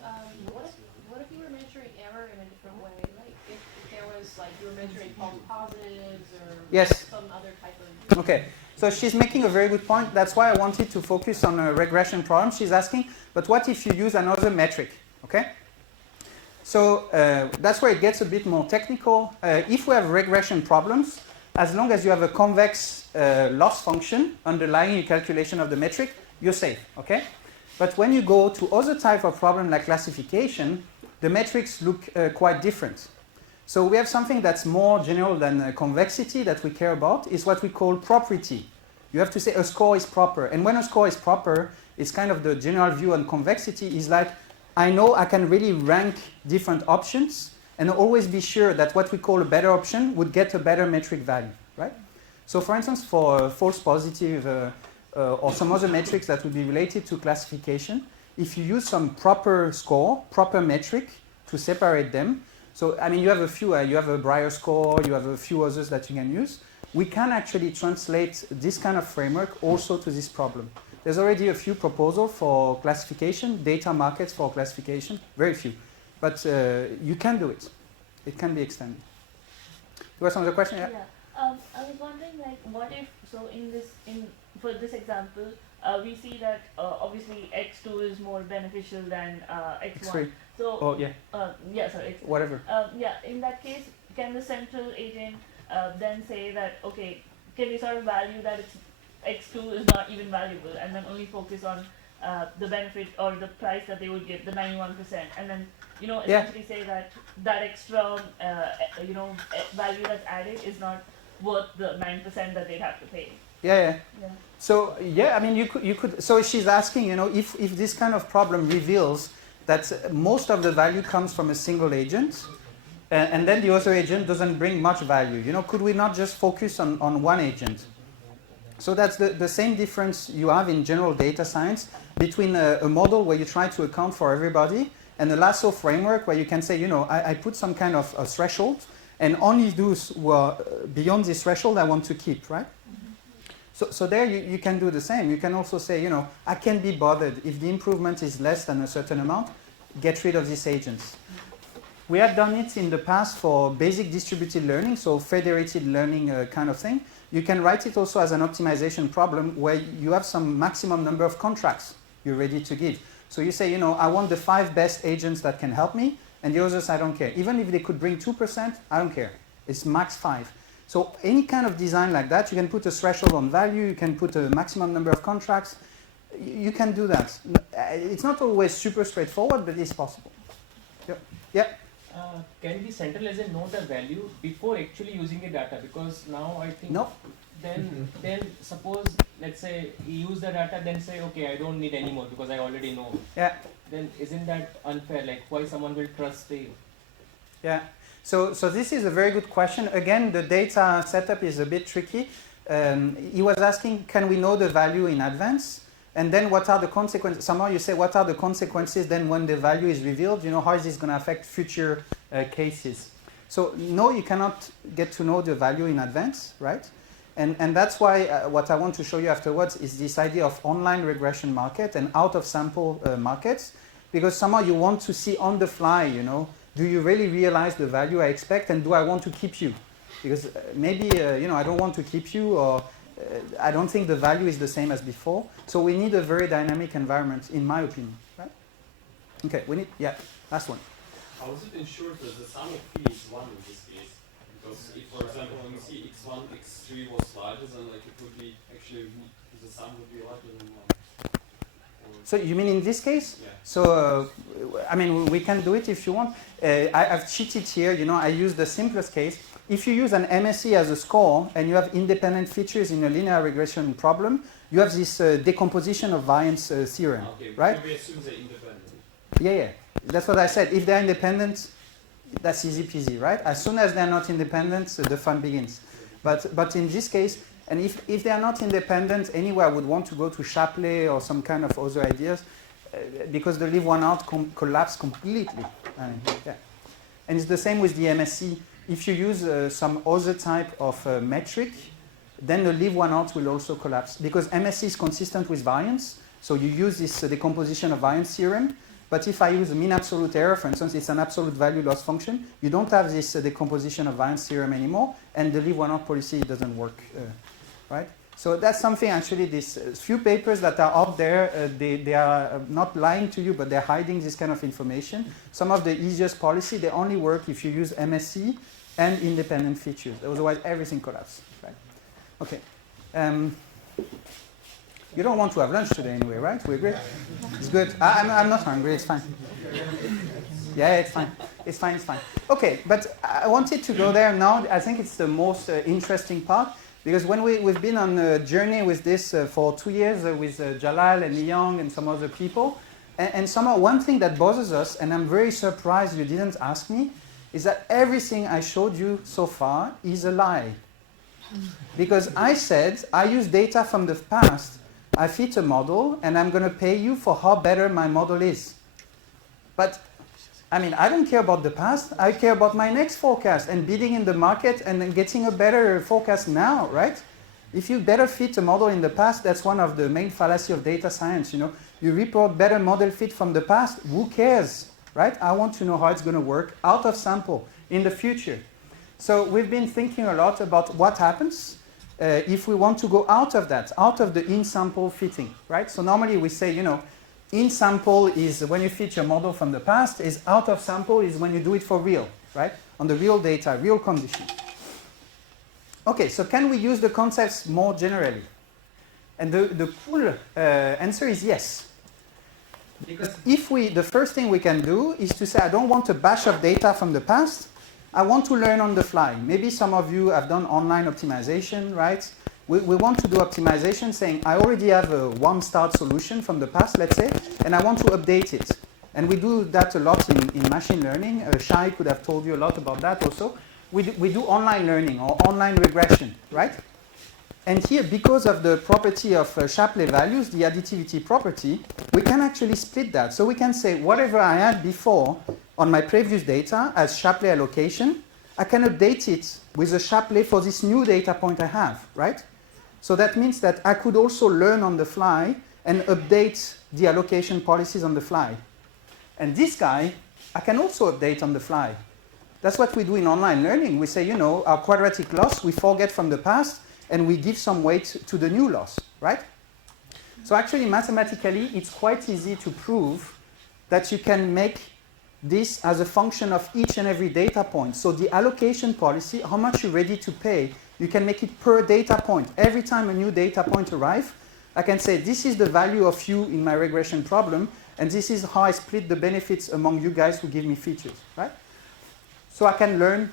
what if you were measuring error in a different way? Like if there was, like, you were measuring false positives or some other type of... Okay, so she's making a very good point. That's why I wanted to focus on a regression problem. She's asking, but what if you use another metric, okay? So that's where it gets a bit more technical. If we have regression problems, as long as you have a convex loss function underlying your calculation of the metric, you're safe, okay? But when you go to other type of problem like classification, the metrics look quite different. So we have something that's more general than convexity that we care about, is what we call property. You have to say a score is proper. And when a score is proper, it's kind of the general view on convexity is like, I know I can really rank different options and always be sure that what we call a better option would get a better metric value, right? So for instance, for false positive or some other metrics that would be related to classification, if you use some proper score, proper metric to separate them, so I mean you have a few, you have a Breyer score, you have a few others that you can use, we can actually translate this kind of framework also to this problem. There's already a few proposals for classification, data markets for classification, very few. But you can do it. It can be extended. You have some other question? Yeah. I was wondering, like, what if for this example, we see that obviously x2 is more beneficial than x1. X3. So oh yeah. Sorry. X3. Whatever. Yeah. In that case, can the central agent then say that okay, can we sort of value that x2 is not even valuable, and then only focus on the benefit or the price that they would give, the 91%, and then essentially say that that extra value that's added is not worth the 9% that they'd have to pay. Yeah. So I mean you could. So she's asking, if this kind of problem reveals that most of the value comes from a single agent, and then the other agent doesn't bring much value. Could we not just focus on one agent? So that's the same difference you have in general data science between a model where you try to account for everybody and a lasso framework where you can say, I put some kind of a threshold and only those who are beyond this threshold I want to keep, right? Mm-hmm. So there you can do the same. You can also say, I can't be bothered. If the improvement is less than a certain amount, get rid of these agents. We have done it in the past for basic distributed learning, so federated learning kind of thing. You can write it also as an optimization problem where you have some maximum number of contracts you're ready to give. So you say, I want the 5 best agents that can help me, and the others I don't care. Even if they could bring 2%, I don't care. It's max 5. So any kind of design like that, you can put a threshold on value, you can put a maximum number of contracts. You can do that. It's not always super straightforward, but it's possible. Yep. Yeah. Can the central agent know the value before actually using the data? Because now I think no. Then suppose let's say you use the data, then say okay, I don't need any more because I already know. Yeah. Then isn't that unfair? Like why someone will trust you? Yeah. So this is a very good question. Again, the data setup is a bit tricky. He was asking, can we know the value in advance? And then what are the consequences? Somehow you say, what are the consequences then when the value is revealed? How is this going to affect future cases? So no, you cannot get to know the value in advance, right? And that's why what I want to show you afterwards is this idea of online regression market and out of sample markets, because somehow you want to see on the fly, do you really realize the value I expect, and do I want to keep you? Because maybe, I don't want to keep you, or I don't think the value is the same as before. So we need a very dynamic environment, in my opinion, right? Okay, we need, last one. How is it ensured that the sum of p is 1 in this case? Because if, for example, when we see x1, x3 was larger, then like it would be, actually, the sum would be larger than 1. So you mean in this case? Yeah. So, I mean, we can do it if you want. I've cheated here, I use the simplest case. If you use an MSE as a score and you have independent features in a linear regression problem, you have this decomposition of variance theorem, right? We assume they're independent. Yeah. That's what I said. If they're independent, that's easy peasy, right? As soon as they're not independent, the fun begins. But in this case, and if they are not independent, anyway, I would want to go to Shapley or some kind of other ideas, because the leave one out collapse completely. And it's the same with the MSE. If you use some other type of metric, then the leave one out will also collapse, because MSE is consistent with variance. So you use this decomposition of variance theorem. But if I use a mean absolute error, for instance, it's an absolute value loss function, you don't have this decomposition of variance theorem anymore, and the leave one out policy doesn't work, right? So that's something actually, these few papers that are out there, they are not lying to you, but they're hiding this kind of information. Some of the easiest policy, they only work if you use MSE and independent features. Otherwise, everything collapses. Okay. You don't want to have lunch today anyway, right? We agree? It's good. I'm not hungry. It's fine. Yeah, it's fine. It's fine. It's fine. Okay, but I wanted to go there now. I think it's the most interesting part because when we've been on a journey with this for 2 years with Jalal and Young and some other people, and somehow one thing that bothers us, and I'm very surprised you didn't ask me, is that everything I showed you so far is a lie. Because I said I use data from the past, I fit a model, and I'm going to pay you for how better my model is. But I mean, I don't care about the past. I care about my next forecast and bidding in the market and then getting a better forecast now, right? If you better fit a model in the past, that's one of the main fallacy of data science. You know, you report better model fit from the past. Who cares, right? I want to know how it's going to work out of sample in the future. So we've been thinking a lot about what happens if we want to go out of that, out of the in-sample fitting, right? So normally we say, you know, in-sample is when you fit your model from the past, is out of sample is when you do it for real, right? On the real data, real conditions. Okay, so can we use the concepts more generally? And the cool answer is yes. Because if the first thing we can do is to say, I don't want a batch of data from the past, I want to learn on the fly. Maybe some of you have done online optimization, right? We want to do optimization saying, I already have a one-start solution from the past, let's say, and I want to update it. And we do that a lot in machine learning. Shai could have told you a lot about that also. We do online learning or online regression, right? And here, because of the property of Shapley values, the additivity property, we can actually split that. So we can say, whatever I had before on my previous data as Shapley allocation, I can update it with a Shapley for this new data point I have, right? So that means that I could also learn on the fly and update the allocation policies on the fly. And this guy, I can also update on the fly. That's what we do in online learning. We say, you know, our quadratic loss, we forget from the past, and we give some weight to the new loss, right? So actually, mathematically, it's quite easy to prove that you can make this as a function of each and every data point. So the allocation policy, how much you're ready to pay, you can make it per data point. Every time a new data point arrives, I can say, this is the value of you in my regression problem, and this is how I split the benefits among you guys who give me features, right? So I can learn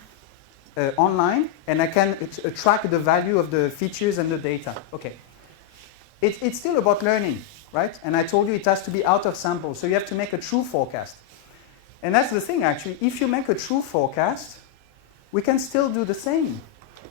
online, and I can track the value of the features and the data. Okay. It's still about learning, right? And I told you it has to be out of sample, so you have to make a true forecast. And that's the thing, actually. If you make a true forecast, we can still do the same.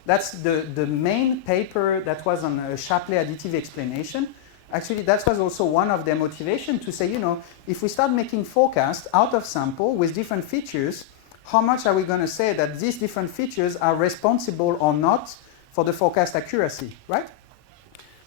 That's the main paper that was on Shapley additive explanation. Actually, that was also one of their motivation to say, you know, if we start making forecasts out of sample with different features, how much are we going to say that these different features are responsible or not for the forecast accuracy, right?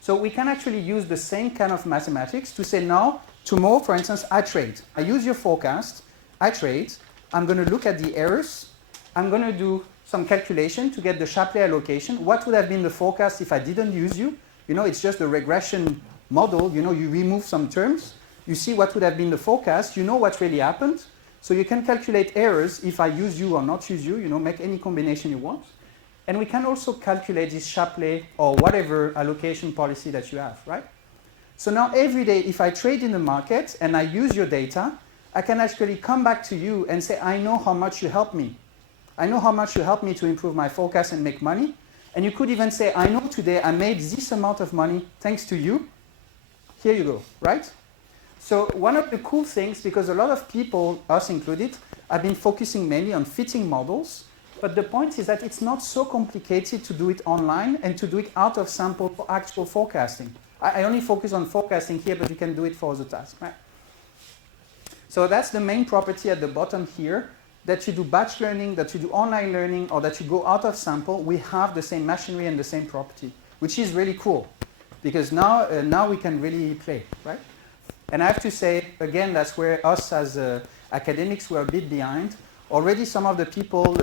So we can actually use the same kind of mathematics to say, now, tomorrow, for instance, I trade. I use your forecast. I trade, I'm going to look at the errors, I'm going to do some calculation to get the Shapley allocation. What would have been the forecast if I didn't use you? You know, it's just a regression model. You know, you remove some terms, you see what would have been the forecast, you know what really happened. So you can calculate errors if I use you or not use you, you know, make any combination you want. And we can also calculate this Shapley or whatever allocation policy that you have, right? So now every day, if I trade in the market and I use your data, I can actually come back to you and say, I know how much you helped me. I know how much you helped me to improve my forecast and make money. And you could even say, I know today I made this amount of money thanks to you. Here you go, right? So one of the cool things, because a lot of people, us included, have been focusing mainly on fitting models. But the point is that it's not so complicated to do it online and to do it out of sample for actual forecasting. I only focus on forecasting here, but you can do it for other tasks, right? So that's the main property at the bottom here, that you do batch learning, that you do online learning, or that you go out of sample. We have the same machinery and the same property, which is really cool, because now we can really play, right? And I have to say, again, that's where us as academics were a bit behind. Already some of the people,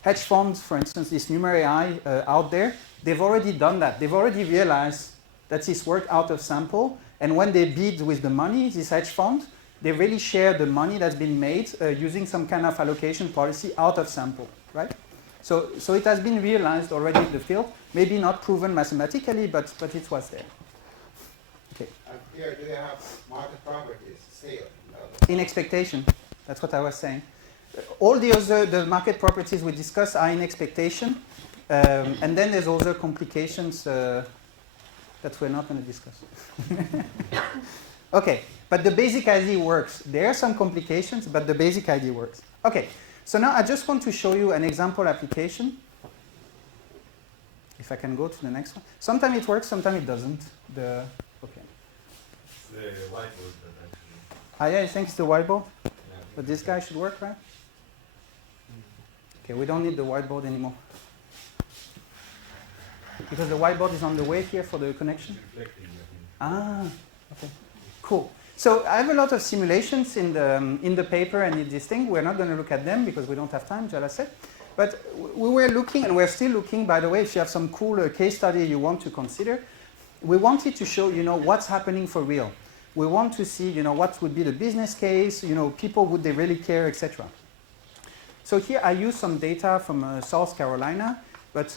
hedge funds, for instance, this NumAI out there, they've already done that. They've already realized that this work out of sample, and when they bid with the money, this hedge fund, they really share the money that's been made using some kind of allocation policy out of sample, right? So it has been realized already in the field, maybe not proven mathematically, but it was there. Okay. Pierre, do you have market properties still? In expectation, that's what I was saying. All the market properties we discuss are in expectation, and then there's other complications that we're not going to discuss. Okay, but the basic idea works. There are some complications, but the basic idea works. Okay, so now I just want to show you an example application. If I can go to the next one. Sometimes it works, sometimes it doesn't. Okay. It's the whiteboard that actually. Ah, yeah, I think it's the whiteboard. Yeah. But this guy should work, right? Okay, we don't need the whiteboard anymore. Because the whiteboard is on the way here for the connection? Ah, okay. Cool. So I have a lot of simulations in the paper and in this thing. We're not going to look at them because we don't have time, Jala said. But we were looking, and we're still looking, by the way, if you have some cool case study you want to consider. We wanted to show, what's happening for real. We want to see, what would be the business case, people, would they really care, etc. So here I use some data from South Carolina, but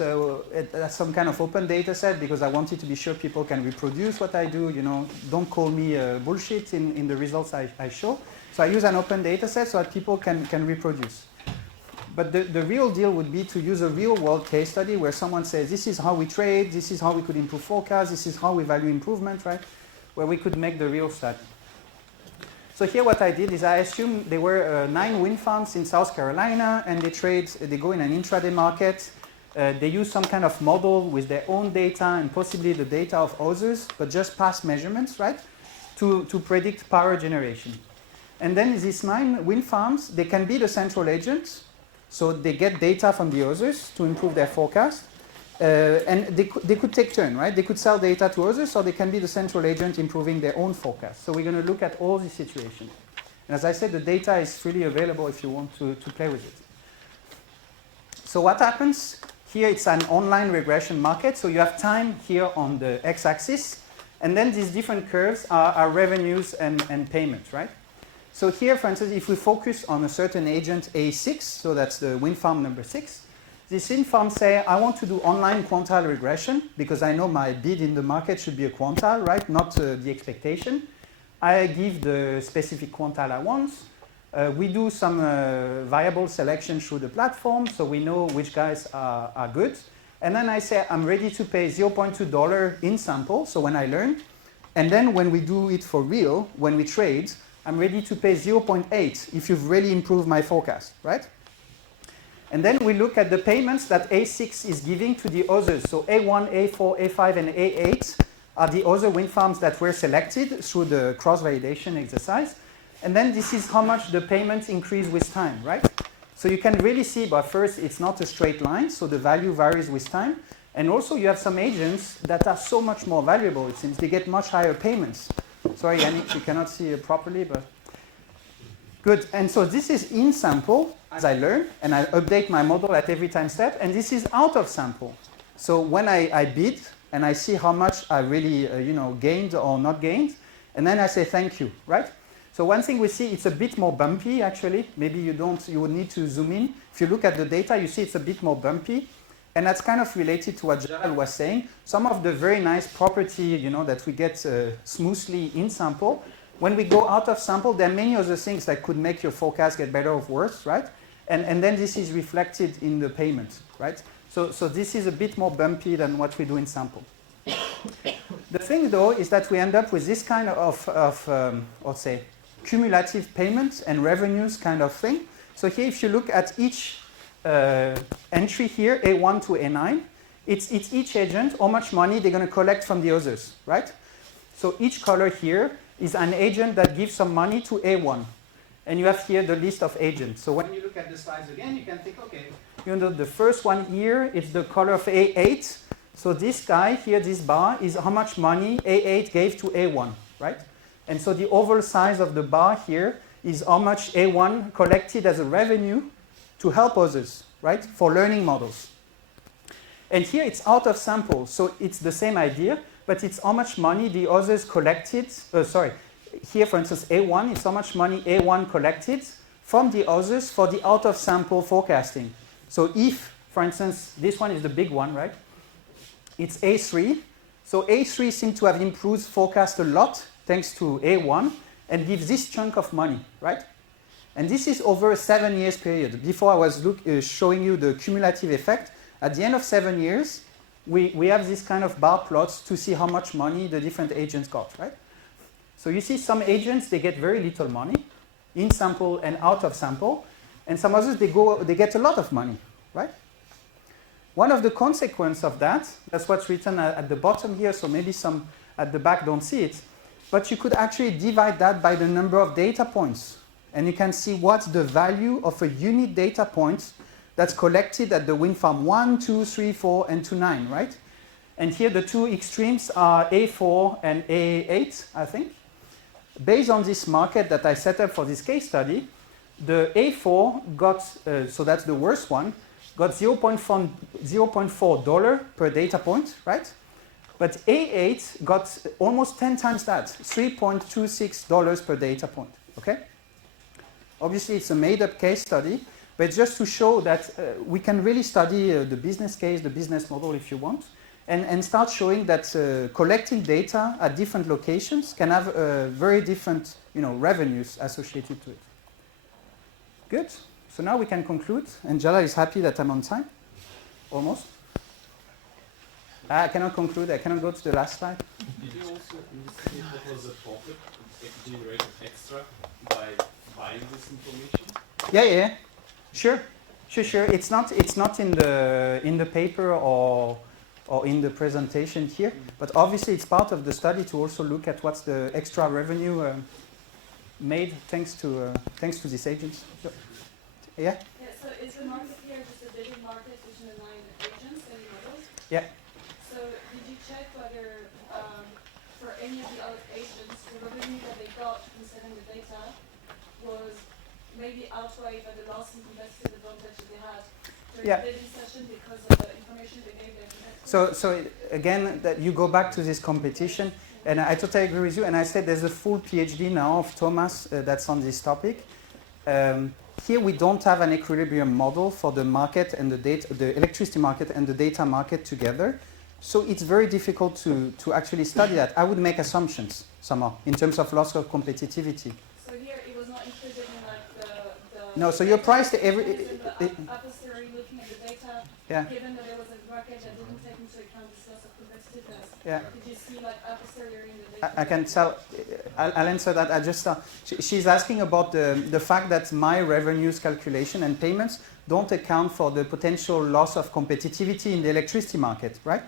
that's some kind of open data set because I wanted to be sure people can reproduce what I do, don't call me bullshit in the results I show. So I use an open data set so that people can reproduce. But the real deal would be to use a real world case study where someone says, this is how we trade, this is how we could improve forecasts, this is how we value improvement, right? Where we could make the real study. So here what I did is I assumed there were 9 wind farms in South Carolina and they go in an intraday market. They use some kind of model with their own data and possibly the data of others, but just past measurements, right? To predict power generation. And then these 9 wind farms, they can be the central agents. So they get data from the others to improve their forecast. And they could take turn, right? They could sell data to others, or they can be the central agent improving their own forecast. So we're going to look at all these situations. And as I said, the data is freely available if you want to play with it. So what happens? Here it's an online regression market. So you have time here on the x-axis. And then these different curves are revenues and payments, right? So here, for instance, if we focus on a certain agent A6, so that's the wind farm number 6, this wind farm say, I want to do online quantile regression because I know my bid in the market should be a quantile, right? Not the expectation. I give the specific quantile I want. We do some variable selection through the platform, so we know which guys are good. And then I say, I'm ready to pay $0.2 in sample, so when I learn. And then when we do it for real, when we trade, I'm ready to pay 0.8 if you've really improved my forecast, right? And then we look at the payments that A6 is giving to the others. So A1, A4, A5, and A8 are the other wind farms that were selected through the cross-validation exercise. And then this is how much the payments increase with time, right? So you can really see, but first, it's not a straight line, so the value varies with time. And also, you have some agents that are so much more valuable, it seems. They get much higher payments. Sorry, Yannick, you cannot see it properly, but good. And so this is in sample as I learn, and I update my model at every time step, and this is out of sample. So when I bid and I see how much I really gained or not gained, and then I say thank you, right? So one thing we see, it's a bit more bumpy actually. Maybe you would need to zoom in. If you look at the data, you see it's a bit more bumpy. And that's kind of related to what Jalal was saying. Some of the very nice property, that we get smoothly in sample. When we go out of sample, there are many other things that could make your forecast get better or worse, right? And then this is reflected in the payment, right? So this is a bit more bumpy than what we do in sample. The thing, though, is that we end up with this kind of let's say, cumulative payments and revenues kind of thing. So here, if you look at each entry here, A1 to A9, it's each agent, how much money they're going to collect from the others, right? So each color here is an agent that gives some money to A1. And you have here the list of agents. So when you look at the slides again, you can think, okay, the first one here is the color of A8. So this guy here, this bar, is how much money A8 gave to A1, right? And so the oval size of the bar here is how much A1 collected as a revenue to help others, right, for learning models. And here it's out of sample, so it's the same idea, but it's how much money the others collected. Here, for instance, A1 is how much money A1 collected from the others for the out of sample forecasting. So if For instance, this one is the big one, right? It's A3. So A3 seems to have improved forecast a lot thanks to A1 and gives this chunk of money, right? And this is over a 7 years period. Before I was showing you the cumulative effect. At the end of 7 years, we have this kind of bar plots to see how much money the different agents got, right? So you see some agents, they get very little money, in sample and out of sample. And some others, they get a lot of money, right? One of the consequences of that, that's what's written at the bottom here, so maybe some at the back don't see it, but you could actually divide that by the number of data points. And you can see what's the value of a unit data point that's collected at the wind farm 1, 2, 3, 4, and to 9, right? And here the two extremes are A4 and A8, I think. Based on this market that I set up for this case study, the A4 got, so that's the worst one, got $0.4 per data point, right? But A8 got almost 10 times that, $3.26 per data point, okay? Obviously, it's a made-up case study, but just to show that we can really study the business case, the business model if you want, and start showing that collecting data at different locations can have very different revenues associated to it. Good. So now we can conclude. And Jala is happy that I'm on time. Almost. I cannot conclude. I cannot go to the last slide. Did you also investigate what was the profit generated extra by buying this information? Yeah. Sure. It's not in the paper or in the presentation here, but obviously it's part of the study to also look at what's the extra revenue made thanks to these agents. So, yeah. Yeah. So is the market here just a big market between the 9 agents and models? Yeah. So did you check whether for any of the other agents the revenue that they got from selling the data was maybe outweighed by the loss in competitive advantage that they had during the bidding session because of the information they gave their competitors? So again, that you go back to this competition, and I totally agree with you. And I said there's a full PhD now of Thomas that's on this topic. Here we don't have an equilibrium model for the market and the electricity market and the data market together. So it's very difficult to actually study that. I would make assumptions somehow in terms of loss of competitivity. So here it was not included in like the No, so your price a posteriori looking at the data, given that there was a market that didn't take into account this loss of competitiveness. Yeah. Did you see like a posteriori in the data? I can tell. I'll answer that. She's asking about the fact that my revenues calculation and payments don't account for the potential loss of competitivity in the electricity market, right?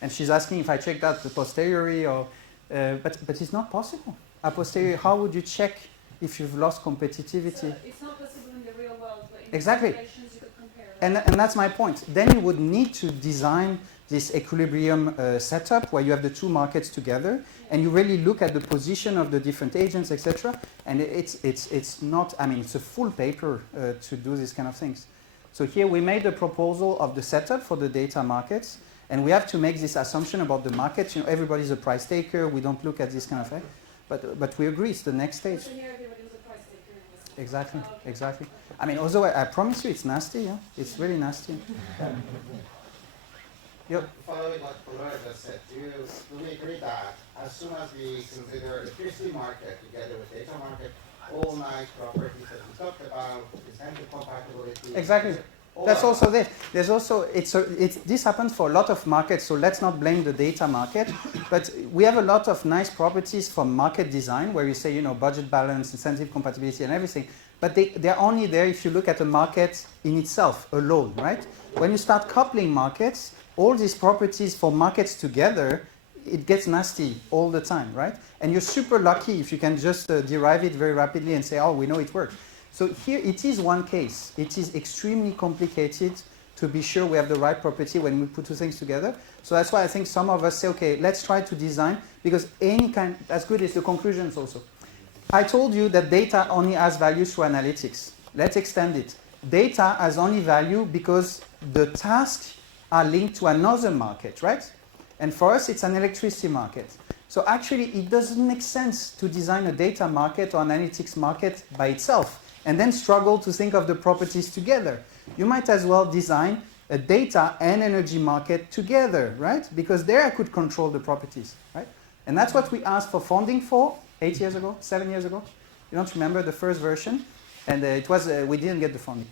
And she's asking if I check that a posteriori or, but it's not possible. A posteriori, how would you check if you've lost competitivity? So it's not possible in the real world, but in exactly. the calculations you could compare. And that's my point. Then you would need to design this equilibrium setup where you have the two markets together, and you really look at the position of the different agents, etc. And it's not. I mean, it's a full paper to do these kind of things. So here we made a proposal of the setup for the data markets, and we have to make this assumption about the market. Everybody's a price taker. We don't look at this kind of thing, but we agree it's the next stage. So here everybody was a price taker. Exactly. Exactly. I mean, although I promise you, it's nasty. Yeah, it's really nasty. Yep. Following what Flora just said, do we agree that as soon as we consider the electricity market together with data market, all nice properties that we talked about, incentive compatibility? Exactly. That's also there. There's also this happens for a lot of markets. So let's not blame the data market, but we have a lot of nice properties from market design where you say budget balance, incentive compatibility, and everything. But they're only there if you look at the market in itself alone, right? When you start coupling markets, all these properties for markets together, it gets nasty all the time, right? And you're super lucky if you can just derive it very rapidly and say, oh, we know it works. So here it is one case. It is extremely complicated to be sure we have the right property when we put two things together. So that's why I think some of us say, okay, let's try to design, because as good as the conclusions also. I told you that data only has value through analytics. Let's extend it. Data has only value because the tasks are linked to another market, right? And for us, it's an electricity market. So actually, it doesn't make sense to design a data market or analytics market by itself and then struggle to think of the properties together. you might as well design a data and energy market together, right? Because there I could control the properties, right? And that's what we asked for funding for 8 years ago, 7 years ago. You don't remember the first version? And it was, we didn't get the funding.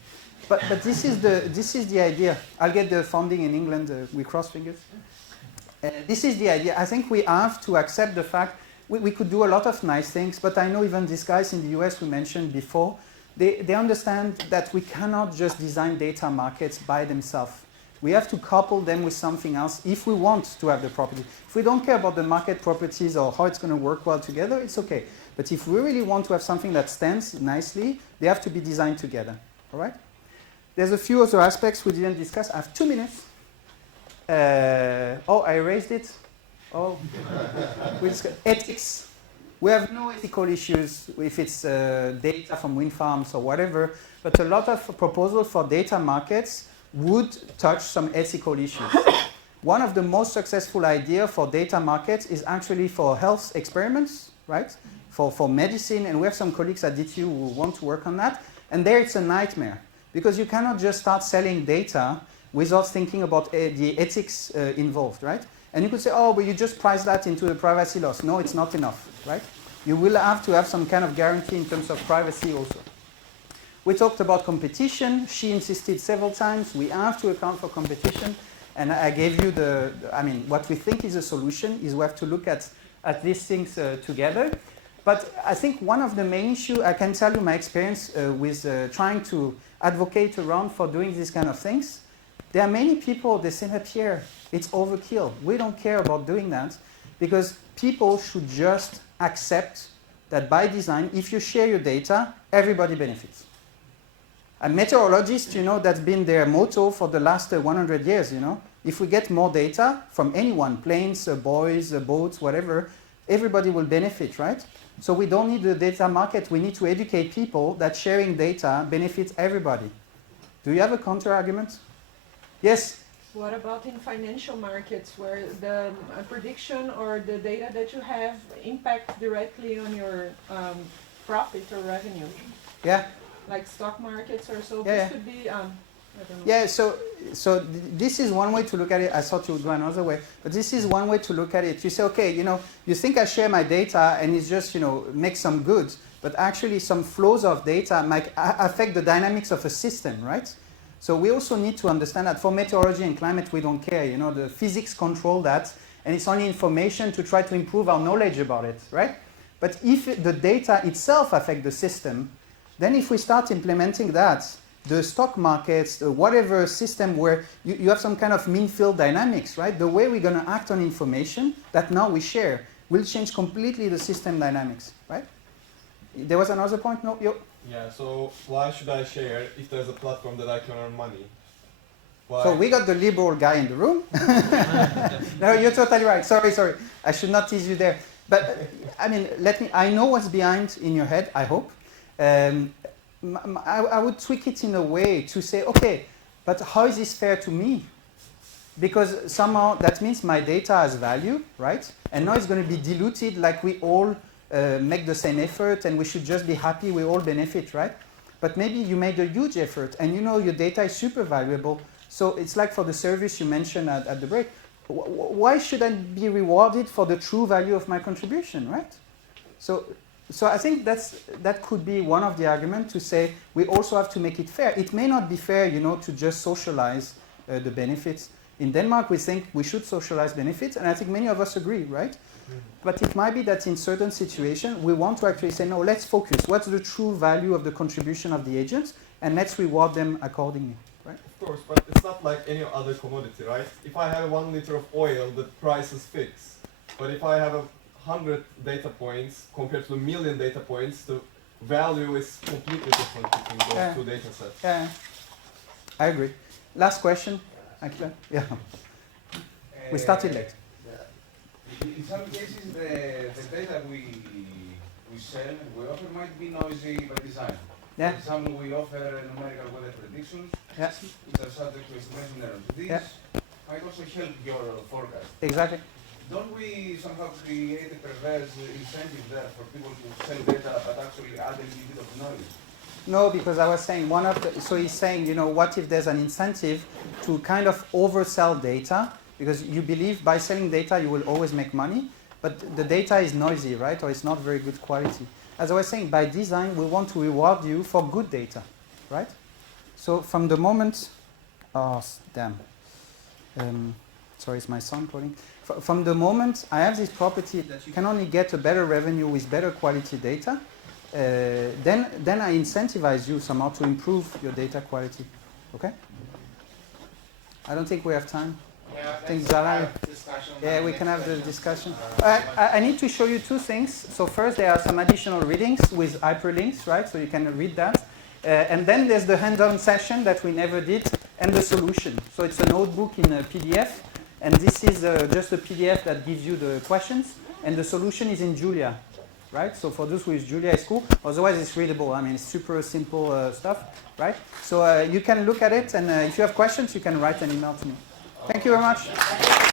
But this is the idea. I'll get the funding in England, we cross fingers. This is the idea. I think we have to accept the fact we could do a lot of nice things, but I know even these guys in the US we mentioned before, they understand that we cannot just design data markets by themselves. We have to couple them with something else if we want to have the property. If we don't care about the market properties or how it's going to work well together, it's okay. But if we really want to have something that stands nicely, they have to be designed together. All right? There's a few other aspects we didn't discuss. I have 2 minutes. Oh, I erased it. Oh, ethics. We have no ethical issues if it's data from wind farms or whatever, but a lot of proposals for data markets would touch some ethical issues. One of the most successful ideas for data markets is actually for health experiments, right? For medicine, and we have some colleagues at DTU who want to work on that, and there it's a nightmare, because you cannot just start selling data without thinking about the ethics involved, right? And you could say, oh, but you just price that into the privacy loss. No, it's not enough, right? You will have to have some kind of guarantee in terms of privacy also. We talked about competition. She insisted several times, we have to account for competition. And I gave you what we think is a solution is we have to look at these things together. But I think one of the main issues, I can tell you my experience with trying to advocate around for doing these kind of things. There are many people, they say, Pierre, it's overkill. We don't care about doing that because people should just accept that by design, if you share your data, everybody benefits. And meteorologists, that's been their motto for the last 100 years, If we get more data from anyone, planes, buoys, boats, whatever, everybody will benefit, right? So we don't need the data market. We need to educate people that sharing data benefits everybody. Do you have a counter-argument? Yes? What about in financial markets where the prediction or the data that you have impact directly on your profit or revenue? Yeah. Like stock markets or so? Yeah, This could be, I don't know. Yeah, so this is one way to look at it. I thought you would go another way. But this is one way to look at it. You say, okay, you think I share my data and it's just, make some goods. But actually some flows of data might affect the dynamics of a system, right? So we also need to understand that for meteorology and climate, we don't care. The physics control that, and it's only information to try to improve our knowledge about it, right? But if the data itself affect the system, then if we start implementing that, the stock markets, whatever system where you have some kind of mean field dynamics, right? The way we're going to act on information that now we share will change completely the system dynamics, right? There was another point? No? Yeah, so why should I share if there's a platform that I can earn money? Why? So we got the liberal guy in the room. No, you're totally right. Sorry. I should not tease you there. But, I know what's behind in your head, I hope. I would tweak it in a way to say, okay, but how is this fair to me? Because somehow that means my data has value, right? And now it's going to be diluted like we all make the same effort and we should just be happy we all benefit, right? But maybe you made a huge effort and your data is super valuable. So it's like for the service you mentioned at the break. Why should I be rewarded for the true value of my contribution, right? So I think that could be one of the arguments to say we also have to make it fair. It may not be fair, to just socialize the benefits. In Denmark, we think we should socialize benefits, and I think many of us agree, right? But it might be that in certain situations, we want to actually say, no, let's focus. What's the true value of the contribution of the agents? And let's reward them accordingly, right? Of course, but it's not like any other commodity, right? If I have 1 liter of oil, the price is fixed. But if I have 100 data points compared to 1 million data points, the value is completely different between those two data sets. Yeah, I agree. Last question, actually. Yeah. We started late. In some cases, the data we sell and we offer might be noisy by design. Yeah. For example, we offer numerical weather predictions, which are subject to estimation errors. These might also help your forecast. Exactly. Don't we somehow create a perverse incentive there for people to sell data but actually add a little bit of noise? No, because I was saying so he's saying, you know, what if there's an incentive to kind of oversell data, because you believe by selling data you will always make money, but the data is noisy, right, or it's not very good quality. As I was saying, by design we want to reward you for good data, right? So from the moment, sorry, it's my son calling. From the moment I have this property that you can only get a better revenue with better quality data, then I incentivize you somehow to improve your data quality. Okay? I don't think we have time. Yeah, I think discussion. Yeah, we can have the discussion. I need to show you two things. So first, there are some additional readings with hyperlinks, right? So you can read that. And then there's the hands-on session that we never did, and the solution. So it's a notebook in a PDF, and this is just a PDF that gives you the questions, and the solution is in Julia, right? So for those who use Julia, it's cool. Otherwise, it's readable. I mean, it's super simple stuff, right? So you can look at it, and if you have questions, you can write an email to me. Thank you very much.